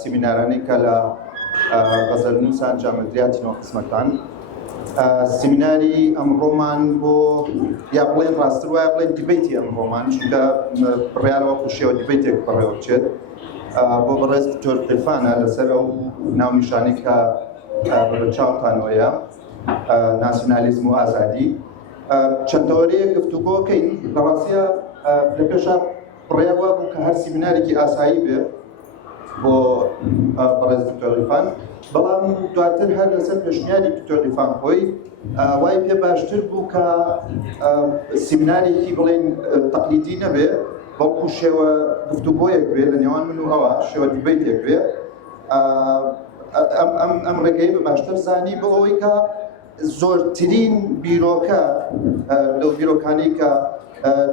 سیمینارانی کە لە غەزەلنووسان جامەدرایەتەوە قسمەتان سیمیناری ئەمڕۆمان بۆ یا بڵێن ڕاستتر وایە بڵێن دیبەیتی ئەمڕۆمان چونکە بڕیارەوە شێوە دیبەیتێک بەڕێوە بچێت بۆ بەڕێز دکتۆر قیفانە لەسەر ئەو ناونیشانی کە بەرچاوتانەوەیە ناسیۆنالیزم و ئازادی چەندەوەرەیە گفتوگۆکەین لەڕاستیە لە پێشە بڕیاوە بوو کە هەر سیمینارێکی ئاسایی بێ بۆ بەڕێز دکتۆر قیفان بەڵام دواتر هەر لەسەر پێشنیاری دکتۆر قیفان خۆی وای پێ باشتر بوو کە سیمینارێکی بڵێن تەقلیدی نەبێ بەڵکو شێوە گفتوگۆیەک بێ لە نێوان من و ئەوە شێوە دیبەیتێک بێ ئەم ڕێگەی بە باشتر زانی بۆ ئەوەی کە زۆرترین بیرۆکە لەو بیرۆکانەی کە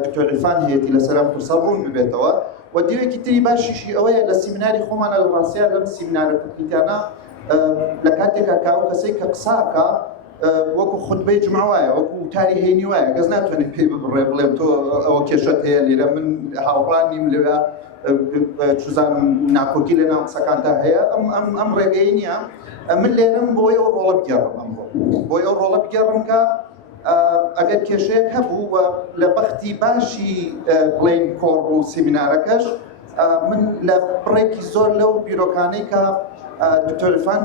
دکتۆر قیفان هەیەی لەسەر ئەم پرسە ڕوون ببێتەوە و دیوێکی تری باشیشی ئەوەیە لە سیمیناری خۆمانە لە ڕاستیان لەم سیمینارە کوردیانە لە کاتێکا کاو کەسێک کە قساکە وەکو خوتبەی جومعە وایە وەکو وتاری هێنی وایە کەس ناتوانێت پێی ببڕێ بڵێم تۆ ئەوە کێشەت هەیە لێرە من هاوڕان نیم لەوێ چوزانم ناکۆکی لە ناو قسەکاندا هەیە ئەم ڕێگەی نییە من لێرەم بۆی ئەو ڕۆڵە بگێڕم ئەمڕۆ بۆی ئەو ڕۆڵە بگێڕم کە ئەگەر کێشەیەک هەبوو و لە بەختی باشی بڵێن کۆڕ و سیمینارەکەش من لە بڕێکی زۆر لەو بیرۆکانەی کە دکتۆر قیفان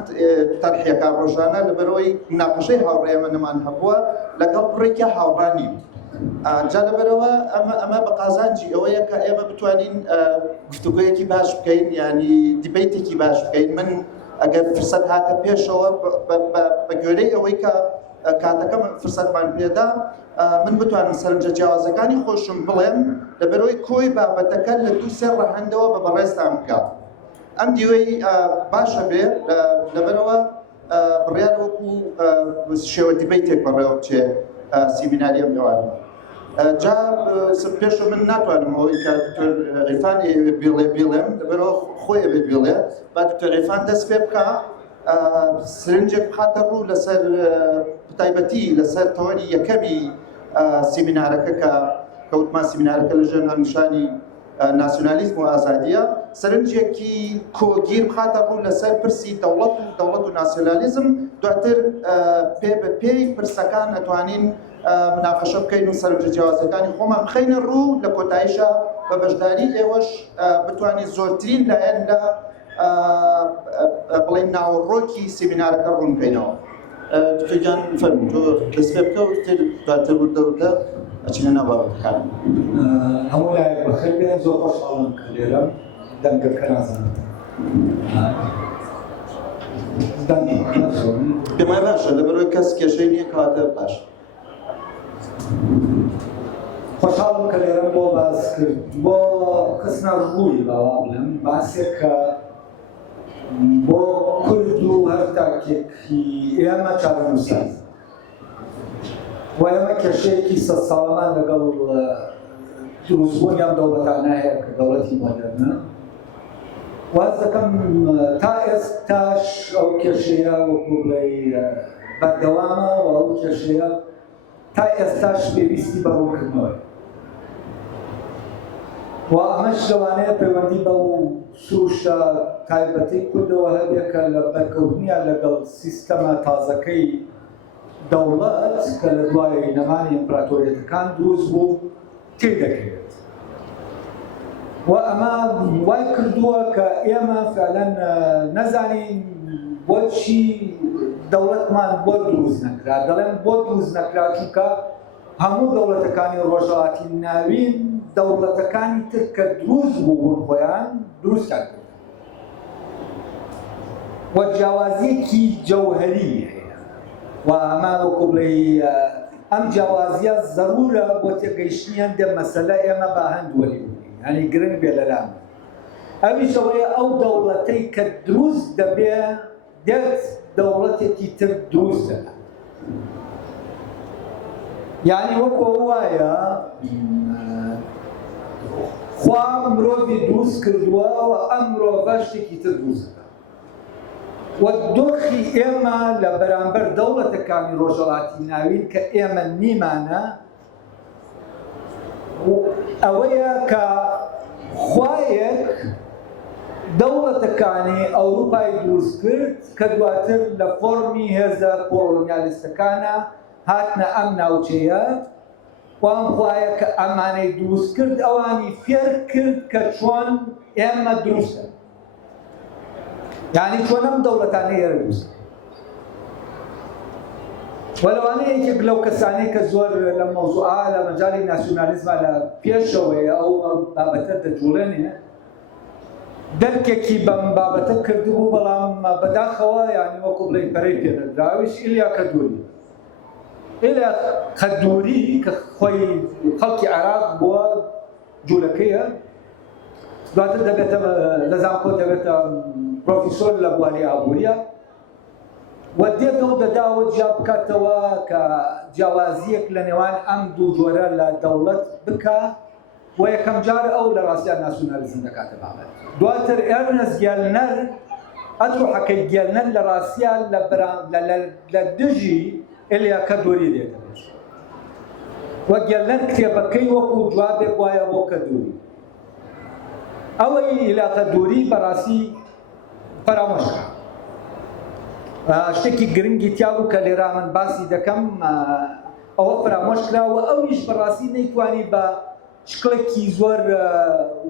تەرحیەکان ڕۆژانە لەبەرەوەی مناقەشەی هاوڕێمە نەمان هەبووە لەگەڵ بڕێکی هاوڕانی جا لەبەرەوە ئەمە بە قازانجی ئەوەیە کە ئێمە بتوانین گفتوگۆیەکی باش بکەین ینی دیبەیتێکی باش بکەین من ئەگەر فرسەت هاتە پێشەوە بە گوێرەی ئەوەی کە کاتەکەم فرسەتمان پێدا من بتوانم سەرنجە جیاوازەکانی خۆشم بڵێم لەبەرەوەی کۆی بابەتەکە لە دوو سێ ڕەهەندەوە بە بەڕێزتان بکات ئەم دیوەی باشە بێ لەبەرەوە بڕیار وەکو شێوە دیبەیتێک بەڕێوە بچێ سیمیناری ئەم لێوانە جا پێشە من ناتوانم ئەوەی کە دکتۆر قیفان بڵێم لەبەرەوە خۆی بێ با دکتۆر قیفان دەست پێ بکە سرنجێک بخاتە ڕوو لەسەر بتایبەتی لەسەر تەوەری یەکەمی سیمینارەکە کە کەوتمان سیمینارەکە لەژێر هەڵنیشانی ناسیۆنالیزم و ئازادیە سەرنجێکی کۆگیر بخاتە ڕوو لەسەر پرسی دەوڵەت و ناسیۆنالیزم دواتر پێ بە پێی پرسەکان ئەتوانین مناقەشە بکەین و سەرنجە جیاوازەکانی خۆمان بخەینە ڕوو لە کۆتاییشە بە بەشداری ئێوەش بتوانین زۆرترین لایەن لە بڵێن ناوەڕۆکی سیمینارەکە ڕوون بکەینەوە دکتۆرجان فەرموو تۆ دەست پێ بکە و دواتر وردە ئەچینە ناو بابەتەکان هەموو لایەک بەخێر بێن زۆر خۆشحاڵم کە لێرەم دەنگەکە نازانم پێمای باشە لەبەرەوەی کەس کێشەی نییە کەواتە باشە خۆشحاڵم کە لێرەم بۆ باس کرد بۆ خستنە ڕووی باوا بڵێم باسێک کە بۆ کورد و هەر تاکێکی ئێمە چارەنووسان و ئێمە کێشەیەکی سەد ساڵەمان لەگەڵ دروستبوونیان دەوڵەتانە هەیە کە دەوڵەتی مۆدێرنە واز دەکەم تا ئێستاش ئەو کێشەیە وەکو بڵێ بەردەوامە و ئەو کێشەیە تا ئێستاش پێویستی بەڕوونکردنەوەی و ئەمەش لەوانەیە پەیوەندی بەو سروشتە تایبەتی کوردەوە هەبێ کە لە بەرکەوتنیان لەگەڵ سیستەمە تازەکەی دەوڵەت کە لە دوای نەمانی ئیمپراتۆریەتەکان دروست بوو تێدەکرێت و ئەمە وای کردووە کە ئێمە فعلەن نەزانین بۆچی دەوڵەتمان بۆ دروست نەکرا دەڵێن بۆ دروست نەکرا چونکە هەموو دەوڵەتەکانی ڕۆژهەڵاتی ناوین دەوڵەتەکانی تر کە دروست بوون خۆیان دروستیان کرد و جیاوازیەکی جەوهەری هەیە و ئەمە وەکو بڵێ ئەم جیاوازیە زەرورە بۆ تێگەیشتنیان دێ مەسەلە ئێمە با هەندوەری بووین ینی گرنگ بێ لەلام ئەویشەوەیە ئەو دەوڵەتەی کە دروست دەبێ دێت دەوڵەتێکی تر دروست دەکات یعنی وەکو وایە خوا مرۆڤی دروست کردووە و ئەم مرۆڤە شتێکی تر دروست دەکات و دۆخی ئێمە لە بەرامبەر دەوڵەتەکانی ڕۆژهەڵاتی ناوین کە ئێمە نیمانە ئەوەیە کە خوایەک دەوڵەتەکانی ئەوروپای دروست کرد کە دواتر لە فۆرمی هێزە کۆڵۆنیالیستەکانە هاتنە ئەم ناوچەیە وام خوایە کە ئەمانەی دروست کرد ئەوانی فێر کرد کە چۆن ئێمە دروستە، یعنی چۆن ئەم دەوڵەتانەی ئێرە دروستە. وەلەوانەیە یەکێک لەو کەسانەی کە زۆر لە مەوزوعە لە مەجاڵی ناسیۆنالیزمە لە پێشەوەیە ئەو بابەتە دەجوڵێنێ دەرکێکی بەم بابەتە کردبوو، بەڵام بەداخەوە یعنی وەکو بڵێ پەرەی پێدەدراویش ئیلیا کەدووری. ئیلیا کەدووری کە خۆی خەڵکی عێراق بووە جوولەکەیە، دواتر دەبێتە لە زانکۆ دەبێتە پرۆفیسۆر لە بواری ئابووریە و دێتە و دەداوە جیا بکاتەوە کە جیاوازیەک لە نێوان ئەم دوو جۆرە لە دەوڵەت بکە و یەکەم جار ئەو لە ڕاستیان ناسیۆنالیزم دەکاتە بابەت. دواتر ئێرنست گێلنەر ئەتروحەکەی گێلنەر لە ڕاستیان لە دژی ئیلیا کەدووری دێتە بێش و گێلنەر کتێبەکەی وەکو جوابێک وایە بۆ کەدووری. ئەوەی ئیلیا کەدووری بەڕاستی فەرامۆشکرا. شتێکی گرنگی تیا بوو کە لێرە من باسی دەکەم ئەوە فرامۆش کراوە، ئەویش بەڕاستی نەیتوانی بە شکڵێکی زۆر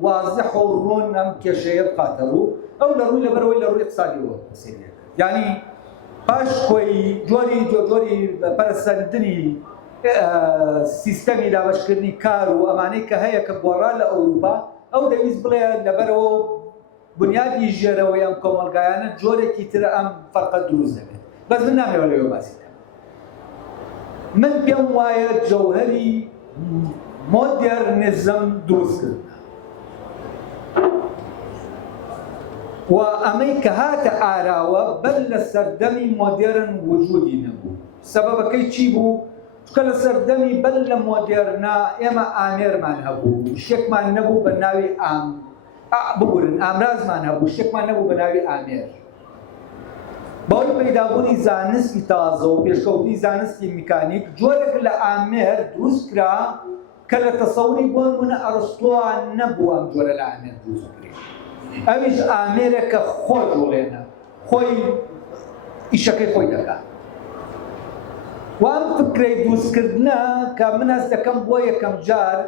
وازح و ڕۆن ئەم کێشەیە بخاتە ڕوو، ئەو لە ڕووی لەبەرەوەی لە ڕووی اقتصادیەوە سێنێت. یعنی پاش خۆی جۆری پەرسەندنی سیستەمی دابەشکردنی کار و ئەمانەی کە هەیە کە گۆڕا لە ئەوروپا، ئەو دەویست بڵێ لەبەرەوە بنیادی ژێرەوەی ئەم کۆمەلگایانە جۆرێکی ترە ئەم فەرقە دروست دەبێت. بەس من نامەوە لەوێ باسی دەکەم. من پێم وایە جەوهەری مۆدێرنیزم دروستکردن و ئەمەی کە هاتە ئاراوە بەر لە سەردەمی مۆدێرن وجودی نەبوو. سەبەبەکەی چی بوو؟ چکە لە سەردەمی بەر لە مۆدێرنا ئێمە ئامێرمان هەبوو، شتێکمان نەبوو بە ناوی بگورن ئامرازمان هەبوو، شتێکمان نەبوو بە ناوی ئامێر. بەوەی پەیدابوونی زانستی تازە و پێشکەوتنی زانستی میکانیک جۆرێک لە ئامێر دروست کرا کە لە تەسەوری بۆ نمونە ئەرستۆوان نەبوو ئەم جۆرە لە ئامێر دروست کرێت. ئەویش ئامێرێکە خۆ جوڵێنە، خۆی ئیشەکەی خۆی دەکات. وام فکرەی دروستکردنە کە من هەست دەکەم بۆ یەکەم جار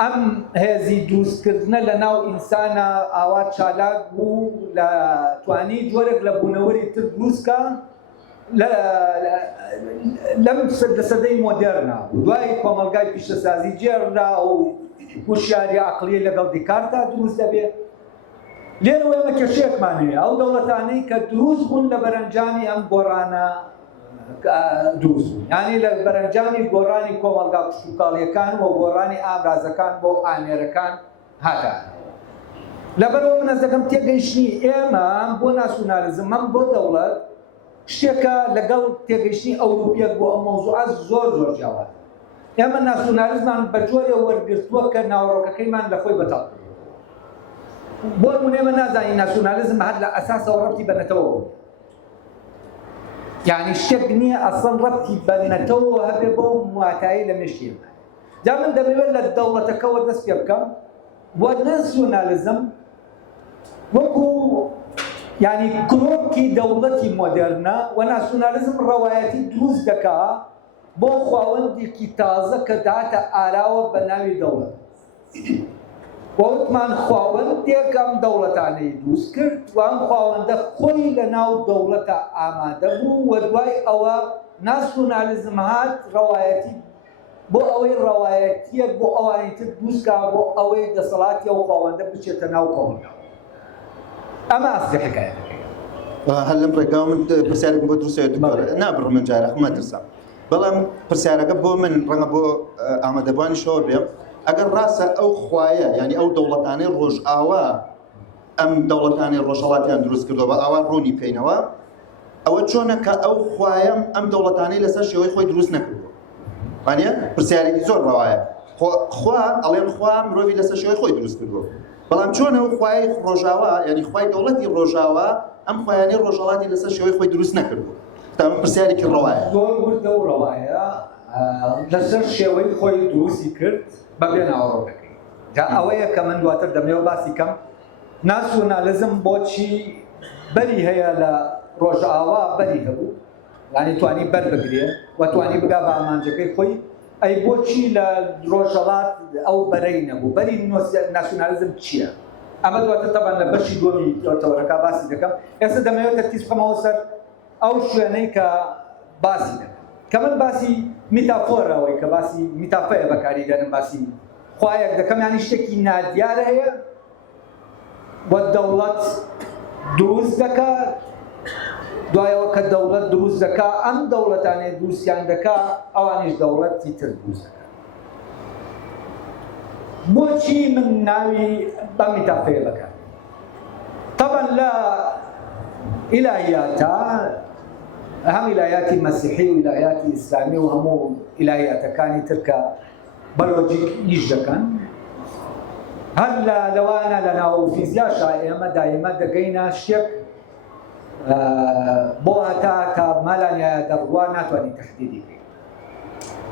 ئەم هێزی دروستکردنە لە ناو ئینسانە ئاوا چالاک بوو لە توانی جۆرێک لە بوونەوەری تر دروستکە لەم سەدەی مۆدێرنا. دوای کۆمەلگای پیشەسازی جێڕرا و هوشیاری عەقڵیە لەگەڵ دیکارتا دروست دەبێت. لێرەوە ئێمە کێشەیەکمان هەیە، ئەو دەوڵەتانەی کە دروست بوون لە بەرەنجامی ئەم گۆڕانە دروست بوون، یعنی لە بەرەنجامی گۆڕانی کۆمەلگا پشتوکاڵیەکان و گۆڕانی ئامرازەکان بۆ ئامێرەکان هاتە. لەبەرەوە من هەست دەکەم تێگەیشتنی ئێمە بۆ ناسیۆنالیزم ئەم بۆ دەوڵەت شتێکە لەگەڵ تێگەیشتنی ئەوروپیەک بۆ ئەم مەوزوعە زۆر جیاوازە. ئێمە ناسیۆنالیزمان بە جۆرێ وەرگرتووە کە ناوەڕۆکەکەیمان لە خۆی بەتاڵ کردووە. بۆ نمونە ئێمە نازانین ناسیۆنالیزم هەر لە ئەساسەوە ڕەبتی بە نەتەوە، یعنی شتێک نییە ئەسڵ ڕەبتی بە نەتەوە هەبێ بۆ مواتایی لە مێشتێمە. جا من دەبێت لە دەوڵەتەکەەوە دەست پێ بکەم بۆ ناسیۆنالیزم وەکو یعنی کلۆکی دەوڵەتی مۆدێرنە و ناسیۆنالیزم ڕەوایەتی دروست دەکا بۆ خاوەندێکی تازە کە داتە ئاراوە بە ناوی دەوڵەت. وەوتمان خاوەندێک ئەم دەوڵەتانەی دروست کرد و ئەم خاوەندە خۆی لە ناو دەوڵەتە ئامادە بوو و دوای ئەوە ناسیۆنالیزم هات ڕەوایەتی بۆ ئەوەی ڕەوایەتیەک بۆ ئەوانی تر دروستکا بۆ ئەوەی دەسەڵاتی ئەو خاوەندە بچێتە ناو کۆمەلگا. ئەمە ئەسڵی حکایەتەکەی. هەر لەم ڕێگاوە من پرسیارێکم بۆ دروستەوە دکتۆر نابڕم من جارە مەترسم، بەڵام پرسیارەکە بۆ من ڕەنگە بۆ ئامادەبوانی شەوە بێم ئەگەر ڕاستە ئەو خوایە یعنی ئەو دەوڵەتانەی ڕۆژئاوا ئەم دەوڵەتانی ڕۆژهەڵاتیان دروست کردەوە بە ئاوا ڕوونی پێینەوە، ئەوە چۆنە کە ئەو خوایە ئەم دەوڵەتانەی لەسەر شێوەی خۆی دروست نەکردووە؟ وانە پرسیارێکی زۆر ڕەوایە. خوا ئەڵێن خوا مرۆڤی لەسەر شێوەی خۆی دروست کردووە، بەڵام چۆنە ئەو خوای ڕۆژاوا یعنی خوای دەوڵەتی ڕۆژاوا ئەم خوایانەی ڕۆژهەڵاتی لەسەر شێوەی خۆی دروست نەکردووە؟ تامە پرسیارێکی ڕەوایە. زۆر وردە و ڕەوایە لەسەر شێوەی خۆی دروستی کرد بەبێ ناوەڕۆکەکەی. جا ئەوەیە کە من دواتر دەمەوێت باسی کەم ناسیۆنالیزم بۆچی بەری هەیە لە ڕۆژئاوا بەری هەبوو، یعنی توانی بەر بگرێ و توانی بگا بە ئامانجەکەی خۆی، ئەی بۆچی لە ڕۆژهەڵات ئەو بەرەی نەبوو؟ بەری ناسیۆنالیزم چییە؟ ئەمە دواتر تەبەن لە بەشی دووەمی تەورەکە باسی دەکەم. ئێستا دەمەوێت تەرکیز بکەمەوە سەر ئەو شوێنەی کە باسی دەکەم، کە من باسی میتافۆرەوەی کە باسی میتافەیە بەکاری دەنم، باسی خوایەک دەکەم، یعنی شتێکی نادیارە هەیە و دەوڵەت دروست دەکات، دوایەوە کە دەوڵەت دروست دەکات ئەم دەوڵەتانەی دروستیان دەکات ئەوانیش دەوڵەتی تر دروست دەکات. بۆچی من ناوی بە میتافەیە بەکار؟ طبعا لە ئیلاهیاتە هەم ئیلاهیاتی مەسیحی و ئیلاهیاتی ئیسلامی و هەموو ئیلاهیاتەکانی تر کە بەلۆجیک ئیش دەکەن، هەر لەوانە لە ناو فیزیاشا ئێمە دایمە دەگەینە شتێک بۆ هەتا تا مالانیایە دەڕوا ناتوانین تەحدیدی بکەین.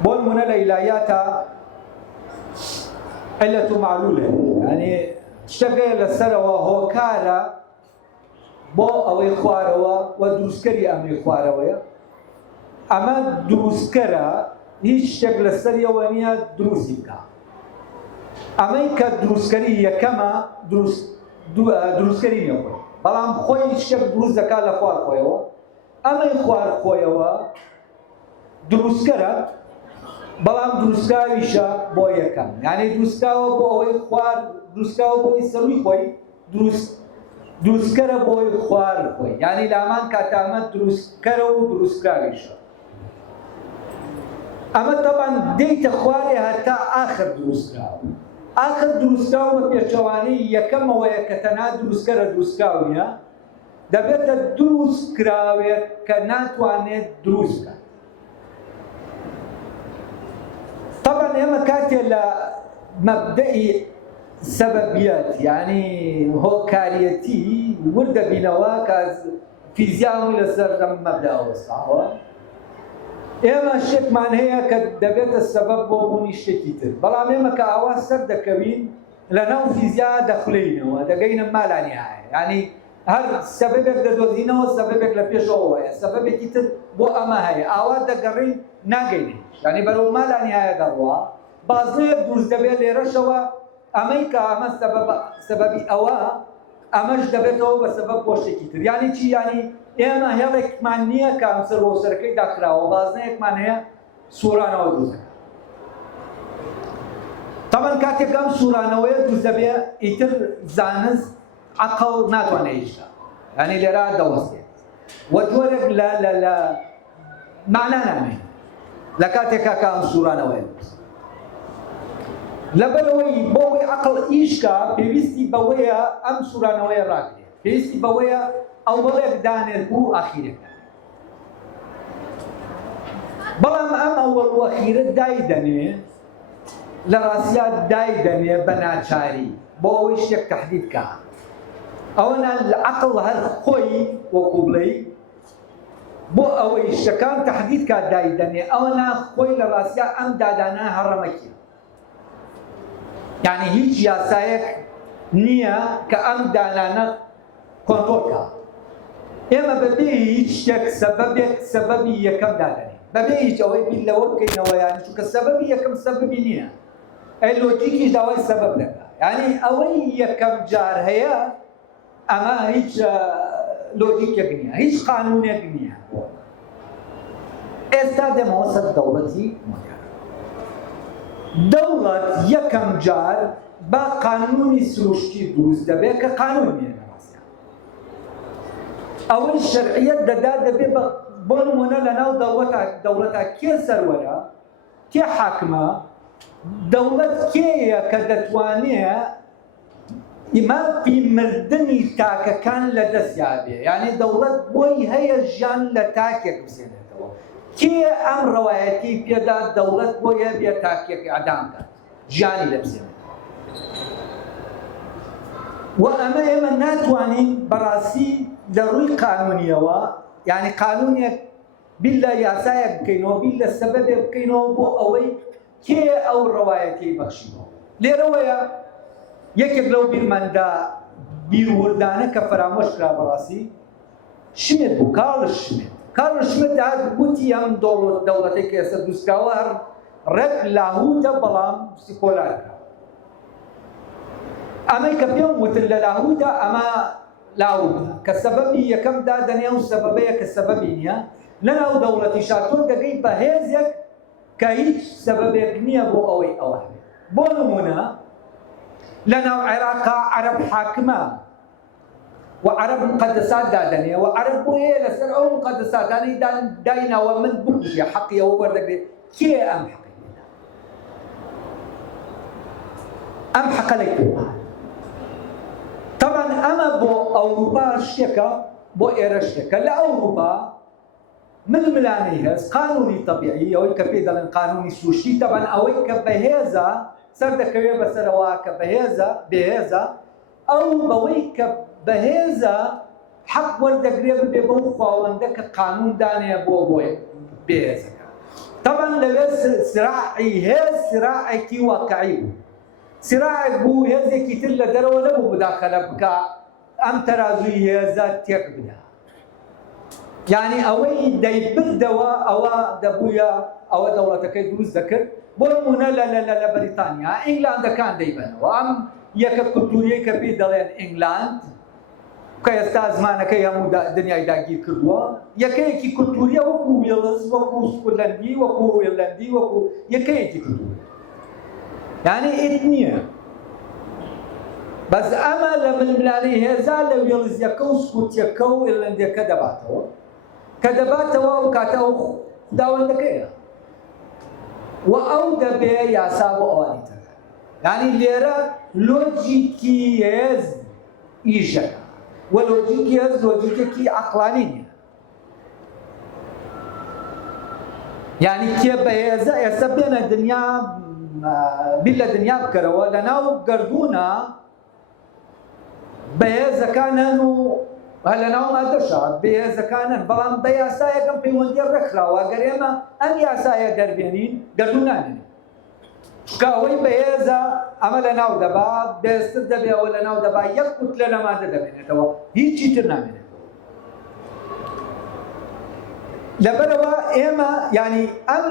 بۆ نمونە لە ئیلاهیاتە علەت و معلولە، یعنی شتێکەیە لەسەرەوە هۆکارە بۆ ئەوەی خوارەوە و دروستکەری ئەمەی خوارەوەیە، ئەمە دروستکەرە هیچ شتێک لەسەریەوە نییە دروستی بکە. ئەمەی کە دروستکەری یەکەمە دروستکەری نییە خۆی، بەڵام خۆی شتێک دروست دەکات لە خوار خۆیەوە، ئەمەی خوار خۆیەوە دروستکەرە، بەڵام دروستکاویشە بۆ یەکەم، یعنی دروستکاوە بۆ ئەوەی خوار، دروستکاوە بۆی سەروی خۆی، دروستکەرە بۆی خوار خۆی، یعنی لامان کاتامە دروستکەرە و دروستکاویشە. ئەمە طبعاً دەیتە خوارێ هەتا ئاخر دروستکراوە. ئاخر دروستکراوە بە پێچەوانەی یەکەمەوەیە کە تەنها دروستکەرە دروستکاو نییە، دەبێتە دروستکراوێت کە ناتوانێت دروست بکات. طبعا ئێمە کاتێ لە مەبدەئی سەبەبیەت یعنی هۆکاریەتی وردەبینەوە کە فیزیامی لەسەر ئەم مەبدەوە وەستاوە، ئێمە شتێکمان هەیە کە دەبێتە سەبەب بۆ بوونی شتێکی تر، بەڵام ئێمە کە ئاوا سەر دەکەوین لە ناو فیزیا دەخولینەوە، دەگەینە مالانیایە، یعنی هەر سەبەبێک دەدۆزینەوە سەبەبێک لە پێشەوە هەیە، سەبەبێکی تر بۆ ئەمە هەیە، ئاوا دەگەڕین ناگەینێ، یعنی بەرەو مالانیایە دەڕوا، بازەیەک دروست دەبێت لێرەشەوە، ئەمەی کە ئەمە سەبەبی ئەوە، ئەمەش دەبێتەوە بە سەبەب بۆ شتێکی تر. یعنی چی؟ یعنی ئێمە هێڵێکمان نییە کە ئەم سەرۆسەرەکەی داکراوە، بازنەیەکمان هەیە سوورانەوە دروست دەکات. طبعاً کاتێک ئەم سوورانەوەیە دروست دەبێت، ئیتر زانست عەقڵ ناتوانێت هیچ بکات، یعنی لێرە دەوەستێت و جۆرێک لە معنە نامێت لە کاتێکا کە ئەم سوورانەوەیە دروست. لەبەرەوەی بۆەوەی عەقڵ ئیشکە پێویستی بەوەیە ئەم سوورانەوەیە ڕاگرێت، پێویستی بەوەیە ئەوڵێک دانێت و ئاخیرەکە. بەڵام ئەم ئەوڵ و ئەخیرە دایدەنێ لە ڕاستیا دایدەنێ بە ناچاری بۆ ئەوەی شتێک تەحدید بکات. ئەوەنە عەقڵ هەر خۆی وەکو بڵێی بۆ ئەوەی شتەکان تەحدید کات دایدەنێ، ئەوەنە خۆی لە ڕاستیا ئەم دادانە هەڕەمەکیە، یعنی هیچ یاسایەک نییە کە ئەم دانانە کۆنتڕۆڵ بکات. ئێمە بەبێ هیچ شتێک سەبەبی یەکەم دادەنێ، بەبێ هیچ ئەوەی بیر لەوە بکەینەوە، یعنی چونکە سەبەبی یەکەم سەبەبی نییە، ئەی لۆجیکیش داوای سەبەب دەکات، یعنی ئەوەی یەکەم جار هەیە ئەمە هیچ لۆجیکێک نییە، هیچ قانونێک نییە. ئێستا دێمەوە سەر دەوڵەتی مۆدێرن. دەوڵەت یەکەم جار با قانونی سروشتی دروست دەبێت کە قانون نییە لە ڕاستیان. ئەوەی شەرعیەت دەدا دەبێت بۆ نمونە لەناو دەوڵەتە کێ سەروەرە، کێ حاکمە، دەوڵەت کێیە کە دەتوانێت ئیمافی مردنی تاکەکان لە دەستیا بێ، یعنی دەوڵەت بۆی هەیە ژیان لە تاکێک بسێنێتەوە، کێ ئەم ڕەوایەتی پێدا دەوڵەت بۆیە بێ تاکێک ئەعدام کات، ژیانی لە بسێنێت. و ئەمە ئێمە ناتوانین بەڕاستی لە ڕووی قانونیەوە، یعنی قانونێک بیل لە یاسایەک بکەینەوە، بیل لە سەبەبێک بکەینەوە بۆ ئەوەی کێ ئەو ڕەوایەتی بەخشینەوە. لێرەوەیە یەکێک لەو بیرمەندە بیرۆردانە کە فرامۆش کرا بەڕاستی شمێت بوو کارڵ شمێت هات گوتی ئەم دەوڵەتێک کە ئێستا دروستکراوە هەر ڕێک لاهوتە بەڵام سیکۆلارکرا ئەمەی کە پێم وتن لە لاهوتە ئەمە لاوتە کە سەبەبی یەکەم دادەنێ و سەبەبەیە کە سەبەبی نییە لەناو دەوڵەتی شاتۆ دەگەی بە هێزێک کە هیچ سەبەبێک نییە بۆ ئەوەی ئەوە بۆ نمونە لەناو عێراقا عەرەب حاکمە وعرب مقدسات دادنيا وعرب بويه لسر او مقدسات يعني داينا ومن بكشي حقي او وردك كي ام حقي ام حق لك طبعا اما بو اوروبا شتكا بو ايرا شتكا لا اوروبا من ملانيهز قانوني طبيعي او كبيدا قانوني سوشي طبعا او كبهيزا سردك بسروا كبهيزا او بويك بەهێزە حەق وەردەگرێ ببێ بەو خواوەندە کە قانون دانەیە بۆ بێهێزەکە طبعا لەوێ سراعی هێز سراعێکی واقعی بوو سراعێک بوو هێزێکی تر لە دەرەوە نەبوو مداخەلە بکە ئەم تەرازووی هێزە تێک بدە یعنی ئەوەی دەیبردەوە ئەوە دەبوویە ئەوە دەوڵەتەکەی دروست دەکرد بۆ نمونە لە بەریتانیا ئینگلاندەکان دەیبەنەوە ئەم یەکە کولتوریەی کە پێی دەڵێن ئینگلاند کە ئێستا زمانەکەی هەموو دنیای داگیر کردووە یەکەیەکی کولتوریە وەکو وێڵز وەکو سکۆتلەندی وەکو ئێرلەندی وەکو یەکەیەکی کولتوری یعنی ئێتنیە بەس ئەمە لە ململانەی هێزا لە وێڵزیەکە و سکوتیەکە و ئێرلەندیەکە دەباتەوە کە دەباتەوە و کاتە ئەو خوداوەندەکەیە و ئەو دەبێ یاسا بۆ ئەوانی تر یعنی لێرە لۆجیکی هێز ئیژەکە ولۆجیکی هەز لۆجیکێکی عەقڵانی نییە یعنی کێ بەهێزە ئێستا بێنە دنیا بیل لە دنیا بکەرەوە لەناو گەردوونە بەهێزەکانن و لەناو مادەشە بەهێزەکانن بەڵام بە یاسایەکەم پەیوەندی ڕێکخراوە ئەگەر ئێمە ئەم یاسایە دەربێنین گەردوون نانێنین چونکە ئەوەی بەهێزە ئەمە لەناو دەبا بێزتر دەبێ ئەوە لەناو دەبا یەک کوتلە لە مادە دەبێنێتەوە هیچی تر نامێنێتەوە لەبەرەوە ئێمە یعنی ئەم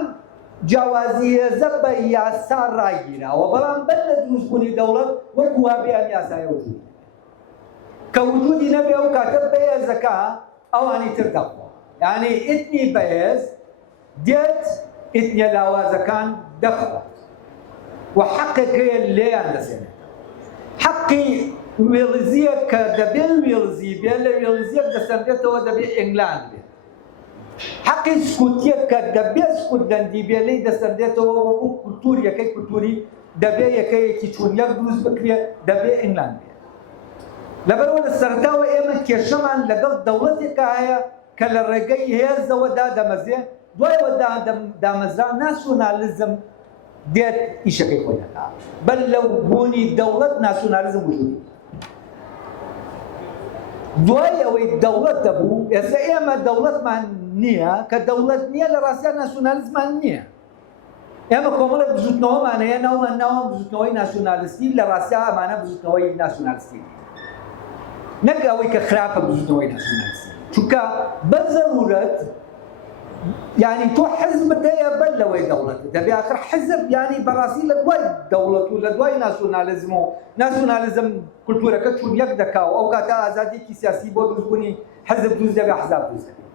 جیاوازی هێزە بە یاسا ڕاگیراوە بەڵام بەر لە دروستبوونی دەوڵەت وەکو وا بێ ئەم یاسایە وجود کە وجودی نەبێ و کاتە بەهێزەکە ئەوانی تر دەخوا یعنی ئیتنی بەهێز دێت ئیتنیە لاوازەکان دەخوات وحقك ليان دەسێنێت حقی وێڵزیە کە دەبێ وێڵزی بێ لە وێڵزیەک دەسەردێتەوە دەبێ ئینگلاند بێت حقی سکوتیە کە دەبێ سکوتلەندی بێ لەی دەسەردێتەوە وەکو کولتوری یەکەی کولتوری دەبێ یەکەیەکی چوونیەک دروست بکرێ دەبێ ئینگلاند بێت لەبەرەوە لە سەرتاوە ئێمە کێشەمان لەگەڵ دەوڵەتێکە هەیە کە لە ڕێگەی هێزەوە دادەمەزێ دوایەوە دامەزرا ناسیۆنالیزم دێت ئیشەکەی خۆی دەکا بەر لەو بوونی دەوڵەت ناسیۆنالیزم وجودی دوای ئەوەی دەوڵەت دەبوو ئێستا ئێمە دەوڵەتمان نییە کە دەوڵەت نییە لە ڕاستیان ناسیۆنالیزمان نییە ئێمە کۆمەڵێک بزوتنەوەمان هەیە ناومان ناوە بزوتنەوەی ناسیۆنالیستی لە ڕاستیا ئەمانە بزوتنەوەی ناسیۆنالیستی نەک ئەوەی کە خراپە بزوتنەوەی ناسیۆنالیستی چونکە بە ضرورەت يعني تو حزب دەیە بەر لەوەی دەوڵەت دەبێ آخر حزب يعني بەڕاستی لە دوای دەوڵەت و لە دوای ناسیۆنالیزم و ناسیۆنالیزم کولتورەکە چون یەک دەکاوە ئەو کاتە ئازادیەکی سیاسی بۆ دروستبوونی حزب دروست دەبێ حزاب دروست دەبێت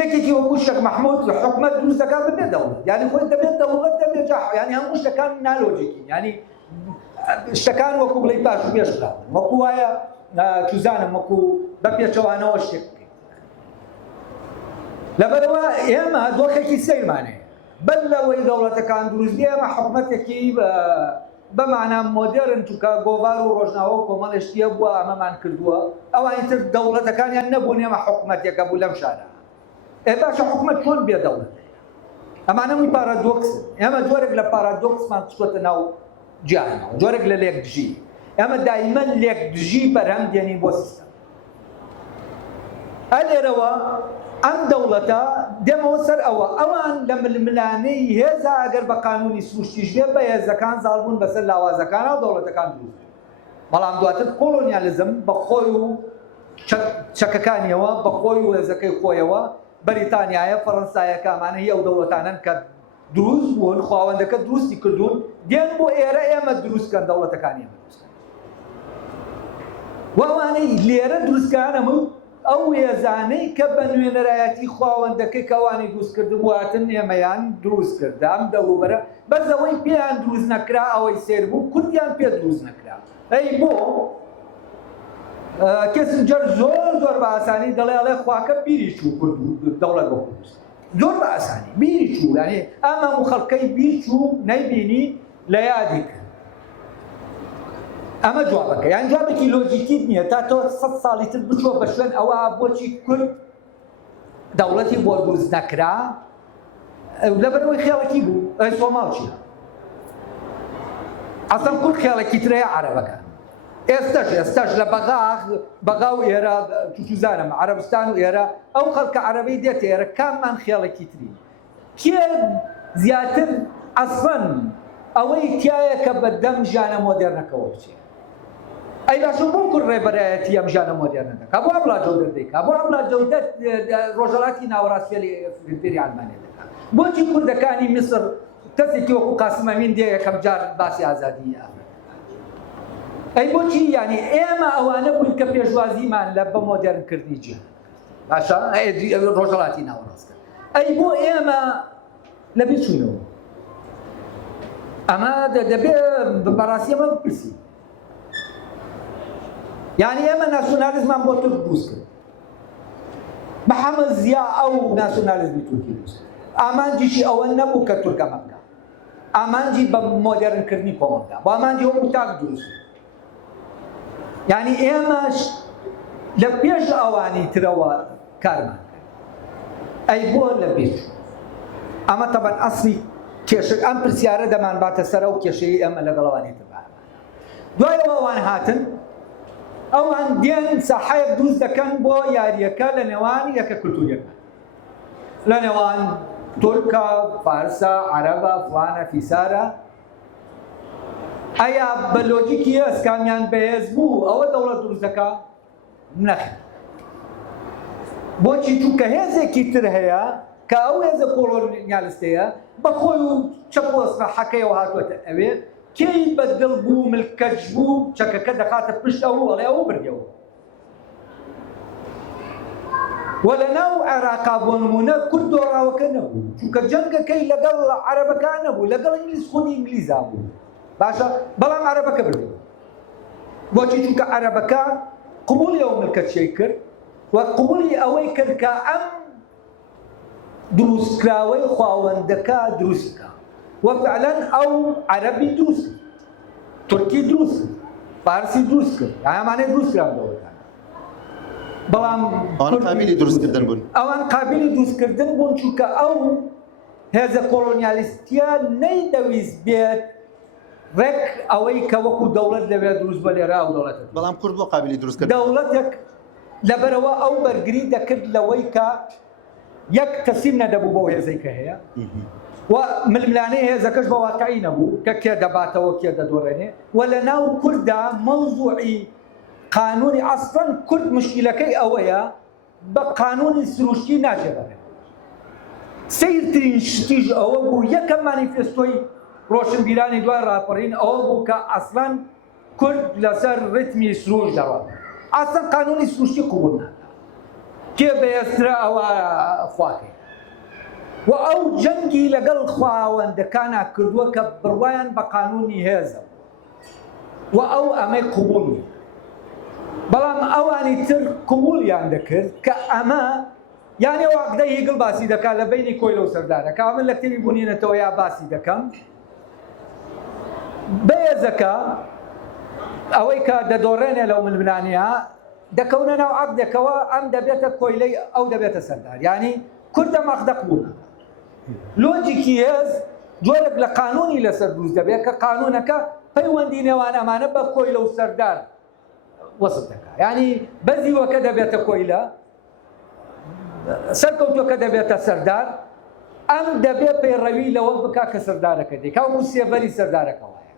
یەکێکی وەکو شێخ مەحموود حکومەت دروست دەکات ببێ دەوڵەت يعني خۆی دەبێت دەوڵەت دەبێت جاح يعني هەموو شتەکان نالۆجیکین يعني شتەکان وەکو بڵێ پاش و پێش خراون وەکو وایە توزانم وەکو بە پێچەوانەوە شتێک لەبەرەوە ئێمە دۆخێکی سەیرمانەیە بەر لەوەی دەوڵەتەکان دروست بێ ئێمە حکومەتێکی بەمانە مۆدێرن چونکە گۆڤار و ڕۆژناوە و کۆمەڵێشتیە بووە ئەمەمان کردووە ئەوانی تر دەوڵەتەکانیان نەبوون ئێمە حکومەتێکە بوو لەم شارە باشە حکومەت چۆن بێ دەوڵەت ئەمانەمووی پارادۆکسن ئێمە جۆرێک لە پارادۆکسمان چۆتە ناو جیهانەوە جۆرێک لە لێکدژی ئێمە دایمەن لێکدژی بەرهەم دێنین بۆ سیستەم ئەلێرەوە ئەم دەوڵەتە دێمەوە سەر ئەوان لە ململانەی هێزە ئەگەر بە قانونی سروشتیش بێ بە هێزەکان زاڵبوون بەسەر لاوازەکانە و دەوڵەتەکان دروست بەڵام دواتر کۆلۆنیالیزم بە خۆی و چەکەکانیەوە بە خۆی و هێزەکەی خۆیەوە بەریتانیایە فەڕەنسایەکانمانە هی ئەو دەوڵەتانن کە دروست بوون خاوەندەکە دروستی کردوون دێن بۆ ئێرە ئێمە دروستکەن دەوڵەتەکانی ئێمە دروستکەن وەوانەی لێرە دروستکانە ئەو هێزانەی کە بە نوێنەرایەتی خاوەندەکەی کەوانی دروستکردن واتن ئێمەیان دروست کردام دەوروبەرە بەزەوەی پێیان دروست نەکرا ئەوەی سێر بوو کوردیان پێ دروست نەکرا ئەی بۆ کەسنجەر زۆر بە ئاسانی دەڵێ خواکە بیری چوو کورد دەوڵەت بۆ کوردستان زۆر بە ئاسانی بیری چوو یعنی ئەمە و خەڵکەی بیر چوو نەیبینی لە یادی کرد ئەمە جوابەکە یان جوابێکی لۆجیکی نییە تا تۆ 100 ساڵی تر بچۆ بە شوێن ئەوە بۆچی کورد دەوڵەتی بۆ دروست نەکرا لەبەرەوەی خێڵێکی بوو سۆماڵ چیە ئەسڵ کورد خێڵێکی ترەیە عەرەبەکان ئێستاش لە بەغا و ئێرە تووشوزانم عەرەبستان و ئێرە ئەو خەڵکە عەرەبەی دێتە ئێرە کاممان خێڵێکی تری کێ زیاتر ئەسڵەن ئەوەی تایە کە بەدەم ژانە مۆدێرنەکەەوە بچێت ئەی باشە بۆ کورد ڕێبەرایەتی ئەم ژانە مۆدێرنە دەکات بۆ ئەملا جەودەر دەیکات بۆ ئەملا جەودەر ڕۆژهەڵاتی ناوەڕاستفێلی فێری ئەڵمانیا دەکات بۆچی کوردەکانی میسر کەسێکی وەکو قاسم ئەمین دێ یەکەم جار باسی ئازادی ئەی بۆچی یعنی ئێمە ئەوانە بووین کە پێشوازیمان لە بە مۆدێرنکردنی جیهان باشە ڕۆژهەڵاتی ناوەڕاستە ئەی بۆ ئێمە لەبیر چوونەوە ئەمە دەبێت بەڕاستی ئەمە بپرسی یعنی ئێمە ناسیۆنالیزمان بۆ تورک دروست کرد بە هەمە زیا ئەو ناسیۆنالیزمی تورکی دروست ئامانجیشی ئەوە نەبوو کە تورک ئەمە بکات ئامانجی بە مۆدێرنکردنی کۆمەڵدا بۆ ئامانجی وەکو تاک دروست یعنی ئێمەش لە پێش ئەوانی ترەوە کارمان کرد ئەی بۆ لە بیر ئەمە تەبەن ئەسڵی کێشە ئەم پرسیارە دەمانباتە سەر ئەو کێشەی ئەمە لەگەڵەوانی تربان دوای ئەوان هاتن ئەوان دێن ساحەیەک دروست دەکەن بۆ یاریەکە لە نێوان یەکە کولتوریەکان لە نێوان تورکە فارسە عەرەبە فڵانە فیسارە ئەیا بە لۆجیکی ئەسکامیان بەهێز بوو ئەوە دەوڵەت دروست دەکات نەخێر بۆچی چونکە هێزێکی تر هەیە کە ئەو هێزە کۆڵۆنیالیستەیە بەخۆی و چەپۆسمە حەکەیەوە هاتووەتە ئەوێ کێی بەدڵ بوو ملکەج بوو چەکەکە دەخاتە پشت ئەو وەڵێ ئەو بردەوە وە لە ناو عێراقا بۆ نمونە کورد دۆڕاوەکە نەبوو چونکە جەنگەکەی لەگەڵ عەرەبەکان نەبوو لەگەڵ ئینگلیز خودی ئینگلیزا بوو باشە بەڵام عەرەبەکە بردەوە بۆچی چونکە عەرەبەکە قبوڵی ئەو ملکەچەی کرد و قبوڵی ئەوەی کرد کە ئەم دروستکراوەی خاوەندەکە دروستکە وفعلا ئەو عەرەبی دروست تورکی دروست فارسی دروست کرد ئەمانەی دروست کراوەکان بەڵام قابلی دروستکردن بوون ئەوان قابلی دروستکردن بوون چونکە ئەو هێزە کۆڵۆنیالیستیە نەیدەویست بێت ڕێک ئەوەی کە وەکو دەوڵەت دەبێت دروست بە لێرە ئەو دەوڵەتە بەڵام کورد بۆ قابلی دروستکردن دەوڵەتێک لەبەرەوە ئەو بەرگری دەکرد لەوەی کە یەک تەسیم نەدەبوو بۆ هێزەی کە هەیە و ململانەی هێزەکەش بە واقعی نەبوو کە کێ دەباتەوە کێ دەدۆڕێنێ و لە ناو کووردا مەوزوعی قانونی ئەسڵەن کورد مشکلەکەی ئەوەیە بە قانونی سروشتی ناچێبەرێت سەیرترین شتیش ئەوە بوو یەکەم مانیفێستۆی ڕۆشنبیرانی دوای ڕاپەڕین ئەوە بوو کە ئەسڵەن کورد لەسەر ڕتمی سروش دەڕات ئەسڵەن قانونی سروشتی قبوڵ ناکات کێ بەهێزترە ئەوە خواکەی و ئەو جەنگی لەگەڵ خاوەندەکانە کردووە کە بڕوایان بە قانونی هێزە و ئەو ئەمەی قبوڵی بەڵام ئەوانی تر قبوڵیان دەکرد کە ئەمە یانێ واقدەی هیگڵ باسی دەکات لە بینی کۆیلە و سەردارەکە من لە کتێبی بوونینەتەوە یا باسی دەکەم بەهێزەکە ئەوەی کە دەدۆڕێنێ لەو ململانیە دەکەونە ناو عەقدێکەوە ئەم دەبێتە کۆیلەی ئەو دەبێتە سەردار یعنی کوردە مەخدە قبوڵ لۆجیکی هێز جۆرێک لە قانونی لەسەر دروست دەبێت کە قانونەکە پەیوەندی نێوان ئەمانە بە کۆیلە و سەردار وەسط دەکات یعنی بەزیوەکە دەبێتە کۆیلە سەرکەوتووەکە دەبێتە سەردار ئەم دەبێت پەیڕەوی لەوە بکات کە سەردارەکە دێکا و سێڤەری سەردارەکە وایە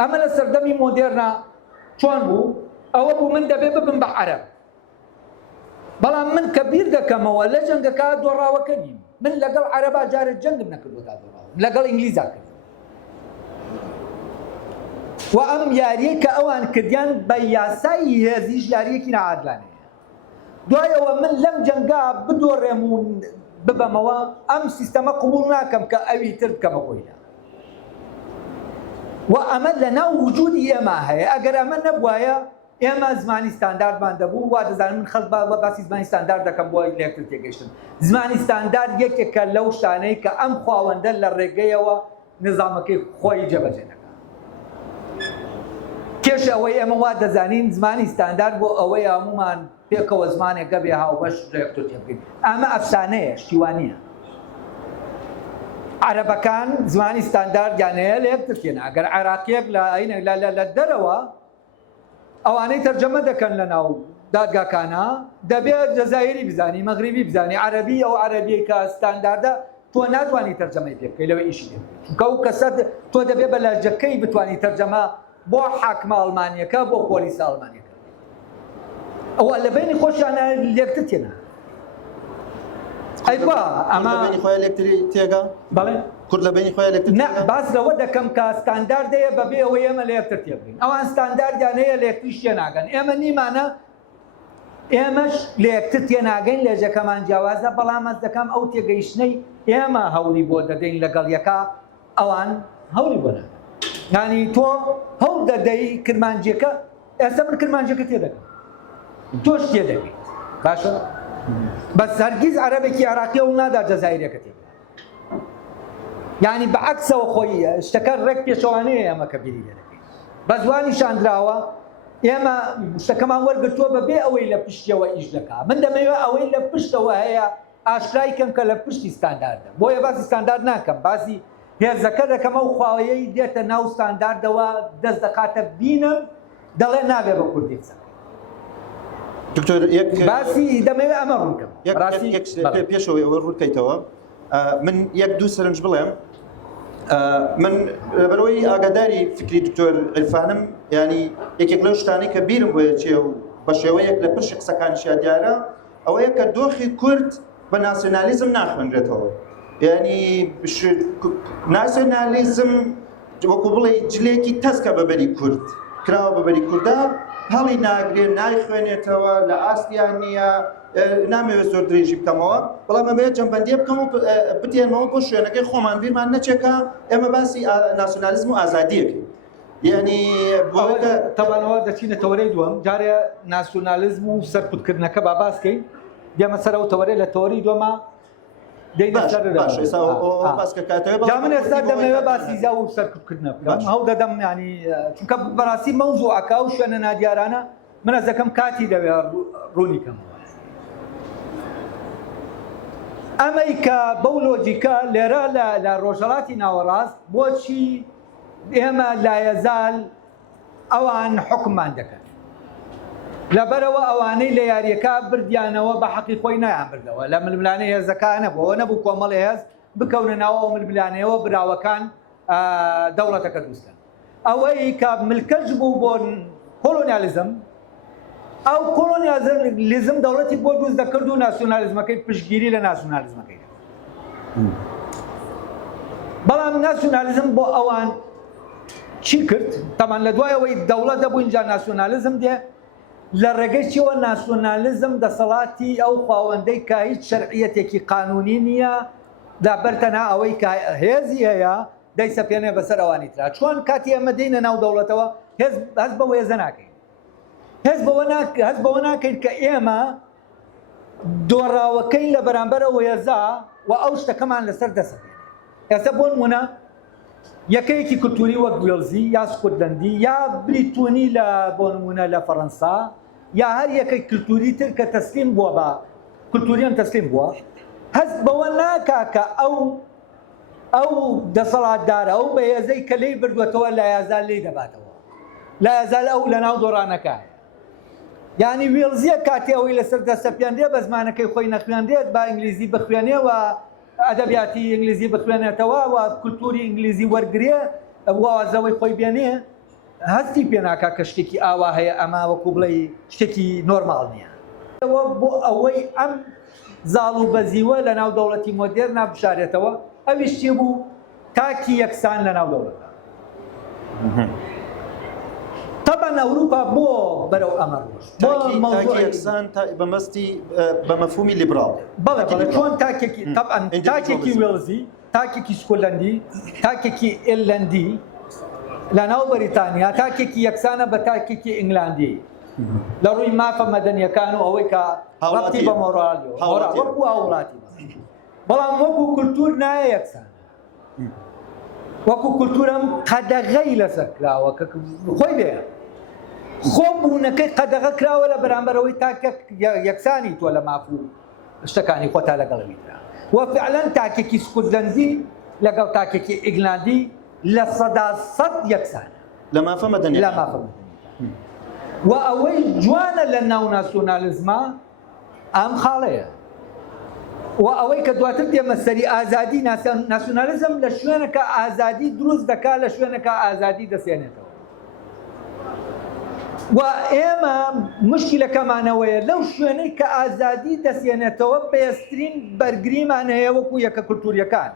ئەمە لە سەردەمی مۆدێرنا چۆن بوو ئەوە بوو من دەبێ ببم بە عەرەب بەڵام من کە بیر دەکەمەوە لە جەنگەکە دۆڕاوەکە نیم من لەگەڵ عەرەبا جارێک جەنگم نەکردوە تا دۆڕاوە لەگەڵ ئینگلیزا کرد و ئەم یاریەی کە ئەوان کردیان بە یاسای هێزیش یاریەکی نەعادلانەیە دوایەوە من لەم جەنگا بدۆڕێم و ببەمەوە ئەم سیستەمە قبوڵ ناکەم کە ئەوی تر بکەمە خۆیدا و ئەمە لەناو وجودی ئێمە هەیە ئەگەر ئەمە نەبوایە ئێمە زمانی ستانداردمان دەبوو وا دەزانم من خەڵک باسی زمانی ستاندارد دەکەم بۆ لێکتر تێگەیشتن زمانی ستاندارد یەکێکە لەو شتانەی کە ئەم خواوەندە لە ڕێگەیەوە نظامەکەی خۆی جێبەجێ دەکات کێش ئەوەی ئێمە وا دەزانین زمانی ستاندارد بۆ ئەوەی هەمومان پێکەوە زمانێک گەبێ هاوبەش لە یەکتر تێ بکەین ئەمە ئەفسانەیە شتیوانیە عەرەبەکان زمانی ستانداردیانەیە لە یەکتر تێنا ئەگەر عێراقیەک لە دەرەوە ئەوانەی تەرجەمە دەکەن لە ناو دادگاکانە دەبێت جەزایری بزانی مەغریبی بزانی عەرەبی ئەو عەرەبیی کە ستانداردە تۆ ناتوانانی تەرجەمەی پێ بکەی لەوەی ئیشی چونکە ئەو کەسە تۆ دەبێت بە لەهجەکەی بتوانانی تەرجەمە بۆ حاکمە ئەڵمانیەکە بۆ پۆلیسە ئەڵمانیەکە ئەوە لە بینی خۆشیانە لێکتر تێنا ئەیوا ئەمە لە بینی خۆیان لێکتری تێگا بەڵێ کورد لە بینی خۆیان لێکتر نە باس لەوە دەکەم کە ستانداردەیە بەبێ ئەوەی ئێمە لە یەکتر تێ بگەین ئەوان ستانداردیان هەیە لە یەکتریش تێ ناگەن ئێمە نیمانە ئێمەش لە یەکتر تێ ناگەین لێژەکەمان جیاوازە بەڵام ئەس دەکەم ئەو تێگەیشتنەی ئێمە هەوڵی بۆ دەدەین لەگەڵ یەکا ئەوان هەوڵی بۆ ناگەن یعنی تۆ هەوڵ دەدەی کرمانجیەکە ئێستا من کرمانجیەکە تێ دەکەم تۆش تێ دەکەیت باشە بەس هەرگیز عەرەبێکی عێراقی هەوڵ نادا جەزایریەکە تێ یعنی بەعەکسەوە خۆی شتەکە ڕێک پێشەوانەیە ئێمە کە بیری لێ دەکەین بە زوانی شاندراوە ئێمە شتەکەمان وەرگرتووە بەبێ ئەوەی لە پشتیەوە ئیش دەکا من دەمەوێت ئەوەی لە پشتەوە هەیە ئاشکرای کەم کە لە پشتی ستانداردە بۆیە باسی ستاندارد ناکەم باسی هێزەکە دەکەمە و خواوەیەی دێتە ناو ستانداردەوە دەست دەکاتە بینم دەڵێ نابێ بە کوردی قسە دکتۆر باسی دەمەوێت ئەمە ڕوونکەم پێشەوەی ئەوە ڕوونکەیتەوە من یەک دوو سەرنج بڵێم من بەرەوەی ئاگاداری فکری دکتۆر عرفانم ینی یەکێک لەو شتانی کە بیرم بۆیە چێ و بە شێوەیەک لە پشتی قسەکانیشیان دیارە ئەوەیە کە دۆخی کورد بە ناسیۆنالیزم ناخوێنرێتەوە ینی ناسیۆنالیزم وەکو بڵێ جلێکی تەسکە بەبەری کورد کراوە بەبەری کووردا هەڵی ناگرێت نایخوێنێتەوە لە ئاستیان نییە نامەوێت زۆر درێژی بکەمەوە بەڵام ئەمەوێت جەمبەندی بکەم و بتێنمەوە بۆ شوێنەکەی خۆمان بیرمان نەچێکە ئێمە باسی ناسیۆنالیزم و ئازادیەکەین یعنی تەوانەوە دەچینە تەوەرەی دووەم جارێ ناسیۆنالیزم و سەرکوتکردنەکە با باسکەین دێمە سەر ئەو تەوەرەی لە تەوەری دووەمە من ئێستا دەمەوێت باسی زا و سەرکوتکردنە بکەم هەوڵ دەدەم ینی چونکە بەڕاستی مەوزوعەکە و شوێنە نادیارانە من ئەس دەکەم کاتی دەوێت ڕوونی کەم ئەمەی کە بەو لۆجیکە لێرە لە ڕۆژهەڵاتی ناوەڕاست بۆچی ئێمە لایەزال ئەوان حکممان دەکەن لەبەرەوە ئەوانەی لە یاریەکە بردیانەوە بە حەقی خۆی نایان بردەوە لە ململانەی هێزەکانە بۆەوە نەبوو کۆمەڵی هێز بکەونە ناوە ئەو ململانەوە براوەکان دەوڵەتەکە دروستکەن ئەوەی کە ملکەش بوو بۆ کۆلۆنیالیزم ئەو کۆلۆنیالیزم دەوڵەتی بۆ دروست دەکرد و ناسیۆنالیزمەکەی پشتگیری لە ناسیۆنالیزمەکەی بەڵام ناسیۆنالیزم بۆ ئەوان چی کرد تەمان لە دوایەوەی دەوڵەت دەبوو اینجا ناسیۆنالیزم دێ لە ڕێگەی چیەوە ناسیۆنالیزم دەسەڵاتی ئەو خاوەندەی کە هیچ شەرعیەتێکی قانونی نییە دابەرتەنها ئەوەی کە هێزی هەیە دەیسەپێنێ بەسەر ئەوانی ترا چۆن کاتی ئەمە دێنە ناو دەوڵەتەوە هەست بەوە هێزە ناکەین هەست بەوە ناکەین کە ئێمە دۆڕاوەکەی لە بەرامبەر ئەو هێزا و ئەو شتەکەمان لەسەر دەسەپێنێ ئێستا بۆ نمونە یەکەیەکی کولتوری وەک وێڵزی یا سکۆتلەندی یا بریتونی لە بۆ نمونە لە فەڕەنسا یا هەر یەکەی کولتوری تر کە تەسلیم بووە بە کولتوریان تەسلیم بووە هەست بەوە ناکا کە ئەو دەسەڵاتدارە ئەو بەهێزەی کە لێی بردوێتەوە لایەزال لێی دەباتەوە لایەزال ئەو لە ناو دۆڕانەکە یعنی وێڵزیە کاتی ئەوەی لەسەر دەسەپێندێ بە زمانەکەی خۆی نەخوێندێت بە ئینگلیزی بخوێنێەوە ئەدەبیاتی ئینگلیزی بخوێنێتەوە و کولتوری ئینگلیزی وەرگێ وازەوەی خۆی بێنێ هەستی پێ ناکات کە شتێکی ئاوا هەیە ئەما وەکو بڵێ شتێکی نۆرماڵ نییە. بۆ ئەوەی ئەم زاڵ و بەزیوە لە ناو دەوڵەتی مۆدێرنا بشارێتەوە ئەویش چێ بوو تاکی یەکسان لە ناو دەوڵەتە. طبعا ئەوروپا بۆ بەرەو ئەمە ڕۆشت تاکی یەکسان بەمەستی بە مەفهومی لیبراڵ. بەڵێ چۆن تاکێکی طبعا تاکێکی وێڵزی، تاکێکی سکۆلەندی، تاکێکی ئێرلەندی لە ناو بەریتانیا تاکێکی یەکسانە بە تاکێکی ئینگلاندی لە ڕووی مافە مەدەنیەکان و ئەوەی کە ڕەبتی بە مۆڕالیەوە وەکو هاوڵاتی، بەڵام وەکو کولتور نایە یەکسان، وەکو کولتورم قەدەغەی لەسەر کراوە کە خۆی بێ خۆبوونەکەی قەدەغە کراوە لە بەرامبەرەوەی تاکە یەکسانی تۆ لە ماف و شتەکانی خۆتا لەگەڵەویترا وە فعلەن تاکێکی سکۆتلەندی لەگەڵ تاکێکی ئینگلاندی لە 100% یەکسانە لە مافە مەدەنی لە مافە مەدەنی و ئەوەی جوانە لە ناو ناسیۆنالیزمە ئەم خاڵەیە و ئەوەی کە دواتر دێمە سەری ئازادی ناسیۆنالیزم لە شوێنەکە ئازادی دروست دەکات لە شوێنەکە ئازادی دەسێنێتەوە و ئێمە مشکلەکەمانەوەیە لەو شوێنەی کە ئازادی دەسێنێتەوە پێسترین بەرگریمان هەیە وەکو یەکە کولتوریەکان،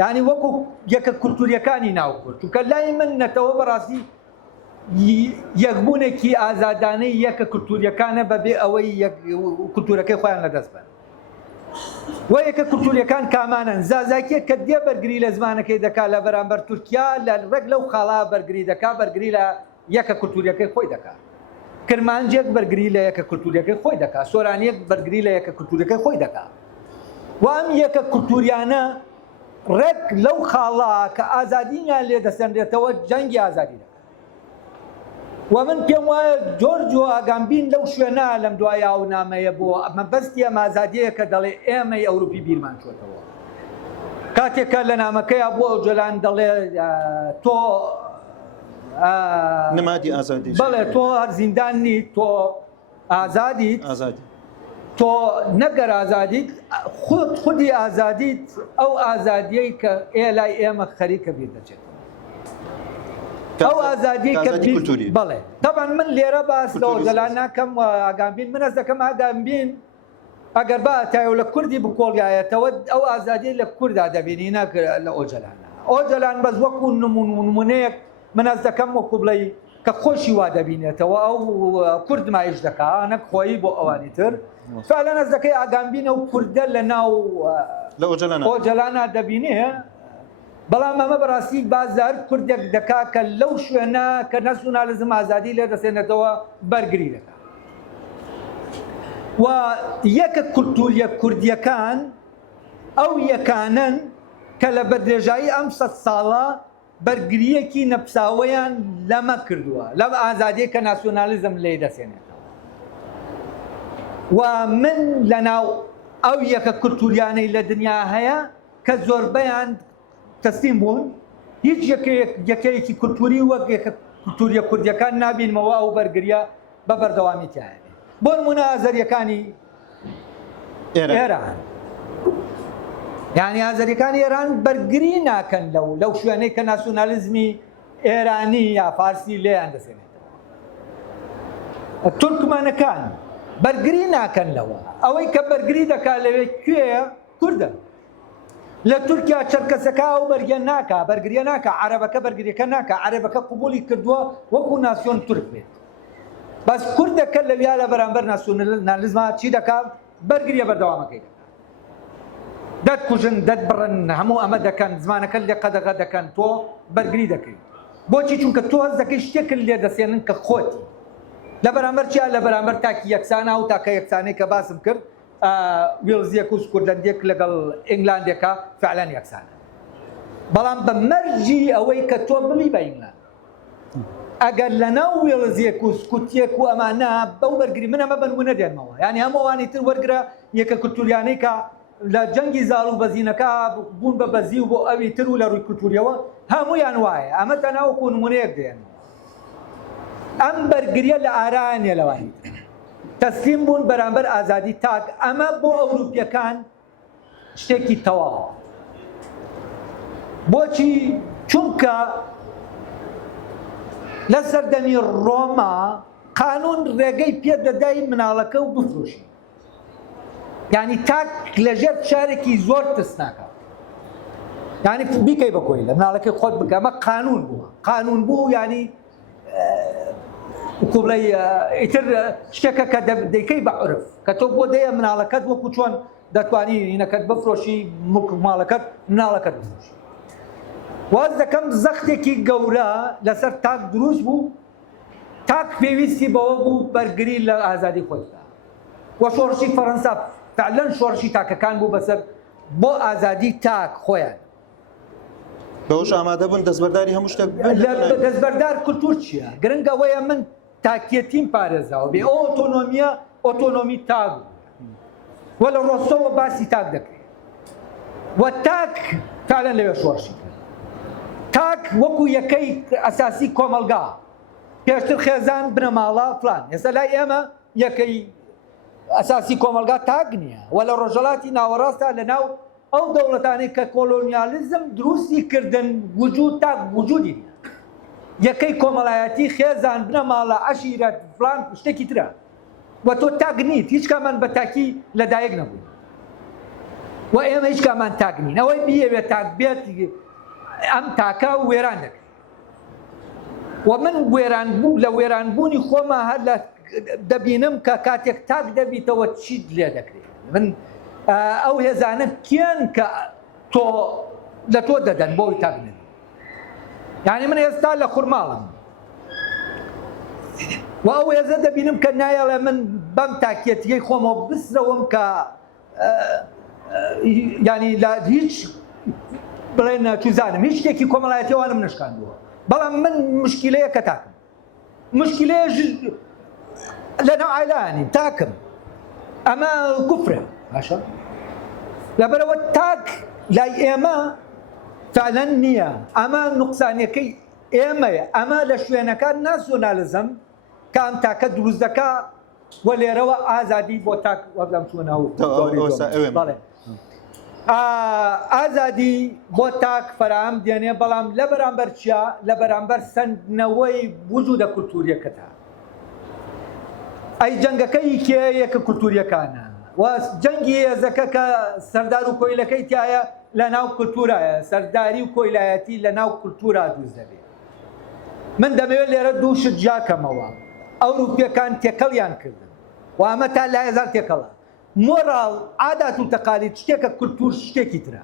یعنی وەکو یەکە کولتوریەکانی ناوکورد چونکە لای من نەتەوە بەڕاستی یەکبوونێکی ئازادانەی یەکە کولتوریەکانە بەبێ ئەوەی کولتورەکەی خۆیان لەدەست بن و یەکە کولتوریەکان کامانن زازاکیە کە دێ بەرگری لە زمانەکەی دەکات لە بەرامبەر تورکیا لە ڕێک لەو خاڵا بەرگری دەکات بەرگری لە یەکە کولتوریەکەی خۆی دەکات، کرمانجێک بەرگری لە یەکە کولتوریەکەی خۆی دەکات، سۆرانیەک بەرگری لە یەکە کولتوریەکەی خۆی دەکات و ئەم یەکە کولتوریانە ڕێک لەو خاڵا کە ئازادییان لێ دەسەندرێتەوە جەنگی ئازادی دەکات و من پێم وایە جۆرج و ئاگامبین لەو شوێنە لەم دوای یاونامەیە بۆ مەبەستی ئەم ئازادیەیە کە دەڵێ ئێمەی ئەوروپی بیرمان چۆتەوە کاتێکە لە نامەکەیە بۆ ئەوجەلان دەڵێ تۆ نمادی ئازادی بەڵێ تۆ زیندان نیت تۆ ئازادیت تۆ نەگەر ئازادیت خودی ئازادیت ئەو ئازادیەی کە ئێلای ئێمە خەریکە بیر دەچێت ئەو ئازادی کە بەڵێ طبعا من لێرە باس لە ئۆجەلان ناکەم و ئاگامبین من ئەس دەکەم ئاگامبین ئەگەر باتایە لە کوردی بکۆڵایەتەوە ئەو ئازادی لە کووردا دەبینی ناکرد لە ئۆجەلانە ئۆجەلان بەس وەکو نمونەیەک من ئەس دەکەم وەکو بڵێ کە خۆشی وا دەبینێتەوە ئەو کورد مایش دەکات نەک خۆی بۆ ئەوانی تر فعلەن ئەس دەکەی ئاگامبین ئەو کوردە لە ناو ئۆجەلانە دەبینێ بەڵام ئەمە بەڕاستی بازار کوردێک دەکات کە لەو شوێنە کە ناسیۆنالیزم ئازادی لێ دەسێنێتەوە بەرگری دەکات و یەکە کولتوریە کوردیەکان ئەو یەکانن کە لە بەدرێژایی ئەم 100 ساڵە بەرگریەکی نەپساوەیان لەمە کردووە لەم ئازادیە کە ناسیۆنالیزم لێ دەسێنێتەوە و من لەناو ئەو یەکە کولتوریانەی لە دنیا هەیە کە زۆربەیان تەسلیم بوون هیچ یەکەیەکی کولتوری وەک کولتوریە کوردیەکان نابینمەوە ئەو بەرگریە بە بەردەوامی تایە بۆ نمونە ئازەریەکانی ئێران یعنی ئازەریەکانی ئێران بەرگری ناکەن لەو شوێنەی کە ناسیۆنالیزمی ئێرانی یا فارسی لێیان دەسێنێتەوە تورکمانەکان بەرگری ناکەن لەوە ئەوەی کە بەرگری دەکات لەوێ کوێیە کووردە لە تورکیا چەرکەسەکە ئەو بەرگریە ناکە بەرگریە ناکە عەرەبەکە بەرگریەکە ناکە عەرەبەکە قبولی کردووە وەکو ناسیۆن تورک بێت بەس کوردەکە لەویا لە بەرامبەر ناسیۆنالیزمە چی دەکات بەرگریە بەردەوامەکەی دەکات دەتکوژن دەتبڕن هەموو ئەمە دەکەن زمانەکە لێ قەدەغە دەکەن تۆ بەرگری دەکەیت بۆچی چونکە تۆ هەست دەکەی شتێکت لێ دەسێنن کە خۆتی لە بەرامبەر چیا لە بەرامبەر تاکی یەکسانە و تاکە یەکسانەی کە باسم کرد وێڵزیەک و سکۆتلەندێک لەگەڵ ئینگلاندێکە فعلەن یەکسانە بەڵام بە مەرجی ئەوەی کە تۆ بمی بە ئینگلاند ئەگەر لەناو وێڵزیەک و سکوتیەک و ئەمانە بەو بەرگری من ئەمە بنمونە دێنمەوە یعنی هەمووانی تر وەرگرە یەکە کولتوریانەی کە لە جەنگی زاڵ و بەزینەکە بوون بە بەزی و بۆ ئەوی تر و لە ڕووی کولتوریەوە هەموویان وایە ئەمە تەناوەکو نمونەیەک دێنەوە ئەم بەرگریە لە ئارانیە لەوانی تەسلیم بوون بەرامبەر ئازادی تاک ئەمە بۆ ئەوروپیەکان شتێکی تەواو بۆچی چونکە لە سەردەمی ڕۆما قانون ڕێگەی پێدەدای مناڵەکە و بفرۆشی، یعنی تاک لەژێر شارێکی زۆر ترسناکە، یعنی بیکەی بەکۆی لە مناڵەکەی خۆت بکە. ئەمە قانون بووە، قانون بوو، یعنی کوبڵی ئیتر شتێکە کە دەیکەی بە عرف کە تۆ بۆ دەیە مناڵەکەت وەکو چۆن دەتوانی هینەکەت بفرۆشی ماڵەکەت مناڵەکەت بفرۆشی. واز دەکەم زەختێکی گەورە لەسەر تاک دروست بوو. تاک پێویستی بەوە بوو بەرگری لە ئازادی خۆیدا، وە شۆڕشی فەڕەنسا فعلەن شۆڕشی تاکەکان بوو بەسەر بۆ ئازادی تاک خۆیان. بەوش ئامادە بوون دەستبەرداری هەموو شتێک دەستبەردار کولتور چییە؟ گرنگە ئەوەیە من تاکیەتیم پارێزاوە بێ ئەو ئۆتۆنۆمیە ئۆتۆنۆمی تاک وە لە ڕۆستەوە باسی تاک دەکرێت وە تاک فعلەن لەوێ شۆڕشی کرد. تاک وەکو یەکەی ئەساسی کۆمەلگا پێشتر خێزان بنە ماڵە فلان، ئێستا لای ئێمە یەکەی ئەساسی کۆمەلگا تاک نییە وە لە ڕۆژەڵاتی ناوەڕاستە لە ناو ئەو دەوڵەتانی کە کۆلۆنیالیزم دروستی کردن وجود تاک وجودی نییە. یەکەی کۆمەڵایەتی خێزان بنە ماڵە عەشیرەت فلان شتێکی ترە وە تۆ تاک نیت، هیچ کامان بە تاکی لەدایک نەبووین و ئێمە هیچ کامان تاک نین. ئەوەی بیەوێت تاک بێت ئەم تاکە وێران دەکرێت و من لە وێرانبوونی خۆمە هەر لە دەبینم کە کاتێک تاک دەبیتەوە چیت لێ دەکرێت. من ئەو هێزانە کێن کە تۆ لە تۆ دەدەن بۆی تاک نەبی. یعنی من ئێستا لە خوڕماڵم و ئەو هێزە دەبینم کە نایەڵێ من بەم تاکێتیەی خۆمەوە بسرەوەم کە ینی لە هیچ بڵێن چوزانم هیچ شتێکی کۆمەڵایەتیوانم نشکاندووە، بەڵام من مشکلەیە کە تاکم، مشکلەیەش لەناو عایلانی تاکم، ئەمە کوفرە باشە. لەبەرەوە تاک لای ئێمە فعلەن نییە، ئەمە نوقسانیەکەی ئێمەیە، ئەمە لە شوێنەکان ناسیۆنالیزم کە ئەم تاکە دروست دەکا و لێرەوە ئازادی بۆ تاک وەگەم چوونەوە ئازادی بۆ تاک فەرام دێنێ، بەڵام لە بەرامبەر چیا؟ لە بەرامبەر سندنەوەی وجودە کولتوریەکەتە. ئەی جەنگەکەی کێیەکە کولتوریەکانە و جەنگی هێزەکە کە سەردار و کۆیلەکەی تایە لە ناو کولتورایە، سەرداری و کۆیلایەتی لە ناو کولتورا دروست دەبێت. من دەمەوێت لێرە دوو شت جاکەمەوە. ئەوروپیەکان تێکەڵیان کردن و ئەمە تا لای هەزار تێکەڵە. مۆراڵ عادات و تەقالید شتێکە، کولتور شتێکی ترە.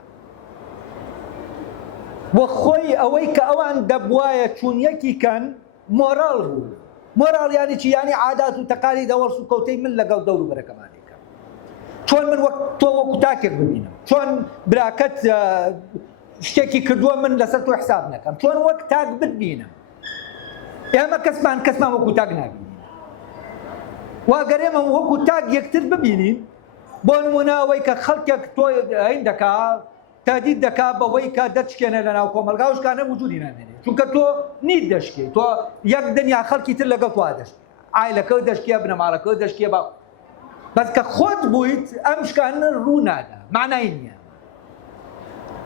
بۆ خۆی ئەوەی کە ئەوان دەبوایە چوونیەکی کەن مۆراڵ بوو. مۆراڵ یانی چی؟ یانی عادات و تەقالید ئەوەڵس و کەوتەی من لەگەڵ دەور و بەرەکەمانێکە. چۆن من تۆ وەکو تاکێک ببینم، چۆن براکەت شتێکی کردووە من لەسەر تۆ حساب نەکەم، چۆن وەک تاک بتبینم. ئێمە کەسمان وەکو تاک نابینین. واگەرێمە وەکو تاک یەکتر ببینین، بۆ نمونەوەی کە خەڵکێک تۆ هەین دەکا تادید دەکا بەوەی کە دەچکێنە لە ناو کۆمەلگا و شتانە وجودی نامێنێت، چونکە تۆ نیت دەشکێ، تۆ یەک دنیا خەڵکی تر لەگەڵ تۆ دەشکێ، عایلەکە دەشکێ، بنەماڵەکە دەشکێ، بەس کە خۆت بوویت ئەم شتانە ڕوو نادا، معنای نییە.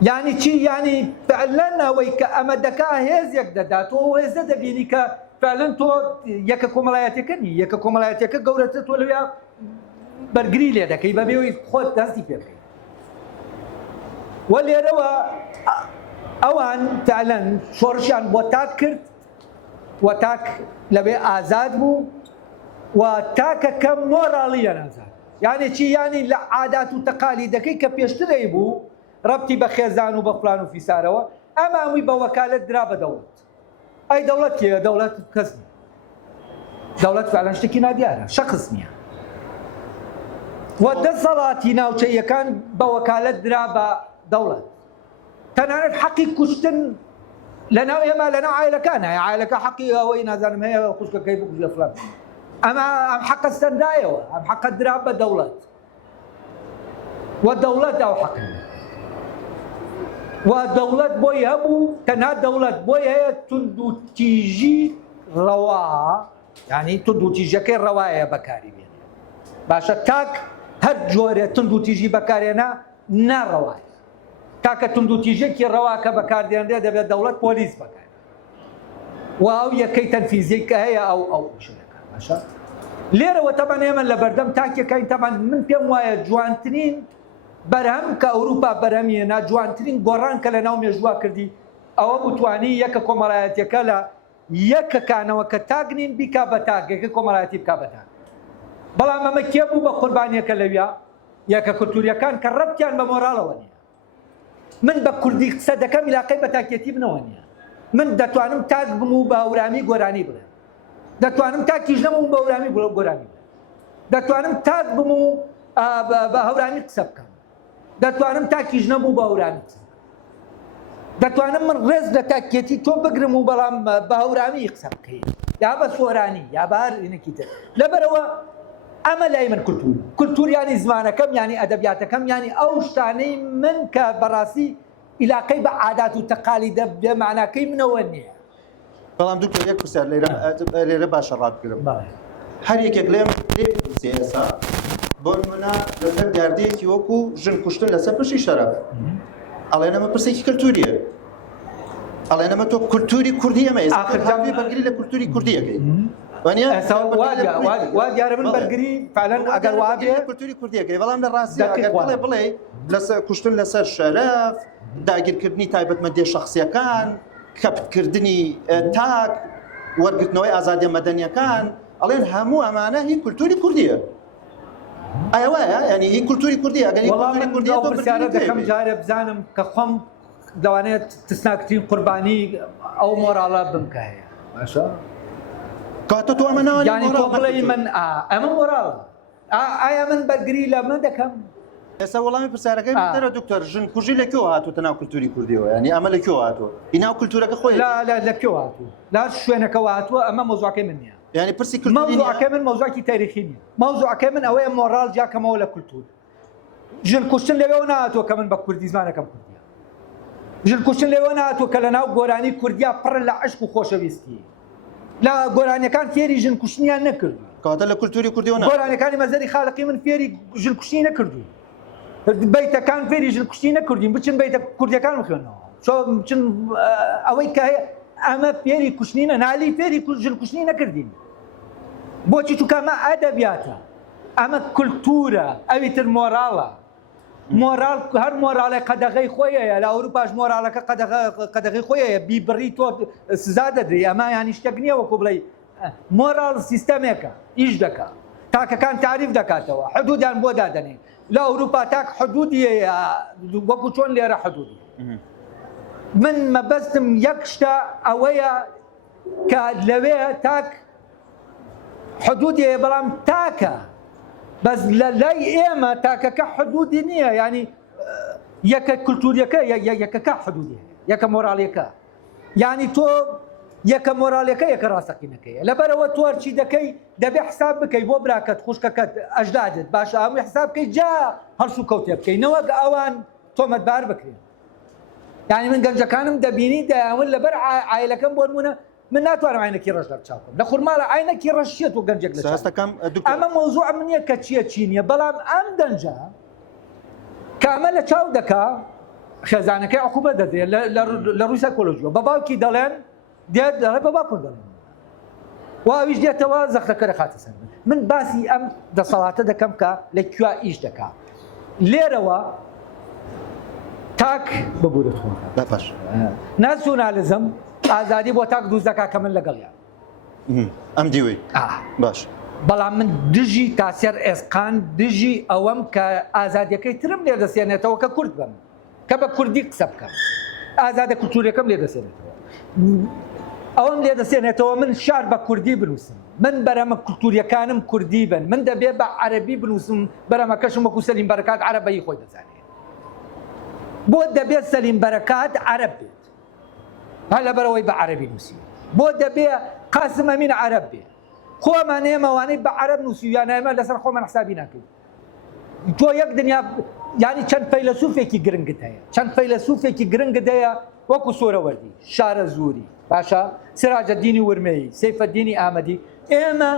یعنی چی؟ یعنی فعلەن ئەوەی کە ئەمە دەکا هێزێک دەدات و هێزە دەبینی کە فعلەن تۆ یەکە کۆمەڵایەتەکە نی، یەکە کۆمەڵایەتەکە گەورەتر تۆ لەوێ بەرگری لێ دەکەی بەبێەوەی خۆت دەستی پێ بکەیت. و لێرەوە ئەوان فعلەن شۆڕشیان بۆ تاک کرد و تاک لەوێ ئازاد بوو و تاکەکە مۆراڵیە نازاد. یعنی چی؟ یعنی لە عادات و تەقالیدەکەی کە پێشترەی بوو ڕەبتی بە خێزان و بە فلان و فیسارەوە، ئەماوی بە وەکالەت درا بە دەوڵەت. ئەی دەوڵەت کێیە؟ دەوڵەت کەس نییە. دەوڵەت فعلەن شتێکی نادیارە، شەخص نییە. و دەسەڵاتی ناوچەیەکان بە وەکالەت درا بە دەوڵەت. تەنانەت حەقی کوشتن لەناو ئێمە لەناو عایلەکانە، عایلەکە حەقی ئەوەی نازانم هەیە خوشکەکەی بکوژە فلان. ئەمە ئەم حەقە ستەندایەوە، ئەم حەقە درا بە دەوڵەت و دەوڵەت ئەو حەقی و دەوڵەت بۆی هەبوو، تەنها دەوڵەت بۆی هەیە تند و تیژی ڕەوا، یعنی تند و تیژەکەی ڕەوایە بەکاری بێنێ. باشە تاک هەر جۆرێ تند و تیژی بەکارێنە ناڕەوایە. تاکە تند و تیژێکی ڕەواکە بەکاردێنرێ دەبێت دەوڵەت پۆلیس بەکار. واو یەکەی تەنفیزیی کە هەیە ئەو شوێنەکە باشە لێرەوە تەبەن ئێمە لە بەردەم تاکێکەکەین تەبەن من پێم وایە جوانترین بەرهەم کە ئەوروپا بەرهەمیێنا جوانترین گۆڕان کە لە ناو مێژووا کردی ئەوە بتوانی یەکە کۆمەڵایەتیەکە لە یەکەکانەوە کە تاگنین بیکا بە تاگەکە کۆمەڵایەتی بکا بە تاگ بەڵام ئەمە کێ بوو بە قوربانیەکە لەویا یەکە کولتوریەکان کە ڕەبتیان بە مۆراڵەوە نییە من بە کوردی قسە دەکەم علاقەی بە تاکێتی بنەوە نییە من دەتوانم تاک بم و بە هەورامی گۆرانی بڵێم دەتوانم تاکیش نەبم بە هەورامی گۆرانی بڵێم دەتوانم تاک بم و بە هەورامی قسە بکەم دەتوانم تاکیش نەبوو بە هەورامی قسە دەتوانم من ڕێز لە تاکێتی تۆ بگرم و بەڵام بە هەورامی قسە بکەین یا بە سۆرانی یا بە هەر ئینەکی تر لەبەرەوە ئەمە لای من کولتور ینی زمانەکەم ینی ئەدەبیاتەکەم ینی ئەو شتانەی من کە بەڕاستی علاقەی بە عادات و تەقالیدە بێ معناکەی منەوە نییە بەڵام دوکتۆر یەک پرسیار لێرە باشە ڕابگرم هەر یەکێک لێم ئێستا بۆ نمونە لەسەر گاردەیەکی وەکو ژن کوشتن لەسەر پشتی شەرەف ئەڵێنەمە پرسێکی کللتوریە ئەڵێنەمە تۆ کولتوری کوردی ئەمە ئێستا بەرگری لە کولتوری کوردیەکەی وا دیارە من بەرگری فعلەن ئەگەر وابێ کولتوری کوردیەکەی بەڵام لە ڕاستی بڵێ لەسەر کوشتن لەسەر شەرەف داگیرکردنی تایبەتمەندی شەخسیەکان کەپتکردنی تاک وەرگرتنەوەی ئازادیە مەدەنیەکان ئەڵێن هەموو ئەمانە هی کولتوری کوردیە ئایا وایە ینی هی کولتوری کوردیە ئەگەر کولتوری کوردیە تۆ پرسیارە دەکەم جارێ بزانم کە خۆم دەوانێت تسناکترین قوربانی ئەو مۆراڵە بمکە هەیە باشە کاتە تۆ ئەمە ناوانی ینی تۆ بڵێ من ئەمە مۆراڵە ئایا من بەرگری لەمە دەکەم ئێستا وەڵامی پرسیارەکەی دەرە دکتۆر ژن کوژی لەکوێوە هاتووە ناو کولتوری کوردیەوە ینی ئەمە لەکوێوە هاتووە ئیناو کولتورەکە خۆی لەکوێوە هاتووە لا شوێنەکەەوە هاتووە ئەمە مۆزوعەکەی من نییە ینی پرسی مۆزوعەکەی من مۆزوعی تاریخی نییە مۆزوعەکەی من ئەوەیە مۆراڵ جاکەمەوە لە کولتور ژن کوشتن لەوێەوە نهاتووە کە من بە کوردی زمانەکەم کوردیە ژن کوشتن لەوێەوە نهاتووە کە لە ناو گۆرانی کوردیا پڕ لە عشق و خۆشەویستی لە گۆرانیەکان فێری ژن کوشتنیان نەکردو کاتە لە کولتوری کوردیەوە گۆرانەکانی مەزەری خاڵقی من فێری ژن کوشتنی نەکردو بەیتەکان فێری ژن کوشتی نەکردین بچن بەیتە کوردیەکان بخوێنەوە چۆ بچن ئەوەی کە ئەمە فێری کوشتنینە نالی فێری ژن کوشتنی نەکردین بۆچی چونکە ئەمە ئەدەبیاتە ئەمە کولتورە ئەوی تر مۆراڵە مۆراڵ هەر مۆراڵی قەدەغەی خۆیەیە لە ئەوروپاش مۆراڵەکە قەدەغەی خۆیەیە بیبڕی تۆ سزا دەدرێ ئەمە ینی شتێک نییە وەکو بڵێ مۆراڵ سیستەمێکە ئیش دەکات تاکەکان تعریف دەکاتەوە حدودیان بۆ دادەنێ لە ئەوروپا تاک حدودی وەکو چۆن لێرە حدودی من مەبەستم یەک شتە ئەوەیە کە لەوێ تاک حدودی بەڵام تاکە بەس لە لای ئێمە تاکەکە حدودی نییە ینی یەکە کولتوریەکە یەکەکە حدودی یەکە مۆراڵیەکە ینی تۆ یەکە مۆراڵەکە یەکە ڕاستەقینەکەیە لەبەرەوە تۆرچی دەکەی دەبێ حساب بکەی بۆ براکەت خوشکەکەت ئەژدادت باشە هەمووی حساب بکەی جا هەڵسو کەوتێ بکەی نەوەک ئەوان تۆمەتبار بکرێن ینی من گەنجەکانم دەبینی دەیاون لەبەر عایلەکەم بۆ نمونە من ناتوانم عینەکی ڕەش دەرچاو بکەم لە خورماڵە عینەکی ڕەشیێت و گەنجێک لە ئەمە مۆزوع من نییە کە چییە چی نییە بەڵام ئەم گەنجە کە ئەمە لە چاو دەکا خێزانەکەی عقوبە دەدرێت لە ڕووی سایکۆلۆژیەوە بە باوکی دەڵێن دێت دەڵێ بە باکۆ دەڵێن واویش دێتەوە زەختەکە خاتە سەر من باسی ئەم دەسەڵاتە دەکەم کە لە کوێ ئیش دەکا لێرەوە تاک ببوورێت باش ناسیۆنالیزم ئازادی بۆ تاک دروست دەکا کە من لەگەڵیان ئەم دیوەی باش بەڵام من دژی تاسێر ئێسقان دژی ئەوەم کە ئازادیەکەی ترم لێ دەسێنێتەوە کە کورد بم کە بە کوردی قسە بکەم ئازادە کولتوریەکەم لێ دەسێنێتەوە ئەوم لێ دەسێنێتەوە من شار بە کوردی بنووسم من بەرەمە کولتوریەکانم کوردی بن من دەبێت بە عەرەبی بنووسم بەرەمەکەشم وەکو سەلیم بەرەکات عەرەبەیی خۆی دەزانێت بۆ دەبێت سەلیم بەرەکات عەرەب بێت هەر لەبەرەوەی بە عەرەبی نووسی بۆ دەبێت قاسم ئەمین عەرەب بێت خۆمان ئێمەوانەی بە عەرەب نووسیویان ئێمە لەسەر خۆمان حسابی ناکەین تۆ یەک دنیا ینی چەند فەیلسوفێکی گرنگت هەیە چەند فەیلسوفێکی گرنگت هەیە وەکو سۆرەوەردی شارە زووری باشە سراجەدینی ورمێی سەیفەدینی ئامەدی ئێمە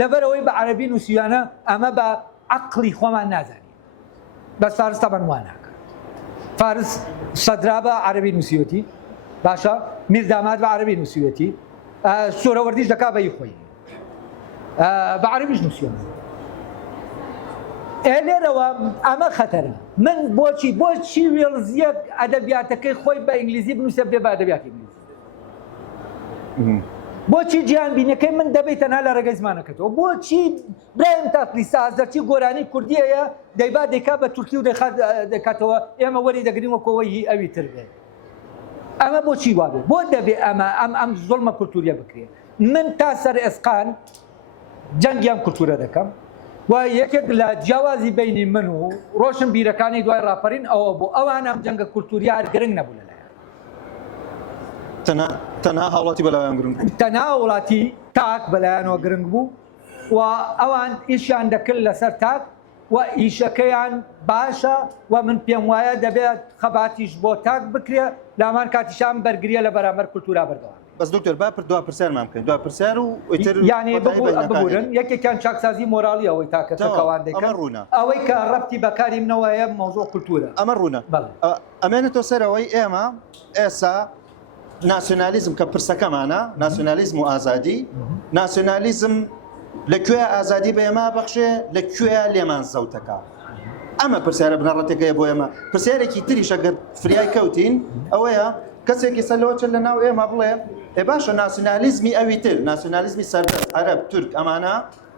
لەبەرەوەی بە عەرەبی نووسیوانە ئەمە بە عەقڵی خۆمان نازانین بەس فارس تەبەن وا ناکە فارس سەدرا بە عەرەبی نووسیوەتی باشە میرداماد بە عەرەبی نووسیوەتی سوورەوەردیش دەکا بەی خۆی بە عەرەبیش نووسیوە. لێرەوە ئەمە خەتەرە. من بۆچی وێڵزیەک ئەدەبیاتەکەی خۆی بە ئینگلیزی بنووسە بێ بە ئەدەبیاتی ئینگلیزی؟ بۆچی گیان بینەکەی من دەبێت تەنها لە ڕێگەی زمانەکەتەوە؟ بۆچی برایم تاقلی سازدەرچی گۆرانی کوردیەیە دەیبا دەیکا بە تورکی و دەکاتەوە ئێمە وەری دەگرینەوە کۆوەی ئەوی تر بێت. ئەمە بۆچی وابێت؟ بۆ دەبێ ئەم زۆڵمە کولتوریە بکرێت؟ من تا سەر ئێسقان جەنگیان کولتورە دەکەم و یەکێک لە جیاوازی بینی من و ڕۆشن بیرەکانی دوای ڕاپەرین ئەوە بۆ ئەوان ئەم جەنگە کولتوریە گرنگ نەبوو لەلایەن تەنها هاوڵاتی بەلایەن گرنگ بوو، تەنها وڵاتی تاک بەلایەنەوە گرنگ بوو و ئەوان ئیشیان دەکرد لەسەر تاک و ئیشەکەیان باشە و من پێم وایە دەبێت خەباتیش بۆ تاک بکرێ لامان کاتیشان بەرگریە لە بەرامبەر کولتورا بەردەوام. بەس دکتۆر با دوا پرسیارمان بکەین، دوا پرسیار و یعنی ببورن یەکێکیان چاکسازی مۆراڵی ئەوەی تاکەکەوان دەکەن ئەوەی کە ڕەبتی بەکاری منەوەیە مەوزوع کولتورە. ئەمە ڕوونە ئەمێنێتەوە سەرەوەی ئێمە ئێستا ناسیۆنالیزم کە پرسەکەمانە، ناسیۆنالیزم و ئازادی، ناسیۆنالیزم لەکوێ ئازادی بە ئێمە بەخشێ، لەکوێ لێمان زەوتەکە. ئەمە پرسیارە بنەڕەتەکەیە بۆ ئێمە. پرسیارێکی تریش ئەگەر فریای کەوتین ئەوەیە کەسێکی سەرلەوە لە ناو ئێمە بڵێ باشە ناسیۆنالیزمی ئەوی تر، ناسیۆنالیزمی سەردەست عەرەب تورک ئەمانە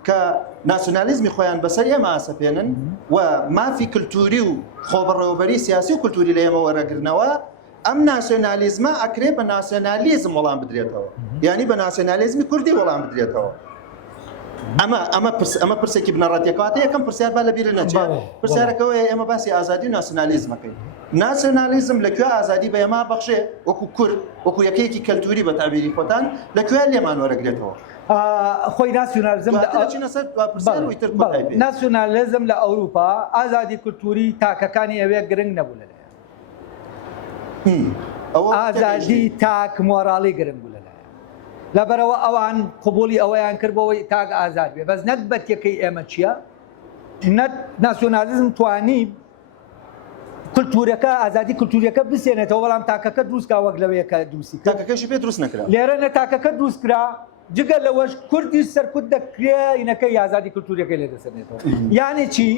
کە ناسیۆنالیزمی خۆیان بەسەر ئێمە ئاسەپێنن و مافی کولتوری و خۆبەڕێوەبەری سیاسی و کولتوری لە ئێمە وەرەگرنەوە، ئەم ناسیۆنالیزمە ئەکرێ بە ناسیۆنالیزم وەڵام بدرێتەوە، یعنی بە ناسیۆنالیزمی کوردی وەڵام بدرێتەوە. ئەمە پرسێکی بنەڕەتیەکەواتە یەکەم پرسیار با لە بیرە نەچێت. پرسیارەکەەوەی ئێمە باسی ئازادی و ناسیۆنالیزمەکەی. ناسیۆنالیزم لەکوێ ئازادی بە ئێمە بەخشێ وەکو کورد، وەکو یەکەیەکی کەلتوری بە تابیری خۆتان لەکوێ لێمان وەرەگرێتەوە؟ خۆی ناسیۆنالیزم ناسیۆنالیزم لە ئەوروپا ئازادی کولتوری تاکەکانی ئەوێ گرنگ نەبوو لەلایەن ئازادی تاک مۆراڵی گرنگ بوو لەلایەن لەبەرەوە ئەوان قبولی ئەوەیان کردبەوەی تاک ئازاد بێ. بەس نەتبەتەکەی ئێمە چییە؟ ناسیۆنالیزم توانی کولتورەکە ئازادی کولتوریەکە بسێنێتەوە بەڵام تاکەکە دروستکا وەک لەوەیەکە دروستی تاکەکەشی پێ دروست نەکرا. لێرە نە تاکەکە دروستکرا جگە لەوەش کوردی سەرکوت دەکرێ ئینەکەی ئازادی کولتوریەکەی لێ دەسێنێتەوە. یعنی چی؟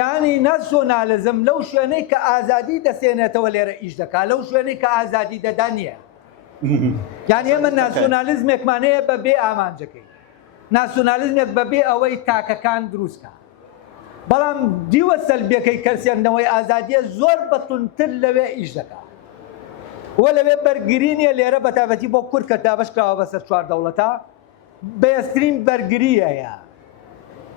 یعنی ناسیۆنالیزم لەو شوێنەی کە ئازادی دەسێنێتەوە لێرە ئیش دەکات، لەو شوێنەی کە ئازادی دەدا نییە. یعنی ئێمە ناسیۆنالیزمێکمانەیە بەبێ ئامانجەکەی، ناسیۆنالیزمێک بەبێ ئەوەی تاکەکان دروستکە. بەڵام دیوە سەلبیەکەی کەرسێندنەوەی ئازادیە زۆر بەتونتر لەوێ ئیش دەکات. وە لەوێ بەرگرینیە لێرە بە تایبەتی بۆ کورد کە دابەشکراوە بەسەر چوار دەوڵەتە بەهێزترین بەرگریەیە.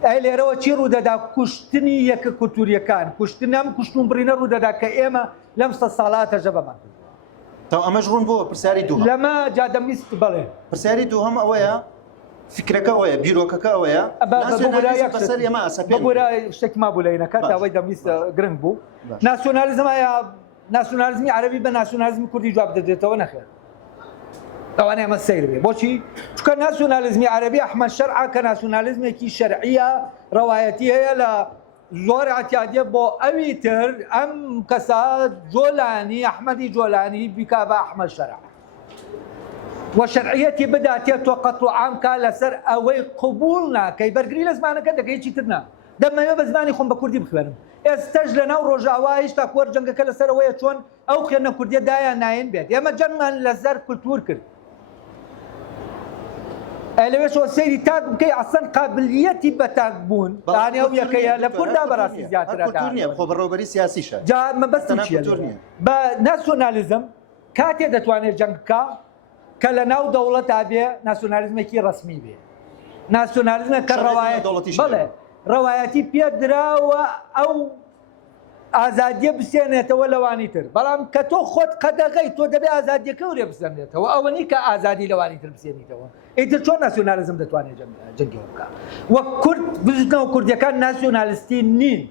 ئەی لێرەوە چی ڕوودەدا؟ کوشتنی یەکە کولتوریەکان، کوشتنم کوشتن و بڕینە ڕوودەدا کە ئێمە لەم سە ساڵاتە ژەبەمان کردووە. ئەمەش ڕوون بۆ پرسیاری دووهەم. لەمە جادەمیست بڵێ پرسیاری دووهەم ئەوەیە، فکرەکە ئەوەیە، بیرۆکەکە ئەوەیە بەسەر ئێمە ئاسەپێن. بۆرە شتێک ما بوو لە ئینەکەت ئەوەی دەمیست گرنگ بوو. ناسیۆنالیزم ناسیۆنالیزمی عەرەبی بە ناسیۆنالیزمی کوردی جواب دەدرێتەوە نەخێر. ئەوانەیە ئەمە سەیر بێ. بۆچی؟ چونکە ناسیۆنالیزمی عەرەبی ئەحمەد شەرعە کە ناسیۆنالیزمێکی شەرعیە ڕەوایەتی هەیە لە زۆر اعتیادیە بۆ ئەوی تر ئەم کەسە جۆلانی ئەحمەدی جۆلانی بیکا بە ئەحمەد شەرع و شەرعیەتی بداتێت تۆ قەت و عامکە لەسەر ئەوەی قبوڵ ناکەی بەرگری لە زمانەکە دەکەی چی تر نا دەمەوێت بە زمانی خۆم بە کوردی بخوێنم. ئێستاش لە ناو ڕۆژاوا هێشتا کوەر جەنگەکە لەسەرەوەیە چۆن ئەو خوێنە کوردیە دایان ناین بێت. ئێمە جەنگمان لەسەر کولتور کرد. لەوێشەوە سەیری تاک بکەی ئەسەن قابلیەتی بە تاک بوون دانێ ئەو یەکەیە لە کووردا بەڕاستی زیاترەکە خۆبەڕێوەبەری سیاسیشە. جا مەبەستم چییە؟ بە ناسیۆنالیزم کاتێ دەتوانێت جەنگ بکا کە لە ناو دەوڵەتا بێ ناسیۆنالیزمێکی ڕەسمی بێ، ناسیۆنالیزمێک کە بەڵێ ڕەوایەتی پێدراوە ئەو ئازادیە بسێنێتەوە لەوانی تر. بەڵام کە تۆ خۆت قەدەغەی تۆ دەبێ ئازادیەکە ورێ بسێنێتەوە، ئەوە نی کە ئازادی لەوانی تر بسێنیتەوە. ئیتر چۆن ناسیۆنالیزم دەتوانێت جەنگەوە بکات؟ وەک کورد بزنەوە کوردیەکان ناسیۆنالیستی نین.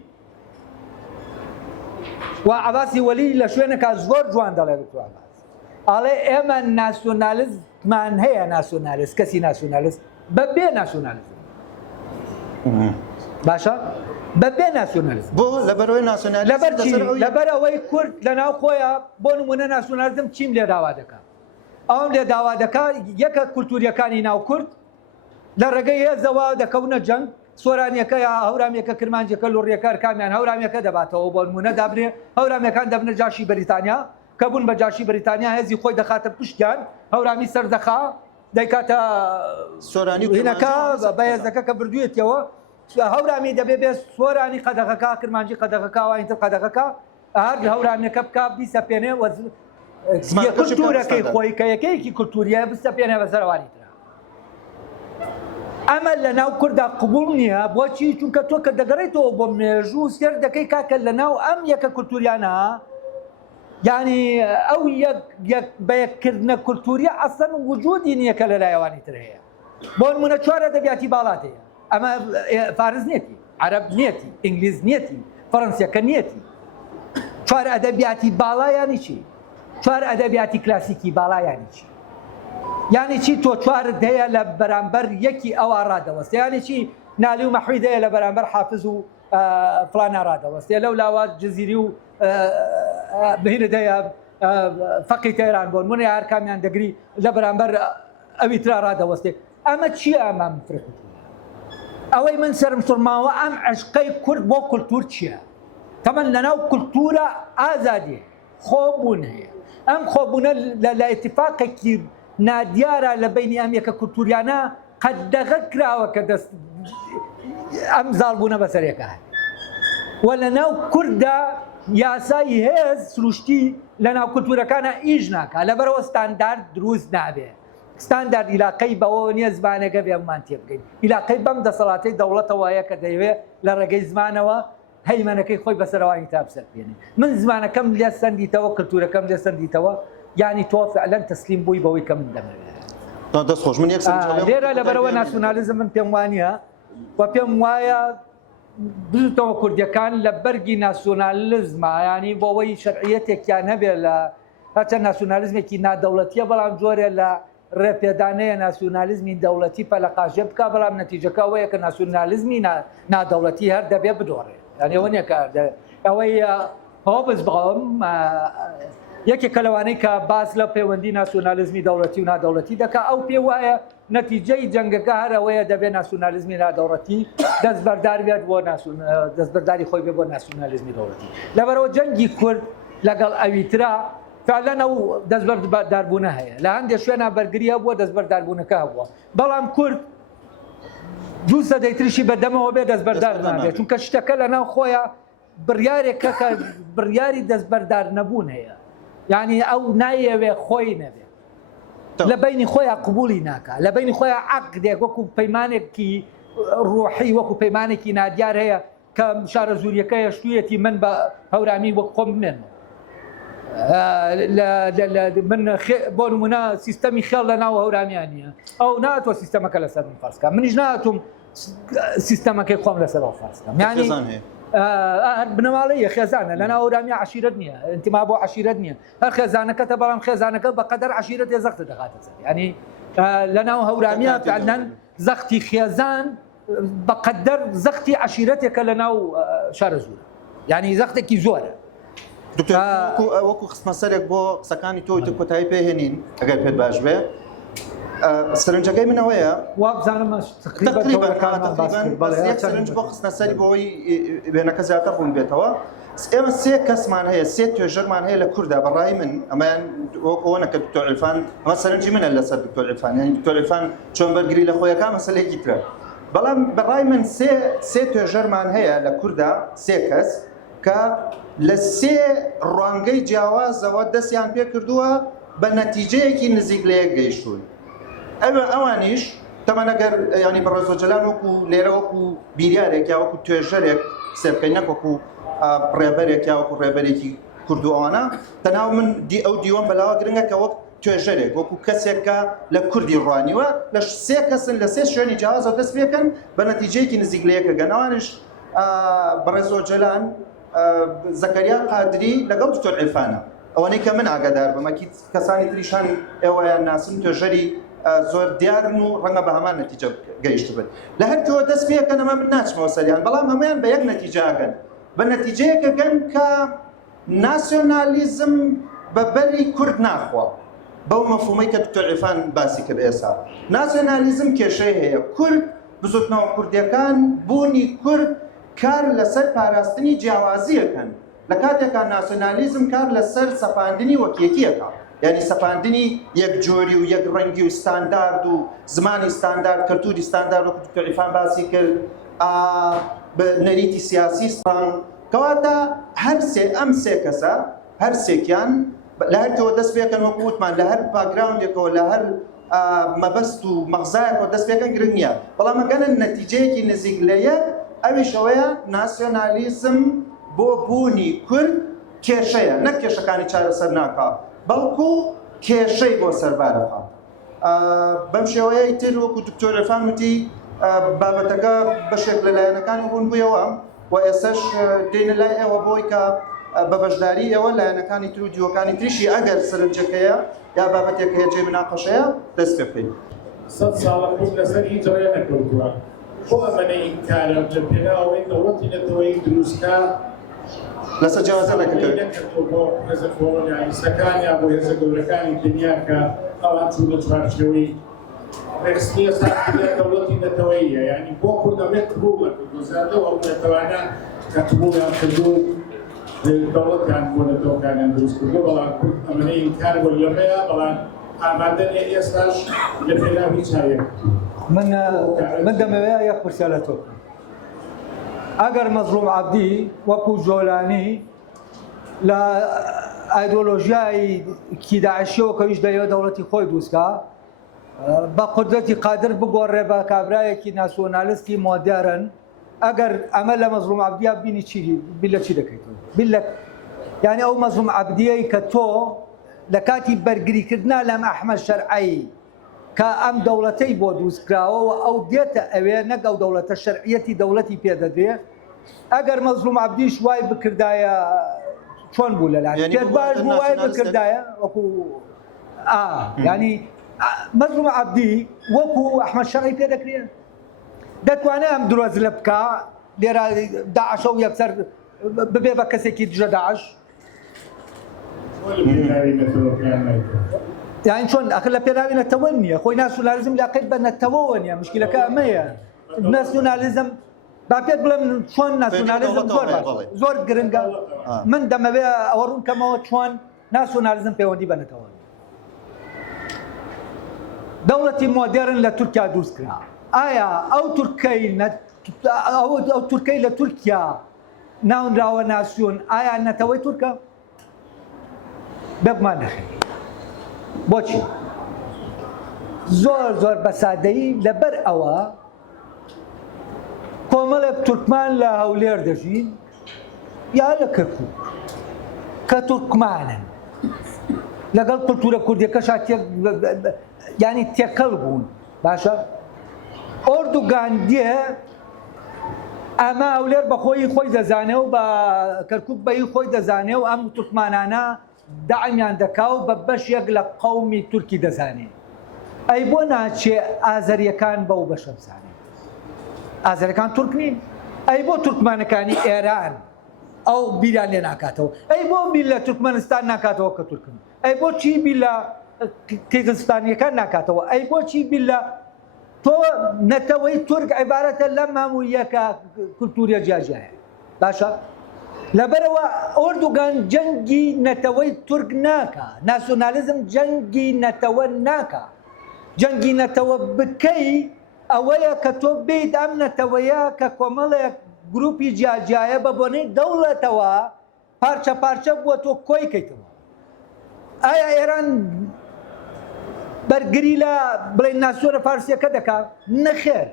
و عەباسی وەلی لە شوێنێکا زۆر جوان دەڵێ ئاڵێ ئێمە ناسیۆنالیزمان هەیە، ناسیۆنالیست کەسی ناسیۆنالیست بەبێ ناسیۆنالیزم باشە بەبێ ناسیۆنالیزم بۆ لەبەرەوەی ناسیۆنالیزم لەبەر ئەوەی کورد لە ناو خۆیە بۆ نمونە ناسیۆنالیزم چیم لێ داوا دەکات. ئەو لێ داوا دەکا یەکە کولتوریەکانی ناو کورد لە ڕێگەی هێزەوە دەکەونە جەنگ سۆرانیەکە یا هەورامێکە کرمانجەکە لۆڕیەکە کامیان هەورامێکە دەباتەوە بۆ نمونە دابنێ هەورامەکان دەبنە جاشی بەریتانیا کە بوون بە جاشی بەریتانیا هێزی خۆی دەخاتە پشتیان هەورامی سەردەخا دەیکاتە هینەکە بەهێزەکە کە بردوێتەوە هەورامی دەبێ بێ سۆرانی قەدەغەکە کرمانجی قەدەغەکە وایتر قەدەغەکە هەر هەورامەکە بکە بیسەپێنێ کولتورەکەی خۆی کە یەکەیەکی کولتوریە بستەپێنێ بەسەروانی ترە ئەمە لە ناو کووردا قبوڵ نییە بۆچی چونکە تۆ کە دەگەڕێتەوە بۆ مێژوو سێر دەکەی کاکە لە ناو ئەم یەکە کولتوریانە یعنی ئەو بەیەکردنە کولتوریە ئەسەن وجودی نییە کە لە لایەوانی تر هەیە بۆ نمونە چوار ئەدەبیاتی باڵات هەیە ئەمە فارس نیەتی عەرەب نیەتی ئینگلیز نیەتی فەڕەنسیەکە نیەتی چوار ئەدەبیاتی باڵا یانی چی چوار ئەدەبیاتی کلاسیکی باڵا یانی چی یعنی چی تۆ چوارت هەیە لە بەرامبەر یەکی ئەوە ڕادەوەستێ یعنی چی نالی و مەحوید هەیە لە بەرامبەر حافز و فڵانە ڕادەوەستێ لەو لاوە جزیری و بهینت هەیە فەقی تەیران بۆن منە هەر کامیان دەگری لە بەرامبەر ئەوی ترا ڕادەوەستێ ئەمە چییە ئەمە فرق ئەوەی من سرم سوڕماوە ئەم عشقەی کورد بۆ کولتور چییە تەمەن لەناو کولتورە ئازادی خۆبوون هەیە ئەم خۆبوونە لە ئیتیفاقێکی نادیارە لە بینی ئەم یەکە کولتوریانە قەدەغە کراوە کە دەست ئەم زاڵبوونە بەسەرێکە و لە ناو کووردا یاسای هێز سروشتی لە ناو کولتورەکانە ئیش ناکە لەبەرەوە ستاندارد دروست نابێ ستاندارد عیلاقەی بەوە نییە زمانەکە بێمان تێ بگەین عیلاقەی بەم دەسەڵاتی دەوڵەتەوەیە کە دەیەوێت لە ڕێگەی زمانەوە هەیمەنەکەی خۆی بەسەرەوانی تابسەر بێنێ من زمانەکەم لێ سندیتەوە کولتورەکەم لێ سندیتەوە یعنی تۆ فعلەن تەسلیم بووی بەوەی کە من دەمەوێت دەستخۆش من لێرە لەبەرەوە ناسیۆنالیزم من پێم وانە و پێم وایە بزوتەوە کوردیەکان لە بەرگی ناسیۆنالیزمە ینی بۆ ئەوەی شەرعیەتێکیان هەبێت لە هەرچەند ناسیۆنالیزمێکی نادەوڵەتیە بەڵام جۆرێ لە ڕێپێدانەیە ناسیۆنالیزمی دەوڵەتی پەلەقاژێ بکە بەڵام نەتیجەکە ئەوەیە کە ناسیۆنالیزمی نادەوڵەتی هەر دەبێ بدۆڕێ ینی ئەوە نییە کە ئەوەی هەوە بز بڵم یەکێکە لەوانەی کە باس لە پەیوەندی ناسیۆنالیزمی دەوڵەتی و نادەوڵەتی دەکا ئەو پێ وایە نەتیجەی جەنگەکە هەرەوەیە دەبێت ناسیۆنالیزمی نادەوڵەتی دەستبەردار بێت بۆ دەستبەرداری خۆی بێ بۆ ناسیۆنالیزمی دەوڵەتی لەبەرەوە جەنگی کورد لەگەڵ ئەوی ترا فعلەن ئەو دەستبەرداربوونە هەیە لە هەندێک شوێنە بەرگریە بووە دەستبەرداربوونەکە بووە بەڵام کورد دوو سەدەی تریشی بەردەمەوە بێ دەستبەردار نابێت چونکە شتەکە لە ناو خۆیە بڕیارێکە کە بڕیاری دەستبەردار نەبوون هەیە یعنی ئەو نایەوێ خۆی نەبێت لە بینی خۆیان قبولی ناکە لە بینی خۆیان عەقدێک وەکو پەیمانێکی ڕۆحی وەکو پەیمانێکی نادیار هەیە کە شارە زوریەکە هێشتوویەتی من بە هەورامی وەک خۆم بمێنەوە من بۆ نمونە سیستەمی خێڵ لە ناو هەورامیان نییە ئەو ناتوە سیستەمەکە لەسەر من فەرزکە منیش ناتوم سیستەمەکەی خۆم لەسەرەوە فەرزکەم یعنی بنەماڵەیە خێزانە لە ناو هەورامی عەشیرەت نییە ئینتیما بۆ عەشیرەت نییە هەر خێزانەکەتە بەڵام خێزانەکە بەقەدەر عەشیرەت زەختە دەخاتە سەر ینی لە ناو هەورامیە فعلەن زەختی خێزان بەقەدەر زەختی عەشیرەتێکە لە ناو شارە زوورە یعنی زەختێکی زۆرە دکتۆر وەکو خستمە سەرێک بۆ قسەکانی تۆی تو کۆتایی پێهێنین ئەگەر پێت باش بێ سەرنجەکەی منەوەیە وابزانم سەرنج بۆ خستنە سەری بۆەوەی وێنەکە زیاتر ڕوون بێتەوە ئێمە سێ کەسمان هەیە سێ توێژەرمان هەیە لە کووردا بەڕای من ئەمەیان ئەوەنە کە دکتۆر عیرفان ئەمە سەرنجی منە لەسەر دکتۆر عیرفان یعنی دکتۆر عیرفان چۆن بەرگری لە خۆیەکە مەسەلەیەکی ترە بەڵام بەڕای من سێ توێژەرمان هەیە لە کووردا سێ کەس کە لە سێ ڕوانگەی جیاوازەوە دەستیان پێ کردووە بە نەتیجەیەکی نزیک لە یەک گەیشتوون ئەوانیش تەمەنەگەر ینی بەڕێزۆ جەلان وەکو لێرە وەکو بیریارێک یا وەکو توێژەرێک سێبکەی نەک وەکو ڕێبەرێک یا وەکو ڕێبەرێکی کورد و ئەوانە تەناو من ئەو دیوەم بەلاوە گرنگە کە وەک توێژەرێک وەکو کەسێکە لە کوردی ڕوانیوە لە سێ کەسن لە سێ شوێنی جیاوازەوە دەست پێکەن بە نەتیجەیەکی نزیک لە یەکە گەنەوانش بەڕێزۆ جەلان زەکەریا قادری لەگەڵ دکتۆر عیرفانە ئەوانەی کە من ئاگادار بمەکی کەسانی تریشان ئێوەیان ناسن توێژەری زۆر دیارن و ڕەنگە بە هەمان نەتیجە گەیشت بن لە هەرکەوە دەست پێکەن ئەمە من ناچمەوە سەریان بەڵام هەمویان بە یەک نەتیجەگەن بە نەتیجەیەکەگەن کە ناسیۆنالیزم بە بەری کورد ناخوا بەو مەفهومەی کە دکتۆر عیرفان باسی کرد ئێستا ناسیۆنالیزم کێشەی هەیە کورد بزوتنەوە کوردیەکان بوونی کورد کار لەسەر پاراستنی جیاوازیەکەن لە کاتێکا ناسیۆنالیزم کار لەسەر سەپاندنی وەکیەکیەکە یعنی سەپاندنی یەک جۆری و یەک ڕەنگی و ستاندارد و زمانی ستاندارد کەلتوری ستاندارد وەکو دکتۆر عیرفان باسی کرد بە نەریتی سیاسی سترانگ کەواتە ئەم سێ کەسە هەر سێکیان لە هەرتەوە دەست پێکەن وەکو وتمان لە هەر باگراوندێکەوە لە هەر مەبەست و مەغزایەکەوە دەست پێکەن گرنگ نییە بەڵام ئەگەنن نەتیجەیەکی نزیک لە یەک ئەویشەوەیە ناسیۆنالیزم بۆ بوونی کورد کێشەیە نەک کێشەکانی چارەسەر ناکا بەڵکو کێشەی بۆ سەربارەخە بەم شێوەیە تر وەکو دکتۆر عیرفان وتی بابەتەکە بەشێک لە لایەنەکانی ڕوون بوویەوە و ئێسش دێنە لای ئێوە بۆی کە بە بەشداری ئێوە لایەنەکانی تر و دیوەکانی تریشی ئەگەر سەرنجەکەیە یا بابەتێک هەیە جێ مناقەشەیە دەست پێ بکەین. 100 ساڵە پێش لەسەر هیچ ڕێ نەکەوتووە خۆ ئەمەنەی کارە لە پێناوەی دەوڵەتی نەتەوەی دروستکە لەسەر جیاوازە نەکەکرد بۆ هێزە کۆڵۆنیالیستەکان یا بۆ هێزە گەورەکانی دنیا کە ئەوان چوو لە چوارچێوەی ڕێخستنی ساختە دەوڵەتی نەتەوەییە یعنی بۆ کوردەمێت بوو لە کوردستانەوە ئەو نەتەوانە کە تبوویان کردو دەوڵەتیان بۆ نەتەوەکانیان دروست کردو بەڵام کورد ئەمەنەی کار بۆ لەمەیە بەڵام ئامادە نیە ئێستاش لە پێناو هیچ چارەیەک من دەمەوێت یەک پرسیار لە تۆ ئەگەر مەزلوم عەبدی وەکو جۆلانی لە ئایدۆلۆژیای داعشیەوە کەویش دەیەوە دەوڵەتی خۆی دروستکە بە قودرەتی قادر بگۆڕێ بە کابرایەکی ناسیۆنالیستی مۆدێرن ئەگەر ئەمە لە مەزلوم عەبدیە بینی چی بیل لە چی دەکەیتەوە بیل یعنی ئەو مەزلوم عەبدیەی کە تۆ لە کاتی بەرگریکردنا لەم ئەحمەد شەرعی کە ئەم دەوڵەتەی بۆ دروستکراوەوە ئەو دێتە ئەوێ نەک ئەو دەوڵەتە شەرعیەتی دەوڵەتی پێدەدرێ ئەگەر مەزلوم عەبدیش وای بکردایە چۆن بوو لەلایەن پێت باش بوو وای بکردایە وەکو ینی مەزلوم عەبدی وەکو ئەحمەد شەرعی پێدەکرێن دەتوانێت ئەم درۆز لە بکە لێرە داعشە و یەکسەر ببێ بە کەسێکی دژە داعش یعنی چۆن ئەخر لە پێراوی نەتەوە نییە خۆی ناسیۆنالیزم لاقیت بە نەتەوەوە نییە مشکلەکە ئەمەیە ناسیۆنالیزم با پێت بڵێم چۆن ناسیۆنالیزم زۆر گرنگە من دەمەوێت ئەوە ڕوون کەمەوە چۆن ناسیۆنالیزم پەیوەندی بە نەتەوە دەوڵەتی مۆدێرن لە تورکیا دروست کرا ئایا ئەو تورکەی لە تورکیا ناونراوە ناسیۆن ئایا نەتەوەی تورکە بێگومان نەخێت بۆچی زۆر بە سادەیی لەبەر ئەوە کۆمەڵێک تورکمان لە هەولێر دەژین یا لە کەرکووک کە تورکمانن لەگەڵ کولتورە کوردیەکەشا ینی تێکەڵ بوون باشە ئۆردوگان دێ ئەمە هەولێر بە خۆی دەزانێ و بە کەرکووک بەی خۆی دەزانێ و ئەم تورکمانانە داعمیان دەکا و بە بەشێک لە قەومی تورکی دەزانێ ئەی بۆ ناچێ ئازەریەکان بەو بەشە بزانێ ئازەریەکان تورک نین ئەی بۆ تورکمانەکانی ئێران ئەو بیران لێ ناکاتەوە ئەی بۆ بیل لە تورکمەنستان ناکاتەوە کە تورکن ئەی بۆ چی بیل لە کیرگستانیەکان ناکاتەوە ئەی بۆ چی بیل لە تۆ نەتەوەی تورک عیبارەتە لەم هەموو یەکە کولتوریە جیاجایە باشە لەبەرەوە ئۆردوگان جەنگی نەتەوەی تورک ناکە ناسیۆنالیزم جەنگی نەتەوە ناکە جەنگی نەتەوە بکەی ئەوەیە کە تۆ بیت ئەم نەتەوەیە کە کۆمەڵێک گروپی جیاجایە بە بۆنەی دەوڵەتەوە پارچە پارچە بووە تۆ کۆی کەیتەوە ئایا ئێران بەرگری لە بڵێن ناسیۆنە فارسیەکە دەکات نەخێر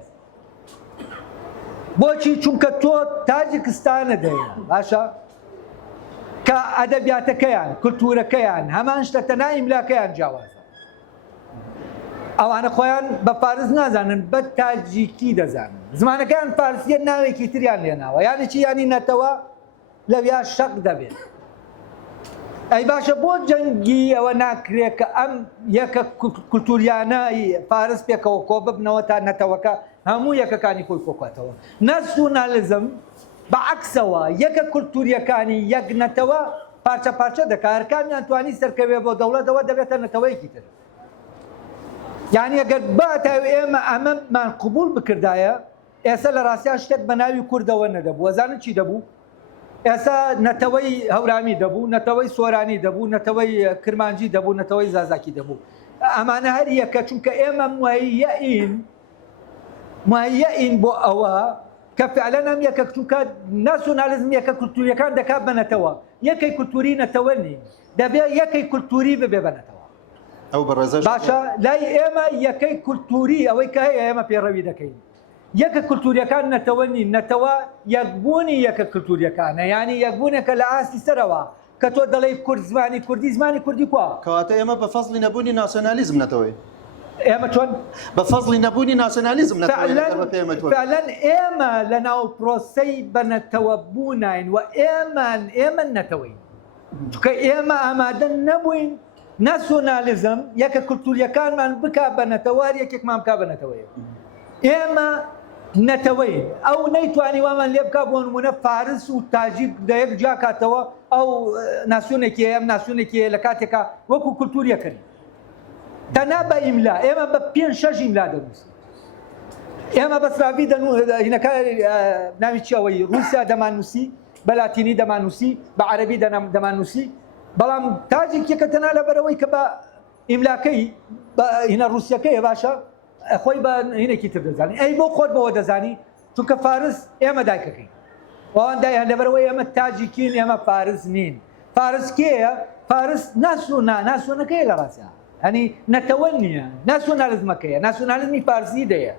بۆچی چونکە تۆ تاجیکستانە دەیە باشە کە ئەدەبیاتەکەیان کولتورەکەیان هەمان شتە تەنها ئیملاکەیان جیاوازە ئەوانە خۆیان بە فارس نازانن بە تاجیکی دەزانن زمانەکەیان فارسیە ناوێکی تریان لێناوە یانی چی ینی نەتەوە لەویا شەق دەبێت ئەی باشە بۆ جەنگی ئەوە ناکرێت کە ئەم یەکە کولتوریانە فارس پێکەوە کۆ ببنەوە تا نەتەوەکە هەموو یەکەکانی خۆی کۆکاتەوە ناسیۆنالیزم بەعەکسەوە یەکە کولتوریەکانی یەک نەتەوە پارچە پارچە دەکات هەرکامیان توانی سەرکەوێ بۆ دەوڵەتەوە دەبێتە نەتەوەیەکی تر یعنی ئەگەر باتاوی ئێمە ئەمەمان قبول بکردایە ئێستا لە ڕاستیان شتێک بە ناوی کوردەوە نەدەبوو ئەزانن چی دەبوو ئێستا نەتەوەی هەورامی دەبوو نەتەوەی سۆرانی دەبوو نەتەوەی کرمانجی دەبوو نەتەوەی زازاکی دەبوو ئەمانە هەر یەکە چونکە ئێمە مهیئین بۆ ئەوە کە فعلا ئەم یەکە چونکە ناسیۆنالیزم یەکە کولتوریەکان دەکات بە نەتەوە یەکەی کولتوری نەتەوە نین دەبێت یەکەی کولتوری ببێ بە نەتەوە ئەو بەڕێزەش باشە لای ئێمە یەکەی کولتوری ئەوەی کە هەیە ئێمە پێڕەوی دەکەین یەکە کولتوریەکان نەتەوە نین نەتەوە یەکبوونی یەکە کولتوریەکانە ینی یەکبوونێکە لە ئاستی سەرەوە کە تۆ دەڵێ کورد زمانی کوردی کوا کەواتە ئێمە بە فەزڵی نەبوونی ناسیۆنالیزم نەتەوەی ئێمە چۆن بە فەزڵی نەبوونی ناسیۆنالیزم فعلەن ئێمە لە ناو پرۆسەی بە نەتەوە بوونین و ئێمە نەتەوەین چونکە ئێمە ئامادە نەبووین ناسیۆنالیزم یەکە کولتوریەکانمان بکا بە نەتەوار یەکێکمان بکا بە نەتەوەیە ئێمە نەتەوەین ئەو نەیتوانی وامان لێ بکا بۆ نمونە فارس و تاجیک لە یەک جا کاتەوە ئەو ناسیۆنێکی ئەم ناسیۆنێکی لە کاتێکا وەکو کولتوریەکەن تەنا بە ئیملا ئێمە بە 5-6 ئیملا دەنووسین ئێمە بە سراوی هینەکە ناوی چیەوەی رووسیا دەمانووسی بە لاتینی دەمانووسی بە عەرەبی دەمانووسی بەڵام تاجێکێکە تەنا لەبەرەوەی کە بە ئیملاکەی هینە رووسیەکەیە باشە خۆی بە هینێکی تر دەزانی ئەی بۆ خۆت بەوە دەزانی چونکە فارس ئێمە دایکەکەین ئەوەندای لەبەرەوەی ئێمە تاجیکین ئێمە فارس نین فارس کێیە فارس ناسیۆنەکەیە لە ڕاستە هەنی نەتەوە نییە ناسیۆنالیزمەکەیە ناسیۆنالیزمی فارسی دەیە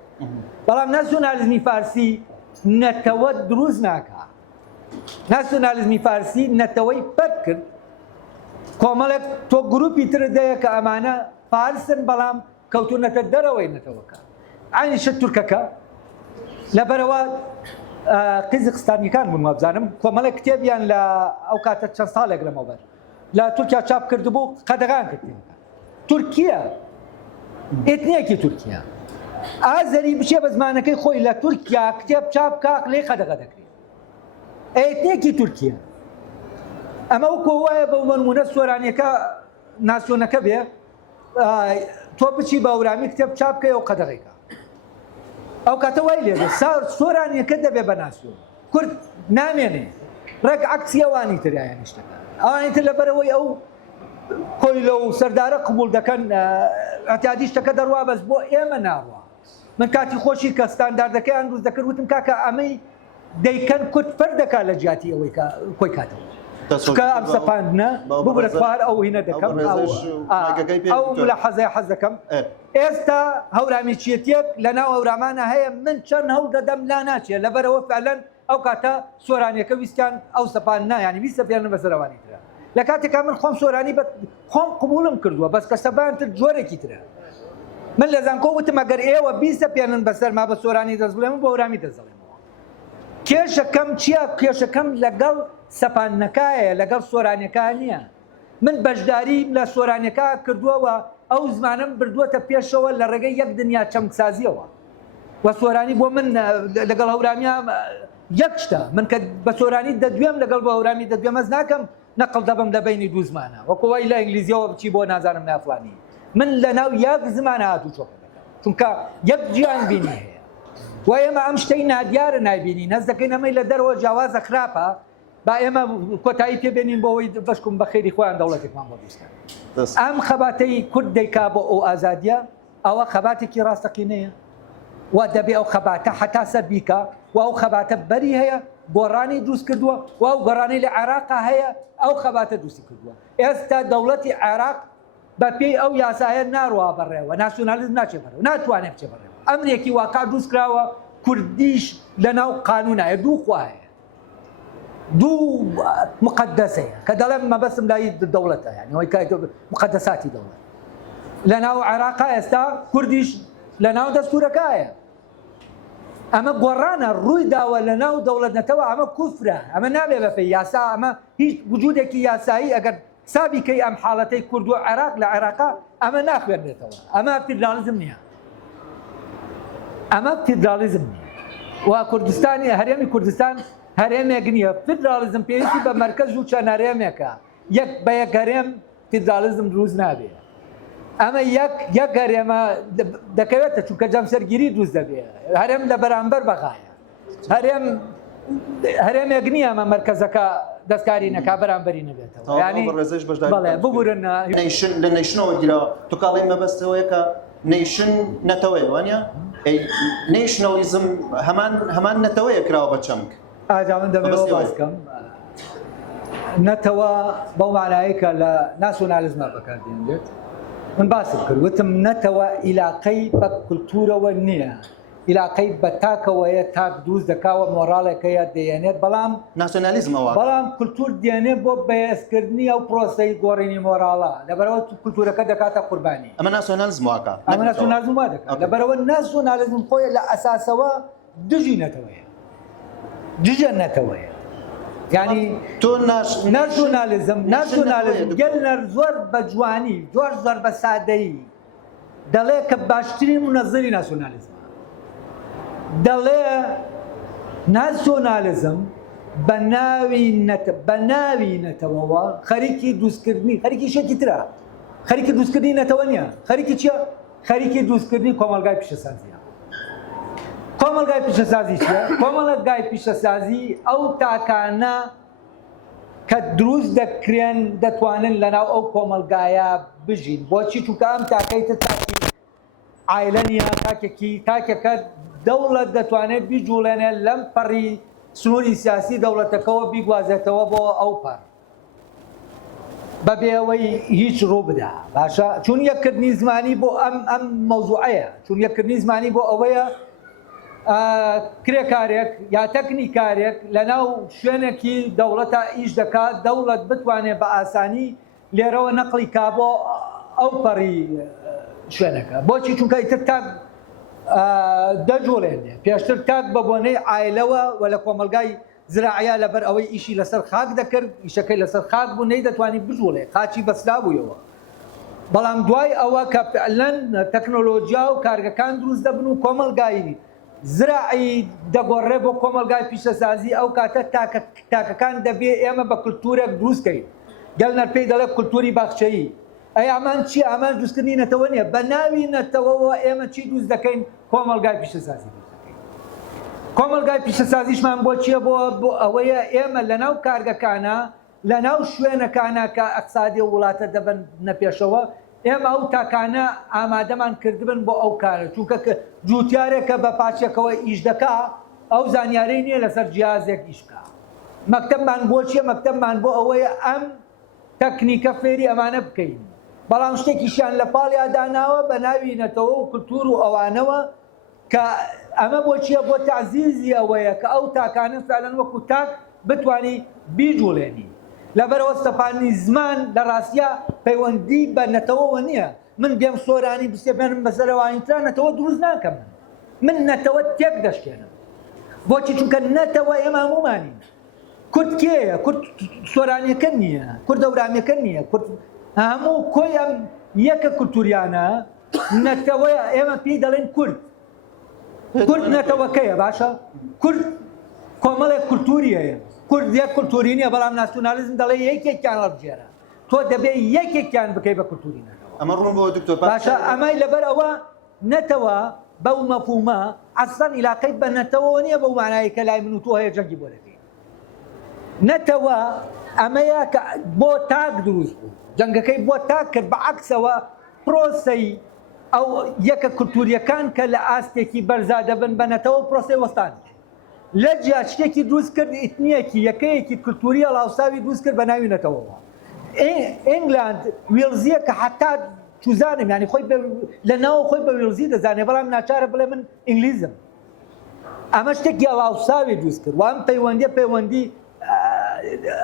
بەڵام ناسیۆنالیزمی فارسی نەتەوە دروست ناکات ناسیۆنالیزمی فارسی نەتەوەی پەر کرد کۆمەڵێک تۆ گروپی تر دەیە کە ئەمانە فارسن بەڵام کەوتونەتە دەرەوەی نەتەوەکە عینیشە تورکەکە لەبەرەوە قیزقستانیەکان بوون وابزانم کۆمەڵێک کتێبیان لە ئەو کاتە چەند ساڵێک لەمەوبەر لە تورکیا چاپ کردبوو قەدەغان کردێنەکە تورکیە ئێتنیەکی تورکیا ئازەری بچێ بە زمانەکەی خۆی لە تورکیا کتێب چاپ کاک لێ قەدەغە دەکرێت ئێتنیەکی تورکیا ئەمە وەکو وایە بە نمونە سۆرانیەکە ناسیۆنەکە بێ تۆ بچی بە ئەورامی کتێب چاپ بکەی ئەو قەدەغێکە ئەو کاتە وای لێ سۆرانیەکە دەبێ بە ناسیۆن کورد نامێنێ ڕێک عەکسی ئەوانی تریایە شتەکە ئەوانی تر لەبەرەوەی ئەو کۆیلە و سەردارە قبول دەکەن ئەتیادی شتەکە دەڕوا بەس بۆ ئێمە ناڕوا من کاتی خۆشی کە ستانداردەکەیان دروست دەکرد وتم کاکە ئەمەی دەیکەن کورد پەر دەکات لە جیاتی ئەوەی کۆی کاتەوە چکە ئەم سەپاندنە ببرە خوار ئەو هینە دەکەم ئەو لە حەزای حەز دەکەم ئێستا هەورامیچیەتێک لە ناو هەورامانە هەیە من چەند هەوڵ دەدەم لا ناچێت لەبەرەوە فعلەن ئەو کاتە سۆرانیەکە ویستیان ئەو سەپان نایانی ویستە پێیان بەسەروانی ترە لە کاتێکا من خۆم سۆرانی بە خۆم قبولم کردووە بەس کە سەبان تر جۆرێکی ترە من لە زانکۆ وتم ئەگەر ئێوە بیستە پێێنن بەسەر ما بە سۆرانی دەستبڵێم بە هەورامی دەزەڵێمەوە کێشەکەم چییە کێشەکەم لەگەڵ سەپانەکایە لەگەڵ سۆرانیەکە نییە من بەشداری لە سۆرانیەکە کردووەوە ئەو زمانم بردووەتە پێشەوە لە ڕێگەی یەک دنیا چەمکسازیەوە وە سۆرانی بۆ من لەگەڵ هەورامیە یەک شتە من کە بە سۆرانی دەدوێم لەگەڵ بە هەورامی دەدوێم مەز ناکەم نەقڵ دەبم لە بینی دوو زمانە وەکووای لە ئینگلیزیەوە بچی بۆ نازانم نافڵانی من لە ناو یەک زمانە هاتوو چۆکە دەکەم چونکە یەک جیان بینی هەیە و ئێمە ئەم شتەی نادیارە نایبینی نەز دەکەین ئەمەی لە دەرەوە جیاوازە خراپە با ئێمە کۆتایی پێبێنین بۆەوەی بەشکم بە خێری خۆیان دەوڵەتێکمان بۆ دروستکەن ئەم خەباتەی کورد دەیکا بۆ ئەو ئازادیە ئەوە خەباتێکی ڕاستەقینەیە و دەبێ ئەو خەباتە حتا سەر بیکە و ئەو خەباتە بەری هەیە گۆڕانی دروست کردووە و ئەو گۆڕانی لە عێراقا هەیە ئەو خەباتە دروستی کردووە ئێستا دەوڵەتی عێراق بە پێی ئەو یاسایە ناڕوا بەڕێوە ناسیۆنالیزم ناچێت بەڕێوە ناتوانێت بچێت بەڕێوە ئەمرێکی واقع دروست کراوە کوردیش لە ناو قانونایە دوو خوایە دوو مقدسەیە کە دەڵێم مەبەسم لای دەوڵەتە یعنی ئەوەی مقدساتی دەوڵەت لە ناو عێراقا ئێستا کوردیش لە ناو دەستوورەکەیە ئەمە گۆڕانە ڕووی داوە لە ناو دەوڵەتنەتەوە ئەمە کوفرە ئەمە نابێ بەپێی یاسا ئەمە هیچ وجودێکی یاسایی ئەگەر سابیکەی ئەم حاڵەتەی کورد و عێراق لە عێراقا ئەمە ناخوێنرێتەوە ئەمە فیدرالیزم نییە ئەمە فیدرالیزم نییە و کوردستانی هەرێمی کوردستان هەرێمێک نییە فیدرالیزم پێویستی بە مەرکەز و چەند هەرێمێکە یەک بە یەک هەرێم فیدرالیزم دروست نابێت. ئەمە یەک هەرێمە دەکەوێتە چونکە جەمسەرگیری دروست دەبێت. هەرێم لە بەرامبەر بەغایە. هەرێمێک نییە ئەمە مەرکەزەکە دەستکاری نەکا بەرامبەری نەبێتەوە. ینی ڕێزش بەشدار بەڵێ ببورن لە نەیشنەوە گیرەوە تو کاڵی مەبەستەوەیە کە نەیشن نەتەوەی وانە نەیشنەلیزم هەمان نەتەوەیە کراوە بە چەمک. ئاجا من دەبێت باس بکەم. نەتەوە بەو معنایە کە لە ناسیۆنالیزمە بەکاردێنرێت. من باسم کرد وتم نەتەوە عیلاقەی بە کولتورەوە نییە. عیلاقەی بە تاکەوەیە تاک دروست دەکاوە مۆراڵێکەیە دێنێت بەڵام ناسیۆنالیزمەوە بەڵام کولتور دێنێت بۆ بەهێزکردنی ئەو پرۆسەی گۆڕینی مۆراڵە لەبەرەوە کولتورەکە دەکاتە قوربانی. ئەمە ناسیۆنالیزمواکە. ئەمە ناسیۆنالیزم وا دەکات. لەبەرەوە ناسیۆنالیزم خۆی لە ئەساسەوە دژی نەتەوەیە. دژە نەتەوەیە. ینی تۆ ناسیۆنالیزم گەلنەر زۆر بە جوانی زۆر بە سادەیی دەڵێ کە باشترین منەزەری ناسیۆنالیزم. دەڵێ ناسیۆنالیزم بە ناوی نەتەوەوە خەریکی دروستکردنی خەریکی شەکی ترە. خەریکی دروستکردنی نەتەوە نییە. خەریکی چییە؟ خەریکی دروستکردنی کۆمەلگای پیشەسازیە. کۆمەلگای پیشەسازی چییە؟ کۆمەلگای پیشەسازی ئەو تاکانە کە دروست دەکرێن دەتوانن لەناو ئەو کۆمەلگایە بژین. بۆچی چونکە ئەم تاکەیتە تاکی عایلە نیە، تاکێکە دەوڵەت دەتوانێت بیجوڵێنێت لەم پەڕی سنووری سیاسی دەوڵەتەکەەوە بیگوازێتەوە بۆ ئەو پەر بەبێ ئەوەی هیچ ڕوو بدا. باشە چون یەککردنی زمانی بۆ ئەم مەوزوعەیە، چون یەککردنی زمانی بۆ ئەوەیە کرێکارێک یا تەکنیکارێک لەناو شوێنێکی دەوڵەتە ئیش دەکات دەوڵەت بتوانێت بە ئاسانی لێرەوە نەقلی کا بۆ ئەو پەڕی شوێنەکە. بۆچی چونکە ئیتر تاک دەجوڵێنێ پێشتر تاک بە بۆنەی عایلەوە و لە کۆمەلگای زراعە لەبەر ئەوەی ئیشی لەسەر خاک دەکرد، ئیشەکەی لەسەر خاک بوو نەی دەتوانانی بژوڵێ خاچی بەسلا بوویەوە. بەڵام دوای ئەوە کە فعلەن تەکنۆلۆژیا و کارگەکان دروست دەبن و کۆمەلگایی زراعی دەگۆڕێ بۆ کۆمەلگای پیشەسازی ئەو کاتە تاکەکان دەبێ ئێمە بە کولتورێک دروستکەین. گەلنەر پێی دەڵێ کولتوری باخچەیی. ئەمان چی ئامان دروستکردنی نەتەوە نییە، بە ناوی نەتەوەەوە ئێمە چی دروست دەکەین؟ کۆمەلگای پیشەسازی دروست دەکەین. کۆمەلگای پیشەسازیشمان بۆ چییە؟ بۆ ئەوەیە ئێمە لەناو کارگەکانە لەناو شوێنەکانە کە ئەقسادی وڵاتە دەبن نەپێشەوە ئێمە ئەو تاکانە ئامادەمان کردبن بۆ ئەو کارە، چونکە جوتیارێکە بە پاچێکەوە ئیش دەکا ئەو زانیارەی نییە لەسەر جیازێک ئیشکا. مەکتەبمان بۆ چییە؟ مەکتەبمان بۆ ئەوەیە ئەم تەکنیکە فێری ئەمانە بکەین. بەڵام شتێکیشیان لە پاڵیا داناوە بە ناوی نەتەوە و کولتور و ئەوانەوە کە ئەمە بۆ چییە؟ بۆ تعزیزی ئەوەیە کە ئەو تاکانە فعلەن وەکو تاک بتوانی بیجوڵێنی. لەبەرەوە سەپاندنی زمان لە ڕاستیە پەیوەندی بە نەتەوەوە نییە. من بێم سۆرانی بستێبێنم بەسەرەوەینترا نەتەوە دروست ناکەم. من نەتەوە تێک دەشکێنم. بۆچی چونکە نەتەوە ئێمە هەمومانین. کورد کێیە؟ کورد سۆرانیەکە نییە، کورد دەورامیەکە نییە، کورد هەموو کۆی ئەم یەکە کولتوریانە نەتەوەیە. ئێمە پێی دەڵێن کورد. کورد نەتەوەکەیە باشە؟ کورد کۆمەڵێک کولتوری هەیە. کورد یەک کولتوری نییە، بەڵام ناسیۆنالیزم دەڵێ یەکێکیان هەڵبژێرە. تۆ دەبێت یەکێکیان بکەی بە کولتوری نەتەوە. ئەمە ڕوون بۆ دکتۆر باشە ئەمای لەبەر ئەوە نەتەوە بەو مەفهومە ئەسڵەن عیلاقەی بە نەتەوەوە نییە بەو معنایە کە لای من و تۆ هەیە جەنگی بۆ دەکەین. نەتەوە ئەمەیە کە بۆ تاک دروست بوو، جەنگەکەی بۆ تاک کرد بەعەکسەوە پرۆسەی ئەو یەکە کولتوریەکان کە لە ئاستێکی بەرزا دەبن بە نەتەوە پرۆسەی وەستان لە جیا شتێکی دروست کرد ئیتنیەکی یەکەیەکی کولتوری هەڵاوساوی دروست کرد بە ناوی نەتەوەوە. ئینگلاند وێڵزیە کە حتا چوزانم ینی خۆی لە ناوە خۆی بە وێڵزی دەزانێت بەڵام ناچارە بڵێ من ئینگلیزم. ئەمە شتێکی هەڵاوساوی دروست کرد و ئەم پەیوەندی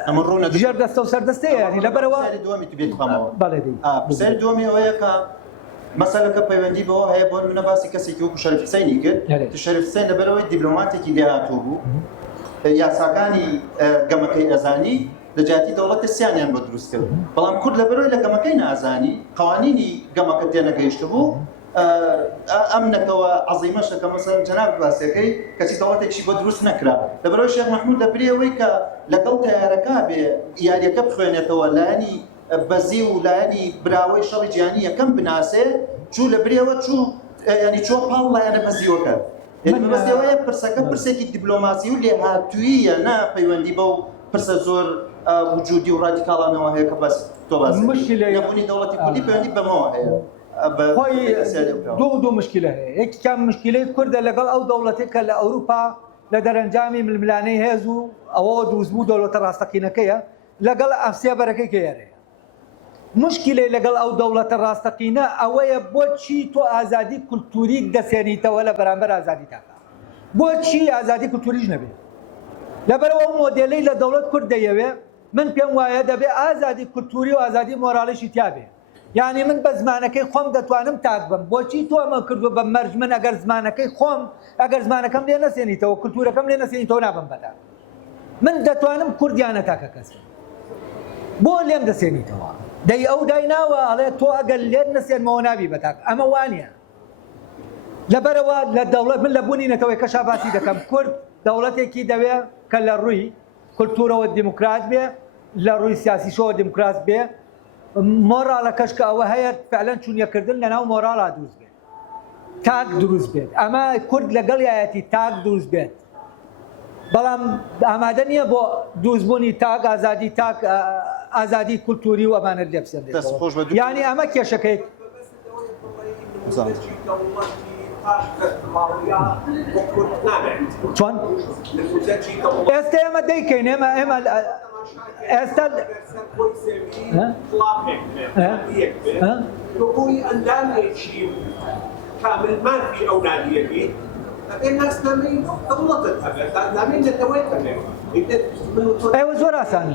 ئەمە ڕوونە ژێر دەستە و سەردەستەیە ینی لەبەرەوە دومی تو بێت بخەمەوە. بەڵێ پرسیاری دومی ئەوەیە کە مەسەلەکە پەیوەندی بەوە هەیە بۆ منە باسی کەسێکی وەکو شەریف حوسێنی کرد. شەریف حوسێن لەبەرەوەی دیبلۆماتێکی لێهاتوو بوو یاساکانی گەمەکەی ئەزانی لە جیاتی دەوڵەتە سییانیان بۆ دروست کرد. بەڵام کورد لەبەرەوەی لە گەمەکەی نازانی قوانینی گەمەکە تێنەگەیشت بوو ئەمنەتەوە عەزیمەشە کە مەسەڵەن جەناب باسیەکەی کەچی دەوڵەتێکشی بۆ دروست نەکرا لەبەرەوەی شێخ مەحموود لە برێەوەی کە لەگەڵ تەیارەکە بێ یاریەکە بخوێنێتەوە لایەنی بەزی و لایەنی براوەی شەڕی جیهانی یەکەم بناسێ چوو لە برێەوە چوو ینی چۆ پاڵ لایەنە بەزیوەکە بەستەوەیە پرسەکە پرسێکی دیپلۆماسی و لێهاتوویە نا پەیوەندی بەو پرسە زۆر وجودی و ڕادیکاڵانەوە هەیە کە بەس تۆ باس نەبوونی دەوڵەتی کوردی پەیوەندی بەمەوە هەیە دوو مشکلە هەیە یەکێکیان مشکلەی کوردە لەگەڵ ئەو دەوڵەتێکە لە ئەوروپا لە دەرەنجامی ململانەی هێز و ئەوە دروستبوو دەوڵەتە ڕاستەقینەکەیە لەگەڵ ئەسیابەرەکەی کە یارەیە مشکلەی لەگەڵ ئەو دەوڵەتە ڕاستەقینە ئەوەیە بۆچی تۆ ئازادی کولتوری دەسێنیتەوە لە بەرامبەر ئازادی تاکە بۆچی ئازادی کولتوریش نەبێت لەبەرەوە مۆدێلەی لە دەوڵەت کورد دەیەوێ من پێم وایە دەبێ ئازادی کولتوری و ئازادی مۆراڵیشی تیابێ یعنی من بە زمانەکەی خۆم دەتوانم تاک بم بۆچی تۆ ئەمە کردو بە مەرج من ئەگەر زمانەکەی خۆم ئەگەر زمانەکەم لێ نەسێنیتەوە کولتورەکەم لێ نەسێنیتەوە نابم بەدا من دەتوانم کوردیانە تاکە کەس بۆ لێم دەسێنیتەوە دەی ئەو دایناوە ئەڵێ تۆ ئەگەر لێت نەسێنمەوە نابی بەتاک ئەمە وانە لەبەرەوە لە دەوڵەت من لە بوونینەتەوەی کەشا باسی دەکەم کورد دەوڵەتێکی دەوێ کە لە ڕووی کولتورەوە دیموکرات بێ لە ڕووی سیاسیشەوە دیموکرات بێ مۆراڵەکەش کە ئەوە هەیە فعلەن چوونیەکردن لەناو مۆراڵا دروست بێت تاک دروست بێت ئەمە کورد لەگەڵ یایەتی تاک دروست بێت بەڵام ئامادە نییە بۆ دروستبوونی تاک ئازادی تاک ئازادی کولتوری و ئەمانە لێ بسێنرێت یعنی ئەمە کێشەکەی چۆن ئێستا ئێمە دەیکەین ئێمە ئێستا بۆی ئەندامێکی کاملمان فی ئەو نادیەکەی الناس دەوڵەتت هەبێت دامێن لەتەوەی ئێوە زۆر ئاسانە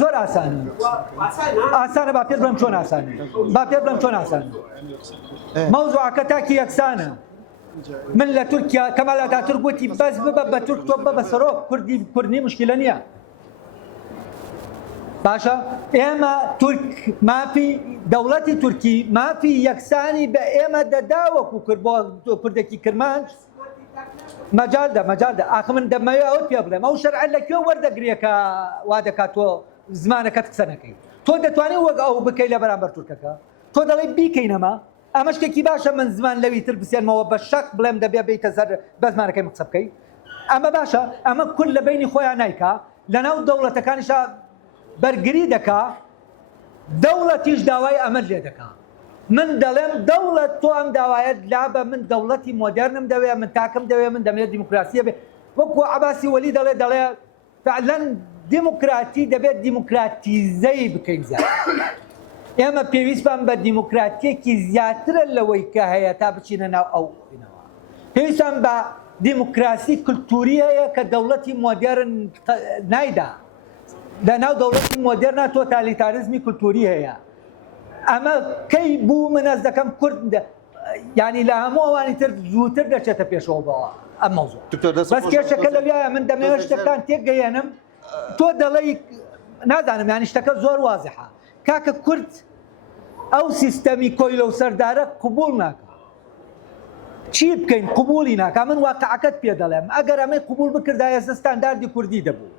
زۆر ئاسانە ئاسانە با پێت بڵێم چۆن ئاسانە با پێت بڵێم چۆن ئاسانە مەوزوعەکە تاکی یەکسانە من لە تورکیا کەمال ئاتاتورک گوتی بەس ببە بە تورک تۆ بە سەرۆک کوردی مشکلە نییە باشە ئێمە تورک مافی دەوڵەتی تورکی مافی یەکسانی بە ئێمە دەداوەکو کرد بۆ کوردێکی کرمانج مەجالدا ئاخ من دەمەوێت ئەوت پێ بڵێم ئەو شەرعە لەکوێ وەردەگرێکە وا دەکات تۆ زمانەکەت قسە نەکەی تۆ دەتوانێت وەک ئەو بکەی لە بەرامبەر تورکەکە تۆ دەڵێ بیکەینەمە ئەمە شتێکی باشە من زمان لەوی تر بسێنمەوە بە شەق بڵێم دەبێ بیتە سەر بە زمانەکەی قسە بکەی ئەمە باشە ئەمە کورد لە بینی خۆیان نایکا لەناو دەوڵەتەکانیشا بەرگری دەکا دەوڵەتیش داوای ئەمە لێ دەکا من دەڵێم دەوڵەت تۆ ئەم داوایەت لابە من دەوڵەتی مۆدرنم دەوێت من تاکەم دەوێت من دەمێت دیموکراسیە بێ وەکو عەباسی وەلی دەڵێ فعلەن دیموکراتی دەبێت دیموکراتیزەی بکەین زیاتر ئێمە پێویستمان بە دیموکراتیەکی زیاترە لەوەی کە هەیە تا بچینە ناو ئەو پێویستمان بە دیموکراسی کولتوری هەیە کە دەوڵەتی مۆدرن نایدا لە ناو دەوڵەتی مۆدرنا تۆتالیتاریزمی کولتوری هەیە ئەمە کەی بوو من ئەس دەکەم کورد ینی لە هەموو ئەوانی تر زووتر دەچێتە پێشەوە بەوە ئەم مەوزوع بەس کێشەکە لەوایە من دەمەوێت شتەکان تێکگەیەنم تۆ دەڵێی نازانم یانی شتەکە زۆر وازحە کاکە کورد ئەو سیستەمی کۆی لەو سەردارە قبول ناکە چی بکەین قبولی ناکە من واقعەکەت پێ دەڵێم ئەگەر ئەمەی قبول بکردایە ئێستا ستانداردی کوردی دەبوو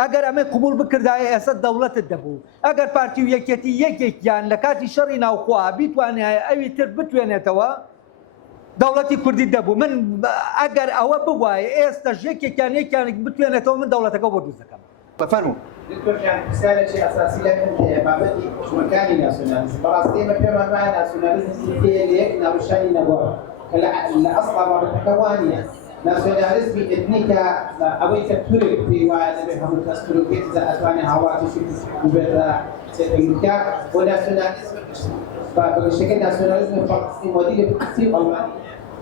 ئەگەر ئەمەی قبول بکردایە ئێستا دەوڵەتت دەبوو ئەگەر پارتی و یەکێتی یەکێکیان لە کاتی شەڕی ناوخوا بیتوانایە ئەوی تر بتوێنێتەوە دەوڵەتی کوردی دەبوو من ئەگەر ئەوە بوایە ئێستا یەکێکیان بتوێنێتەوە من دەوڵەتەکە بۆ دروست دەکەم بەفەرموو رسالة أساسية لكن بابتي مكاني ناسيوناليزم براستي ما فيما مع ناسيوناليزم سيكيليك نابشاني نبوه كلا أصلا ما بتكوانية ناسيوناليزم إثنيكا أويك تورك في وعد بهم تستروكيت إذا أتواني هواتي شو بيتا سيتنكا وناسيوناليزم فبالشكل ناسيوناليزم فلسطين مدير فلسطين ألماني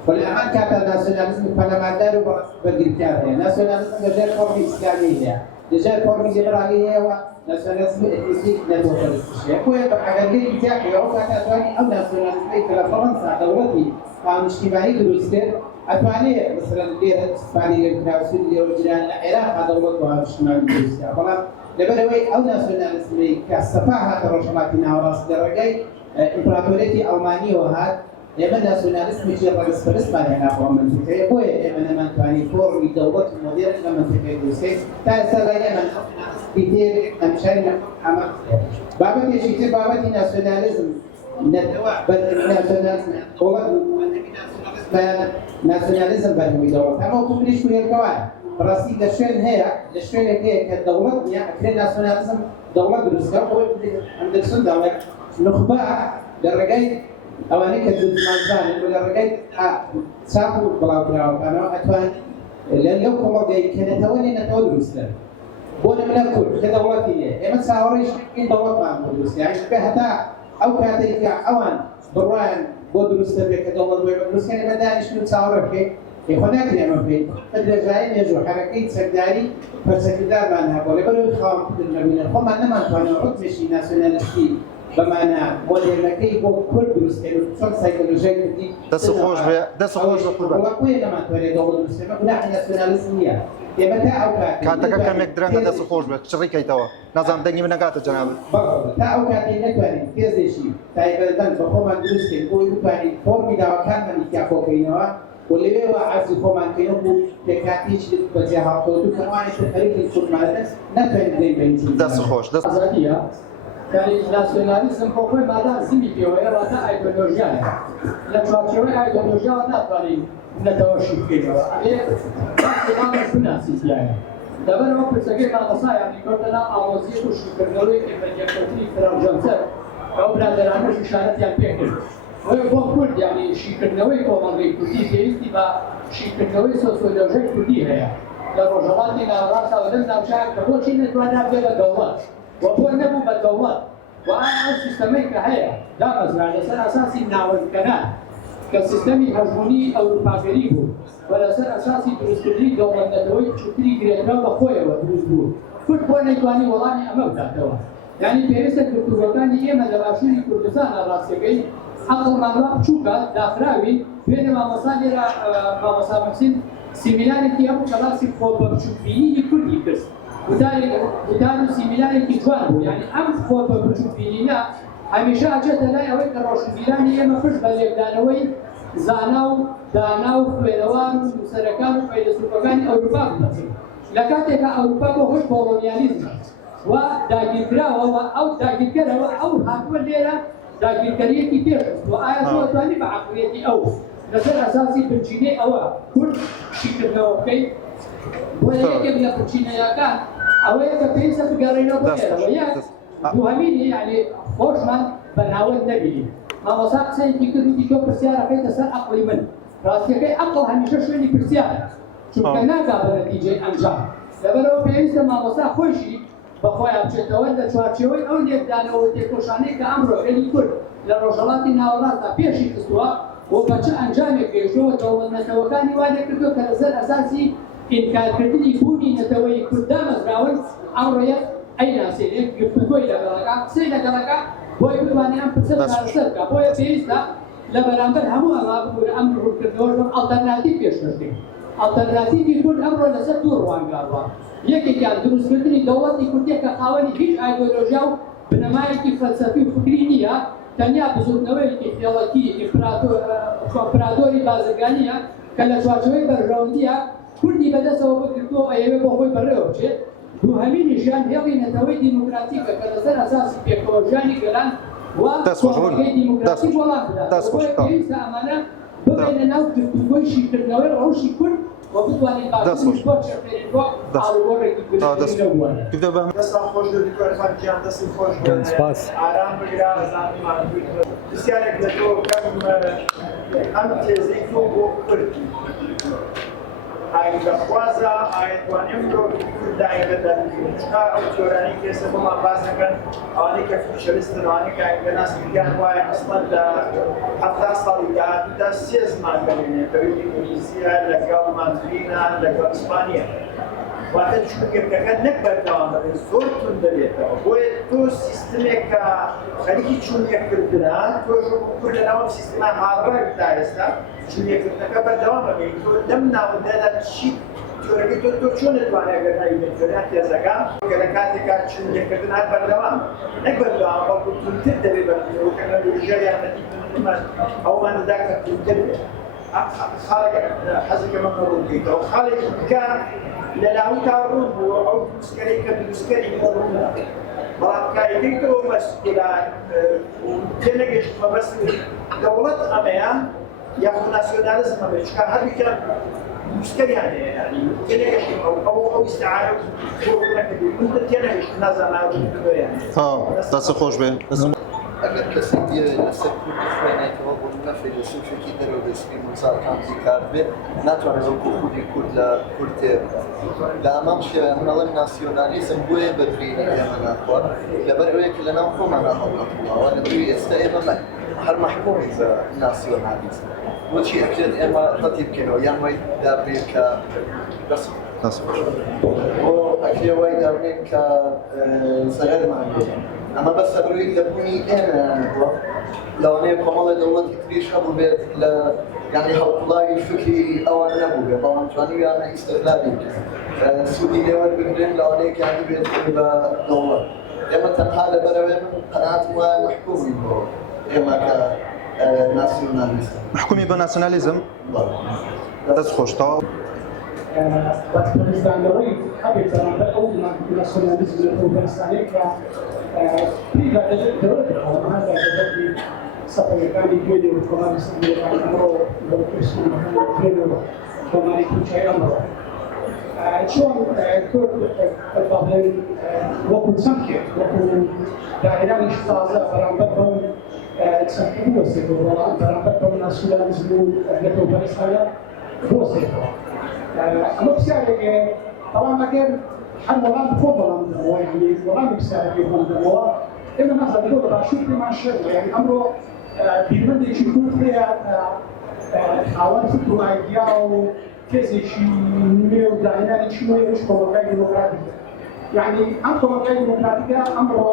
والأمان كانت ناسيوناليزم برلمانتاري وبالجريتاري ناسيوناليزم غير قومي إسلامية لجال فورمي ليبرالية وناسيوناليزم إثنيك ناتوفالستية كوي بحاجة بتاعي أو كانت أتواني أو ناسيوناليزم إيه فرنسا دولتي قانون اجتماعي دروستين أتواني مثلا ليه إسبانيا الكناوسين اللي وجدان العراق هذا دولة وهذا اجتماعي دروستين فلان لبروي أو ناسيوناليزم كالسفاهة الرجماتنا وراس درجي ئیمپراتۆریەتی ئەڵمانی وهات ئێمە ناسیۆنالیزمێکی ڕەگەزپەرستمان هێنا بۆ منتیقەیە بۆیە ئێمە نەمانتوانی فۆڕمی دەوڵەت مۆدێرن لە منتیقەی دروستکەین تا ئێستا لای ئێمە دیتێر ئەمشاری ئەمە بابەتێکی تر بابەتی ناسیۆنالیزم ناسیۆنالیزم بەرهەمی دەوڵەت ئەمە کومریش و هێرکەوان بەڕاستی لە شوێن هەیە لە شوێنێک هەیە کە دەوڵەت نیە ئەکرێت ناسیۆنالیزم دەوڵەت دروستکە خۆی ئەندرسون داڵێت نخبە لە ڕێگای ئەوانەی کە دوزمانزانن و لە ڕێگای چاپ و بڵاوکراوەکانەوە ئەتوان لەو کۆمەڵگەی کێنێتەوە نێنێتەوە دروستە بۆ نمونە کورد کە دەوڵەتی نیە ئێمە چاوەڕێی این دەوڵەتمان بۆ دروستە یعنی هەتا ئەو کاتێک کە ئەوان بڕوایان بۆ دروستە بێت کە دەوڵەت بۆ دروستکەن ئێمە دانیشتن و چاوەڕێ بکەین خۆ ناکرێ ئەمە بکەین بە درێژایی مێژوو حەرەکەی چەکداری پەرچەکدارمان هەبوو لەبەرەوەی خاوەنکردن نەبوونە خۆمان نەمانتوانین ڕوتمێکی ناسیۆنالیستی بەمانە مۆدێلەکەی بۆ کورد دروستکەین و چۆن سایکۆلۆژیای کوردی دەست خۆش بێ قوربان بۆیە نەمانتوانێت دەوڵەت دروستکەین گوناحی ناسیۆنالیزم نییە ئێمە تا ئەو کاتەکە کەمێک درەنگە دەست خۆش بێت چڕیکەیتەوە نازانم دەنگی من نەکاتە جەناب تا ئەو کاتێک نەتوانین تێزێکی تایبەتەن بە خۆمان دروستکەین بۆی بتوانین فۆرمی داواکانمان ئیتیاقۆکەینەوە و لەوێەوە عەرزی خۆمانکەین و پێکاتیی بەجێ هاوکەوتوو کە وانێت خەریکی کورمانەتە ناتوانین بدەین بە هیچ دەست خۆش دەست ئازادیە کاری ناسیۆنالیزم خۆ خۆی مادام زیمی پێوەیە واتە ئایدۆلۆژیایە لە چوارچێوەی ئایدۆلۆژیاوە ناتوانین نەتەوەشی بکەینەوە ئەبێ بەس بناسیتیایە لەبەرەوە پرسەکەی مامۆسایان کۆتەنا ئامۆزیەت و شوکردنەوەی ئێمەجێکەوتنی فراوجەمتر ئەو برادەرانەش شارەتیان پێکرد بۆ کورد یعنی شیکردنەوەی کۆمەڵگەی کوردی پێویستی بە شیکردنەوەی سۆسیۆلۆژیای کوردی هەیە لە ڕۆژهەڵاتی ناوەڕاستەوە لەم ناوچەیە کە بۆچی نەتوانرا بێ بە دەوڵەت وە نەبوو بە دەوڵەت و ئەو سیستەمەی کە هەیە دامەزرا لەسەر ئاساسی ناوەندکەران کە سیستەمی هەژمونی ئەوروپاگەری بوو و لەسەر ئاساسی دروستکردنی دەوڵەتەوەی بچووتری گرێترەوە بە خۆیەوە دروست بوو کورد بۆ نەیتوانی وەڵامی ئەمە بداتەوە یعنی پێویستە کلتوورەکانی ئێمە لە باشووری کوردستان ڕاستیەکەی عقڵمان وا بچووکە داخراوی بێنە مامۆستا لێرە مامۆستا مەحسین سیمینارێکی هەبوو کە باسی خۆ بە بچووکبینی کوردی کرد وتان و سیمینارێکی جوان بوو یعنی ئەم خۆ بە بچووکبینینە هەمیشە ئەچێتە لای ئەوەی کە ڕۆشنبیرانی ئێمە پشت بە لێکدانەوەی زانا و دانا و خوێنەوان و نووسەرەکان و فەیلسوفەکانی ئەوروپا بنەچن لە کاتێکە ئەوروپا بۆ خۆی کۆڵۆنیالیزمە و داگیرکراوە و ئەو داگیرکەرەوە ئەو هاتووە لێرە داگیرکەریەکی پێشست و ئایا تۆتوانی بە عەقڵیەتی ئەو لەسەر ئەساسی پرچینەی ئەوە کورد شیکردنەوە بکەیت بۆ یەکێک لە پرچینەیەکان ئەوەیە کە پێویستە بگەڕێنەوە بۆ ئێرەوە یەک دووهەمینی یعنی خۆشمان بە ناوەند نەبینین مامۆستا قسەیەکی کردوتی تۆ پرسیارەکەیتە سەر عەقڵی من ڕاستیەکەی عەقڵ هەمیشە شوێنی پرسیارە چونکە ناگا بە نەتیجەی ئەنجام لەبەرەوە پێویستە مامۆستا خۆشی بەخۆیان بچێتەوە لە چوارچێوەی ئەو لێکدانەوە تێکۆشانەی کە ئەمڕۆ خێلی کورد لە ڕۆژهەڵاتی ناوەڕاستدا پێشی کردووە بۆ بە چه ئەنجامێک گەیشتەوە دەوڵەت نەتەوەکانی وانێ کردووە کە لەسەر ئەساسی ئینکارکردنی بوونی نەتەوەی کورد دامەزراون ئەمڕۆیە ئەیناسێنێت گفتوگۆی لەگەڵەکە قسەی لەگەڵەکە بۆی بتوانێت ئەم پرسە چارەسەر بکات بۆیە پێویستە لە بەرامبەر هەموو ئەمە ببوورە ئەم ڕوونکردنەوە ئەڵتەرناتیڤ پێشکەشتین ئەڵتەرناتیڤی کورد ئەمڕۆ لەسەر دوو ڕوانگاڕوە یەکێکیان دروستکردنی دەوڵەتی کوردیە کە خاوەنی هیچ ئایدۆلۆژیا و بنەمایەکی فەلسەفی و فکری نییە تەنیا بزوردنەوەیەکی خێڵەتی ئیمپراتۆری بازرگانیە کە لە چوارچێوەی بەرژەوەندیە کوردی بەدەستەوە بگرتووە ئەیەوێ بۆ خۆی بەڕێوە بچێت دووهەمینیشیان هێڵی نەتەوەی دیموکراتیکە کە لەسەر ئاساسی پێکەوەژیانی گەلان و کۆمەڵگەی دیموکراسی وەڵام بدات بۆیە پێویستە ئەمانە ببێنە ناو گفتوگۆی شیکردنەوەی ڕەوشی کورد و بتوانین باشووری بۆ چێرتێنین بۆ ئاڵوگۆڕێکی کوردی دەستان خۆش دکتۆرفان گیان دەستی خۆش ئارام بگرا زانیمان پرسیارێک لە تۆ بکەم ئەم تێزەی تۆ بۆ کورد ئاینگەخوازە ئاەتوانێت مرۆڤی کورد داینگەدەن چکا ئەو جۆرانی کێسە بۆمان باس دەکەن ئەوانەی کە فیشەلیستن ئەوانەی کە ئاینگەناسی دیگەن وایە ئەسڵەن لە 70 ساڵی داهاتوودا 3 زمان دەبێنێتەوەی ئینگلیزیە لەگەڵ ماندرینە لەگەڵ ئیسپانیە واتە چونکردەکە نەک بەردەوام دەبێت زۆر تون دەبێتەوە بۆیە تۆ سیستمێک کە خەریکی چوونیەکردنە تۆش کورد لەناوەم سیستما هاڕێک تا ئێستا چوونیەکردنەکە بەردەوام دەبێت تۆ لەم ناوەندەدا چی جۆرەکەی تۆ چۆن دەتوانێت گەرناوی بێت تێزەکان گەرە کاتێکا چندێکردن هەر بەردەوام نەک بەردەوام بەڵکو تونتر دەبێت بەردەوامکە ژێر یارمەتی ئەومان دەدا کە تونتر بێت خاڵێک حەزەکە مە قبوڵ بکەیتەوە خاڵێکی دیکە لە لاوی تا ڕوو بووە ئەو دروستکەرەی کە دروستکەری ڕوو بەڵام کاریگەیتەوە بەس تێنەگەشت مەبەست دەوڵەت ئەمەیە یاخود ناسیۆنالیزم ئەمەیە چکە هەردووکیان دروستکەریان هەیە یعنی تێنەگەشت ئەو ئیستعارە بۆ نەکردووی من تێنەگەشت نازاناوی بۆیان دەست خۆش بێ ئەگەر کەسێک لەسەر کورد بخوێنێتەوە بۆ نەفێ لە سوشێکی دەرەوە دەستگیر مساڵکان کار بێت ناتوانێت بۆ خودی کورد لە کورد تێ لە ئەمام شێوە هەڵم ناسیۆنالیزم بۆیە بەدرێنی ئێمە ناخوات لەبەر ئەوەیە کە لەناو خۆمان هەڵدەتوەوە لەبەروی ئێستا ئێمە هەر مەحکومی بە ناسیۆنالیزم بۆچی ئەکرێت ئێمە ڕەتی بکەینەوە یان وای دابرێت کە بۆ ئەکرێ وای دابرێت کە سەگەرمان بێت ئەمە بەس سەبروی لەبوونی ئێمەیانەوە لەوانەیە کۆمەڵی دەوڵەتی تریش هەبوو بێت لە یعنی هەڵقوڵاوی فکری ئەوان نەبوو بێت بەڵام توانیویانە ئیستقلالی سوودی لێوەربگرن لەوانەیەکیانی بێت بە دەوڵەت ئێمە تەنها لەبەرەوەی من قەناعەتم وایە محکومی بۆ ئێمە کە ناسیۆنالیزم محکومی بە ناسیۆنالیزم دەست خۆشتەوە بەتکردستانەوەی هەبێت بەرامبەر ئەو ناسیۆنالیزم لە ئەفغانستانەیە کە پیدا دەوڵەتەوە دەبێت سەفەرەکانی دوێنێ و کۆماری سەفەرەکان ئەمڕۆ بەکرێنەوە کۆماری کوچای ئەمڕۆ چۆن کورد بەڵێن وەکو چەند کرد وەکو داهێنانیش تازە بەرامبەر بەو چەندکردن وەستێتەوە بەڵام بەرامبەر بەو ناسیۆنالیزم و لە ئەفغانستانە بۆستێتەوە ئەمە پرسیارێکە بەڵام ئەگەر هەر وەڵام خۆ بەڵام دەمەوە یعنی وەڵامی پرسیارێکی بەڵام دەمەوە ئێمە نازانین بۆ بەباشوور پێمان شێت یعنی ئەمڕۆ بیرمەندێکی کورد هەیە خاوەن فکر و ئایدیا و کێزێکی نوێ و داهێنانێکی نوێش کۆمەلگای دیموکراتیکە یعنی ئەم کۆمەلگای دیموکراتیکە ئەمڕۆ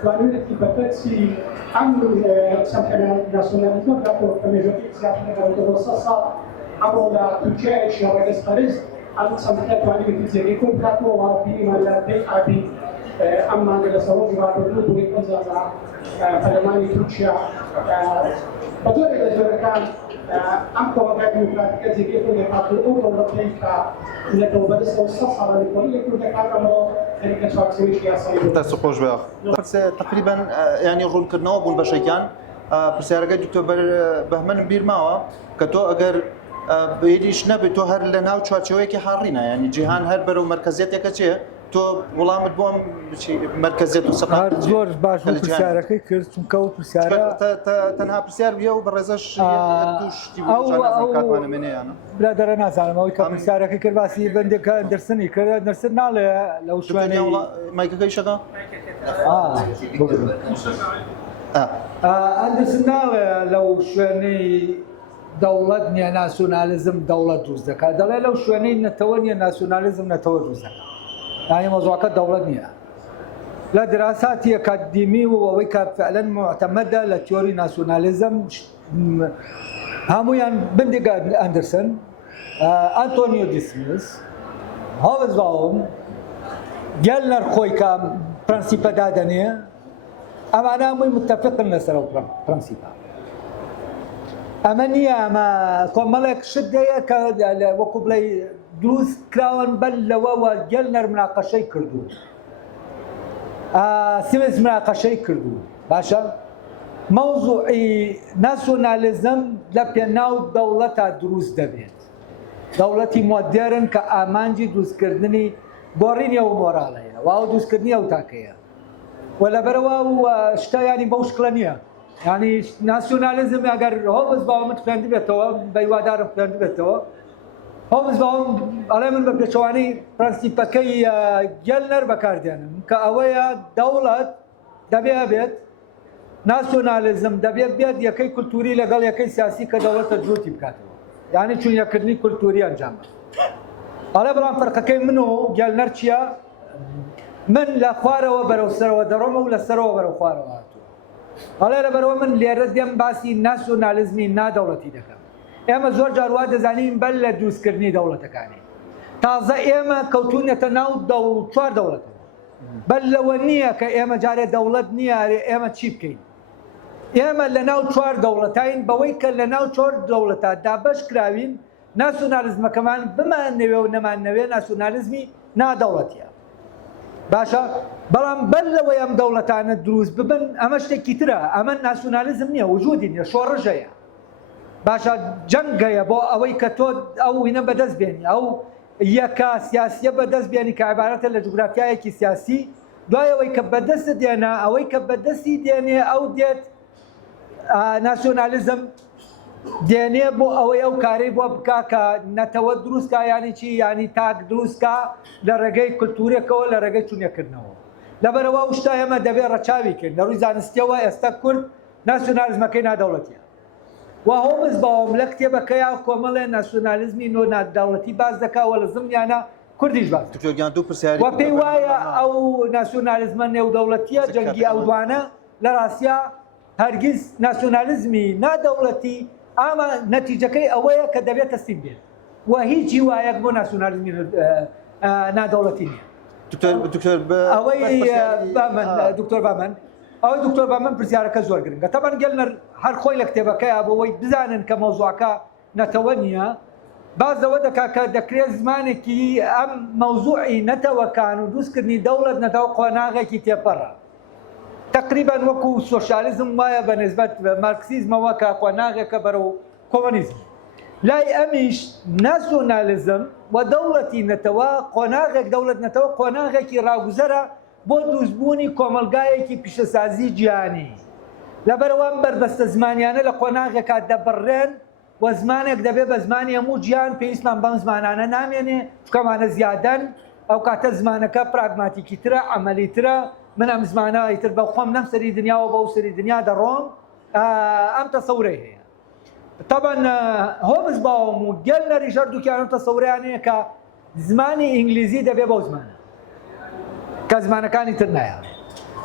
توانوێتی بەپەرسی ئەم چەند ناسیۆنالیزم بگاتەوە کە مێژوەکەی زیاتر لەگەڵ 200 ساڵ ئەمڕۆ لە تورکیایەکی ڕێگەزپەرست ئەم چەندەکە توانێتی جێگەی کۆ بکاتەوە واڵپی ئیمانلاردەی ئابی ئەم مانگە لە سەرۆژی ڕابردوو بۆی ئەزازا پەرلەمانی تورکیا بە جۆرێک لە جۆرەکان ئەم کۆمەلگای دیموکراتیکە جێگەی کۆ دەکاتەوە ئەو دەوڵەتەی کە لەگەڵبەرستەوە 100 ساڵە لەکۆڵی کوردەکان ئەمڕۆ خەریکە چاکسەوێکی یاسایی دەست خۆش بێ تقریبا ینی ڕوونکردنەوە بوون بەشێکیان پرسیارەکە دکتۆر بەهمەن بیر ماوە کە تۆ ئەگەر بێریش نەبێت تۆ هەر لە ناو چوارچێوەیەکی حاڕینە ینی جیهان هەر بەرەو مەرکەزیەتێکە چێ تۆ وەڵامت بۆم مەرکەزیەت و سەقام زۆر باش بوو پرسیارەکەی کرد چونکە ئەو پرسیارە تەنها پرسیار بێ و بەڕێزەش کاتمانەمێنەیانە برادەرە نازانم ئەوەی کە پرسیارەکەی کرد باسی بەندێکە ئەندرسنی کرد ئەندرسن ناڵێ لەو شوێنێ مایکەکەی شەکە ئەندرسن ناڵێ لەو شوێنەی دەوڵەت نییە ناسیۆنالیزم دەوڵەت دروست دەکات دەڵێ لەو شوێنەی نەتەوە نیە ناسیۆنالیزم نەتەوە دروست دەکات یعنی مۆزوعەکە دەوڵەت نییە لە دراساتی ئەکادیمی و ئەوەی کە فعلەن معتەمەدە لە تیۆری ناسیۆنالیزم هەموویان بندێک ئەندرسن ئەنتۆنیۆ دیسمس هۆڤزباوم گێلنەر خۆی کە پرەنسیپە دادەنێ ئەمانە هەمووی متتەفقن لەسەر ئەو پرەنسیپە ئەمە نییە ئەمە کۆمەڵێک شت هەیە کە وەکو بڵێ دروست کراون بەر لەوەوە گێلنەر مناقەشەی کردو سیمس مناقەشەی کردو باشە مەوزوعی ناسیۆنالیزم لە پێناو دەوڵەتە دروست دەبێت دەوڵەتی مۆدێرن کە ئامانجی دروستکردنی گۆڕینی ئەو مۆراڵەیە و ئەو دروستکردنی ئەو تاکەیە و لەبەرەوە شتە ینی بەو شکڵە نییە ینی ناسیۆنالیزم ئەگەر هۆڤزباومت خوێندی بێتەوە بە هیوادارم خوێندی بێتەوە هۆڤزباوم ئەڵێ من بە پێچەوانەی پرەنسیپەکەی گێلنەر بەکاردێنم کە ئەوەیە دەوڵەت دەبێ بێت ناسیۆنالیزم دەبێت بێت یەکەی کولتوری لەگەڵ یەکەی سیاسی کە دەوڵەتە جوتی بکاتەوە یعنی چون یەکردنی کولتوری ئەنجام ئەڵێ بەڵام فەرقەکەی من و گێلنەر چییە؟ من لە خوارەوە بەرەو سەرەوە دەڕۆمە و لە سەرەوە بەرەو خوارەوە هاتووە ئەڵێ لەبەرەوە من لێرە دێم باسی ناسیۆنالیزمی نادەوڵەتی دەکەم ئێمە زۆر جار وا دەزانین بەر لە دروستکردنی دەوڵەتەکانی تازە ئێمە کەوتونێتە ناو چوار دەوڵەتەوە بەل لەوە نییە کە ئێمە جارێ دەوڵەت نییە ئێمە چی بکەین ئێمە لە ناو چوار دەوڵەتین بەوەی کە لە ناو چۆر دەوڵەتە دابەش کراوین ناسیۆنالیزمەکەمان بمانەوێ و نەمانەوێ ناسیۆنالیزمی نادەوڵەتیە باشە بەڵام بەر لەوەی ئەم دەوڵەتانە دروست ببن ئەمە شتێکی ترە ئەمە ناسیۆنالیزم نییە وجودی نییە شۆڕژەیە باشە جەنگەیە بۆ ئەوەی کە تۆ ئەو وینە بەدەست بێنی ئەو یەکە سیاسیە بەدەست بێنی کە عیبارەتە لە جوگرافیایەکی سیاسی دوایەوەی کە بەدەست دێنە ئەوەی کە بەدەستی دێنێ ئەو دێت ناسیۆنالیزم دێنێ بۆ ئەوەی ئەو کارەی بۆ بکا کە نەتەوە دروستکە ینی چی ینی تاک دروستکە لە ڕێگەی کولتورێکەوە لە ڕێگەی چونێکردنەوە لەبەرەوە ئەو شتا ئێمە دەبێت ڕەچاوی کرد لە ڕووی زانستیەوە ئێستا کورد ناسیۆنالیزمەکەی نادەوڵەتیە وا هۆمز باوەم لە کتێبەکەیە کۆمەڵێ ناسیۆنالیزمی نۆ نادەوڵەتی باز دەکاوە لە زمانیانە کوردیش باز و پێی وایە ئەو ناسیۆنالیزمە نێودەوڵەتیە جەنگی ئەو دوانە لە ڕاستیا هەرگیز ناسیۆنالیزمی نادەوڵەتی ئاما نەتیجەکەی ئەوەیە کە دەبێت تەسلیم بێت و هیچ هیوایەک بۆ ناسیۆنالیزمی نادەوڵەتی نییە ئەوەی دکتۆر بامن ئەوەی دکتۆر بامن پرسیارەکە زۆر گرنگە تەبەن گەلنەر هەر خۆی لە کتێبەکەیە بۆەوەی بزانن کە مەوزوعەکە نەتەوە نییە بازەوە دەکا کە دەکرێت زمانێکی ئەم مەوزوعی نەتەوەکان و دروستکردنی دەوڵەت نەتەوە قۆناغێکی تێپەڕە تقریبا وەکو سۆشالیزم وایە بە نسبەت مارکسیزمەوە کە قۆناغێکە بەرەو کۆمۆنیزم لای ئەمیش ناسیۆنالیزم و دەوڵەتی نەتەوە قۆناغێک دەوڵەت نەتەوە قۆناغێکی ڕاگوزەرە بۆ دروستبوونی کۆمەلگایەکی پیشەسازی جیهانی لەبەرەوە بربەستە زمانیانە لە قۆناغێکا دەبڕێن و زمانێک دەبێت بە زمانی هەموو گیان پێویستمان بەم زمانانە نامێنێ چکەمانە زیادەن ئەو کاتە زمانەکە پراگماتیکی ترە عەمەلیترە من ئەم زمانە ئیتر بە خۆم نەم سەری دنیاوە بەو سەری دنیا دەڕۆم ئەم تەسەورەی هەیە طبعا هۆمز باوەم و گەلنەریش هەردووکیان ئەم تەسەورەیان هەیە کە زمانی ئینگلیزی دەبێت بەو زمانە کە زمانەکانی تر نایە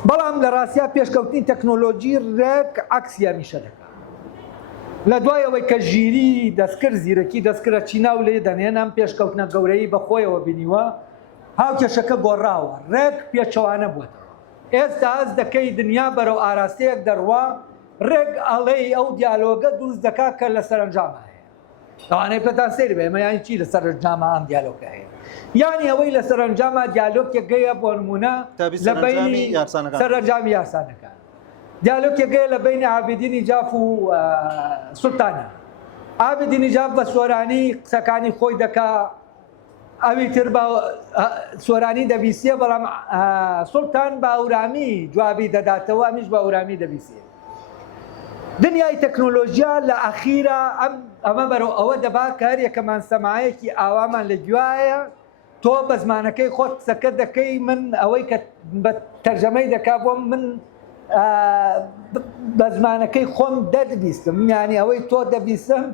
بەڵام لە ڕاستیا پێشکەوتنی تەکنۆلۆژی ڕێک عەکسی هەمیشە دەکات لە دوایەوەی کە ژیری دەستکرد زیرەکی دەستکرە چینا و لێ دەنێن ئەم پێشکەوتنە گەورەی بەخۆیەوە بینیوە هاوکێشەکە گۆڕاوە ڕێک پێچەوانە بووەتەوە ئێستا ئەس دەکەی دنیا بەرەو ئاراستەیەک دەڕوا ڕێک ئەڵێی ئەو دیالۆگە دروست دەکات کە لە سەرنجامە هەیە ئەوانەی پێتان سەیری بێ ئێمە یانی چی لە سەرنجامە ئەم دیالۆگە هەیە یانی ئەوەی لە سەرنجامە دیالۆگێک گەیە بۆ نمونە لە بینی سەرنجامی یاسانەکان دیالۆگێک گەیە لە بینی عابدینی جاف و سولتانە عابدینی جاف بە سۆرانی قسەکانی خۆی دەکا ئەوی تر بە سۆرانی دەبیسیە بەڵام سولتان بە ئەورامی جوابی دەداتەوە ئەمیش بە ئەورامی دەبیسێ دنیای تەکنۆلۆژیا لە ئەخیرە ئەمە بەرەو ئەوە دەبا کە هەر یەکەمان سەمایەکی ئاوامان لە گوایە تۆ بە زمانەکەی خۆت قسەکە دەکەی من ئەوەی کە بە تەرجەمەی دەکا بۆ من بە زمانەکەی خۆم دەدەبیستم یانی ئەوەی تۆ دەبیستم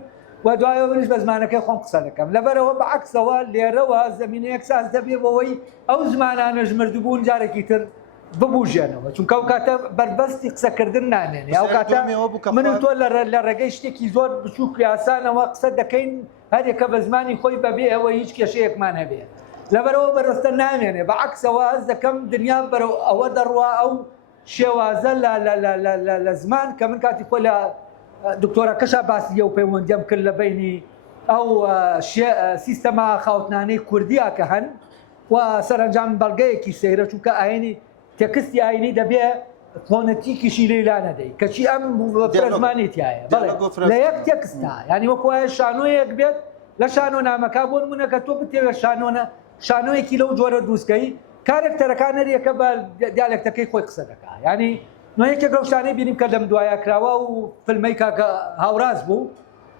و دوایەوە منش بە زمانەکەی خۆم قسە دەکەم لەبەرەوە بەعەکسەوە لێرەوە زەمینەیەک ساز دەبێ بەوەی ئەو زمانانە ژمردبوون جارێکی تر ببوژێنەوە چونکە ئەو کاتە بربەستی قسەکردن نامێنێ ئەو کاتە من و تۆ لە ڕێگەی شتێکی زۆر بچووک یاسانەوە قسە دەکەین هەرێکە بە زمانی خۆی بەبێ ئەوە هیچ کێشەیەکمان هەبێت لەبەرەوە بەڕستە نامێنێ بەعەکسەوە ئەس دەکەم دنیا بەرەو ئەوە دەڕوا ئەو شێوازە لە زمان کە من کاتی خۆ لە دکتۆرەکەشا باسی ئەو پەیوەندیم کرد لە بینی ئەو سیستەما خاوتنانەی کوردیا کە هەن و سەرنجام بەڵگەیەکی سەیرە چونکە ئاینی تێکستی ئاینی دەبێ فۆنەتیکیشی لێلا نەدەی کەچی ئەم زمانی تایە لە یەک تێکستا ینی وەکو وایە شانۆیەک بێت لە شانۆنامەکە بۆ نمونەکە تۆ بتێوێ شانۆیەکی لەو جۆرە دروستکەی کارێکتەرەکان هەریەکە بە دیالێکتەکەی خۆی قسە دەکات ینی نوەیەکێک لەو شانەی بینیم کە لەم دوایە کراوە و فیلمەی کاکە هاوراز بوو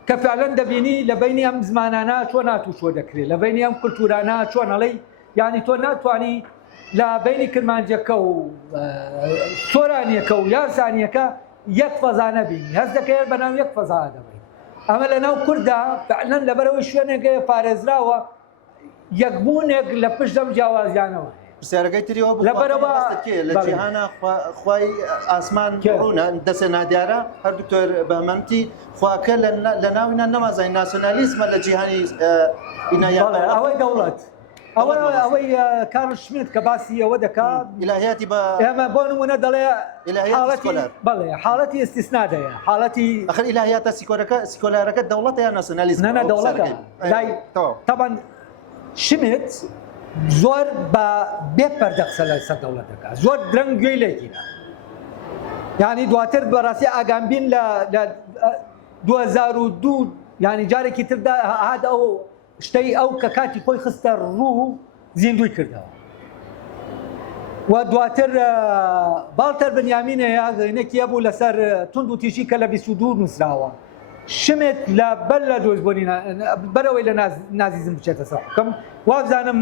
کە فعلەن دەبینی لە بینی ئەم زمانانە چۆن ناتووشۆ دەکرێت لە بینی ئەم کولتورانە چۆن هەڵەی ینی تۆ ناتوانی لە بینی کرمانجەکە و سۆرانیەکە و یاسانیەکە یەک فەزا نەبینی هەست دەکەوێت بەناو یەک فەزا دەبێت ئەمە لەناو کووردا فعلەن لەبەرەوەی شوێنێکە پارێزراوە یەکبوونێک لە پشت ئەم جیاوازیانەوە پرسیارەکەی تریەوە لە جیهانە خوای ئاسمان ڕوونە دەسێ نادیارە هەر دکتۆر بەهمەنتی خواکە لە ناویان نەمازای ناسیۆنالیزمە لە جیهانی ئەوەی دەوڵەت ئەوەی کارل شمیت کە باسی ئەوە دەکات ئیلاهیاتی بە ئێمە بۆ نمونە دەڵێ ئیلاهیاتی سکۆلار. بەڵێ حاڵەتی ئستیسنا دەیە حاڵەتی ئەخر ئیلاهیاتە سیکۆلارەکە دەوڵەتە یان ناسیۆنالیزم؟ نەنە دەوڵەتە تەبەن شمیت زۆر بە بێپەردە قسە لەسەر دەوڵەت دەکات زۆر درەنگ گوێی لێگیرە یعنی دواتر بەڕاستی ئاگامبین لە 2002 ینی جارێکی تردا هادا ئەو شتەی ئەو کە کاتی خۆی خستە ڕوو زیندوی کردەوە و دواتر باڵتەر بنیامینە یاغێنێکی هەبوو لەسەر تونند و تیژی کە لە 22 نووسراوە شمێت لە بەر لە دۆزبوونی بەرەوەی لە نازیزم بچێتە سەر حکم وابزانم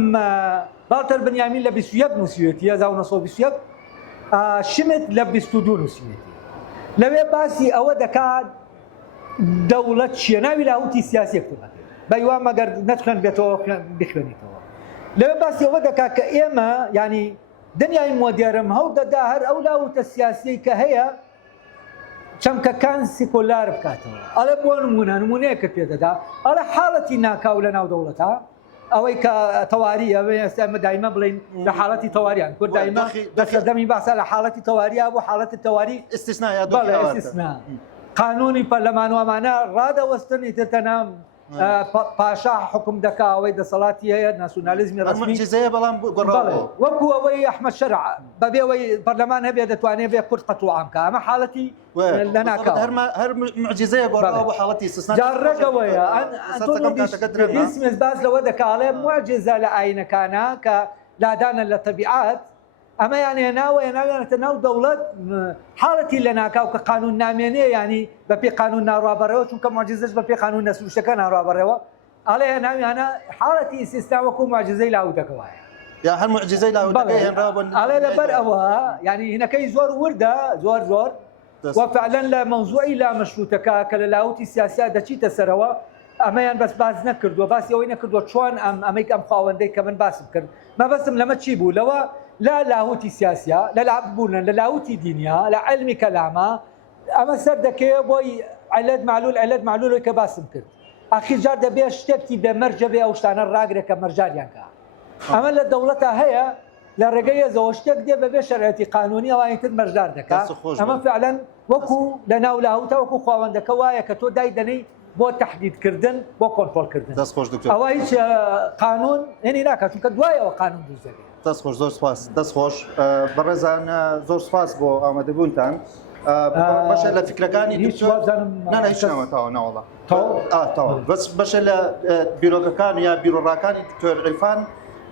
باڵتەر بنیامین لە 21 نووسیوێتی 1920 شمێت لە 22 نووسیوێتی لەوێ باسی ئەوە دەکات دەوڵەت چیە ناوی لاوتی سیاسی کتوبەکە بەیوان مەگەر نەتخوێن بێتەوە بخوێنیتەوە لەوێ باسی ئەوە دەکات کە ئێمە ینی دنیای مۆدێرم هەوڵ دەدا هەر ئەو لاوتە سیاسی کە هەیە چەمکەکان سیکۆلار بکاتەوە ئەڵێ بۆ نمونەیەکە پێدەدا ئەڵێ حاڵەتی ناکاو لە ناو دەوڵەتە ئەوەی کە تەواری ئەوەی ئێستا دایمە بڵین لە حاڵەتی تەواریان کورد دایمە دەمی باسە لە حاڵەتی تەواریە بۆ حاڵەتی تەواری ئستیسنا قانونی پەرلەمانوامانە ڕادەوەستن ئیتر نام پاشا حکم دەکا ئەوەی دەسەڵاتی هەیە ناسیۆنالیزمی ڕەسمی بەڵام وەکو ئەوەی ئەحمەد شەرع بەبێەوەی پەرلەمان هەبێ دەتوانێت بێ کورد قەت و عامکە ئەمە حاڵەتی لە ناکاو هەر معجزەیە گۆڕاوە بۆ حاڵەتی ئستیسنا جارڕێکەوەیە ئیسمێز باز لەوە دەکاڵێ معجزە لە ئاینەکانە کە لادانە لە تەبیعات ئەمە یانێ ناوە ناوێنێتە ناو دەوڵەت حاڵەتی لە ناکاو کە قانون نامێنێ ینی بەپێ قانون ناڕابەرەوە چونکە معجزەش بەپێ قانون نەسروشتەکە ناڕابەرەوە ئەڵێ ناویانە حاڵەتی ئیسیستا وەکو معجزەی لاوتەکەوایە یا هەر معجزەی لاوتەکە هێنراوە ئەڵێ لەبەر ئەوە ینی هینەکەی زۆر وردە زۆر وفعلەن لە مەوزوعی لا مەشروتەکە کە لە لاوتی سیاسیا دەچیتە سەرەوە ئەمەیان بەس باز نەکردووە باسی ئەوەی نەکردووە چۆن ئەمەی ئەم خاوەندەی کە من باسم کرد مەبەستم لەمە چی بوو لەوە لا لاهوتی سیاسیا لە لابوونە لە لاوتی دینیا لە علمی کەلامە ئەمە سەر دەکەوێت بۆی علەت معلولەوەی کە باسم کرد ئاخیر جار دەبێت شتێکی دەمەرجە بێ ئەو شتانە ڕاگرێکە مەرجاریانکە ئەمە لە دەوڵەتە هەیە لە ڕێگەی زەوە شتێک دێ بەبێ شەرعەتی قانونی ئەوانی تر مەرجدار دەکات ئەمە فعلەن وەکو لە ناو لاهوتە وەکو خاوەندەکە وایە کە تۆ دای دەنەی بۆ تەحدیدکردن بۆ کۆنتڕۆڵکردن ئەوە هیچ قانون هێنی ناکات چونکە دوایەوە قانون دروست دەبێت دەستخۆش زۆر سپاس دەستخۆش بەڕێزان زۆر سپاس بۆ ئامادەبوونتان بەشە لە فکرەکانی نانەهیچنەوەتەوە ناوەڵە بەس بەشە لە بیرۆکەکان یا بیرۆڕاکانی دکتۆر عیرفان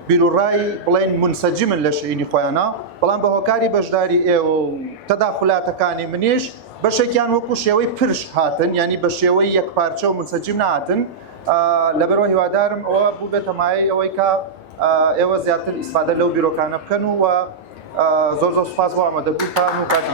بیرۆڕای بڵێن منسەجمن لە شعینی خۆیانە بەڵام بە هۆکاری بەشداری ئێوە و تەداخولاتەکانی منیش بەشێکیان وەکو شێوەی پرش هاتن ینی بە شێوەی یەکپارچە و منسەجم نهاتن لەبەرەوە هیوادارم ئەوە بوو بێتە مایە ئەوەی کە ئێوە زیاتر ئیسفادە لەو بیرۆکانە بکەن و زۆر سپاس بۆ ئامادەبوونتان و کاتی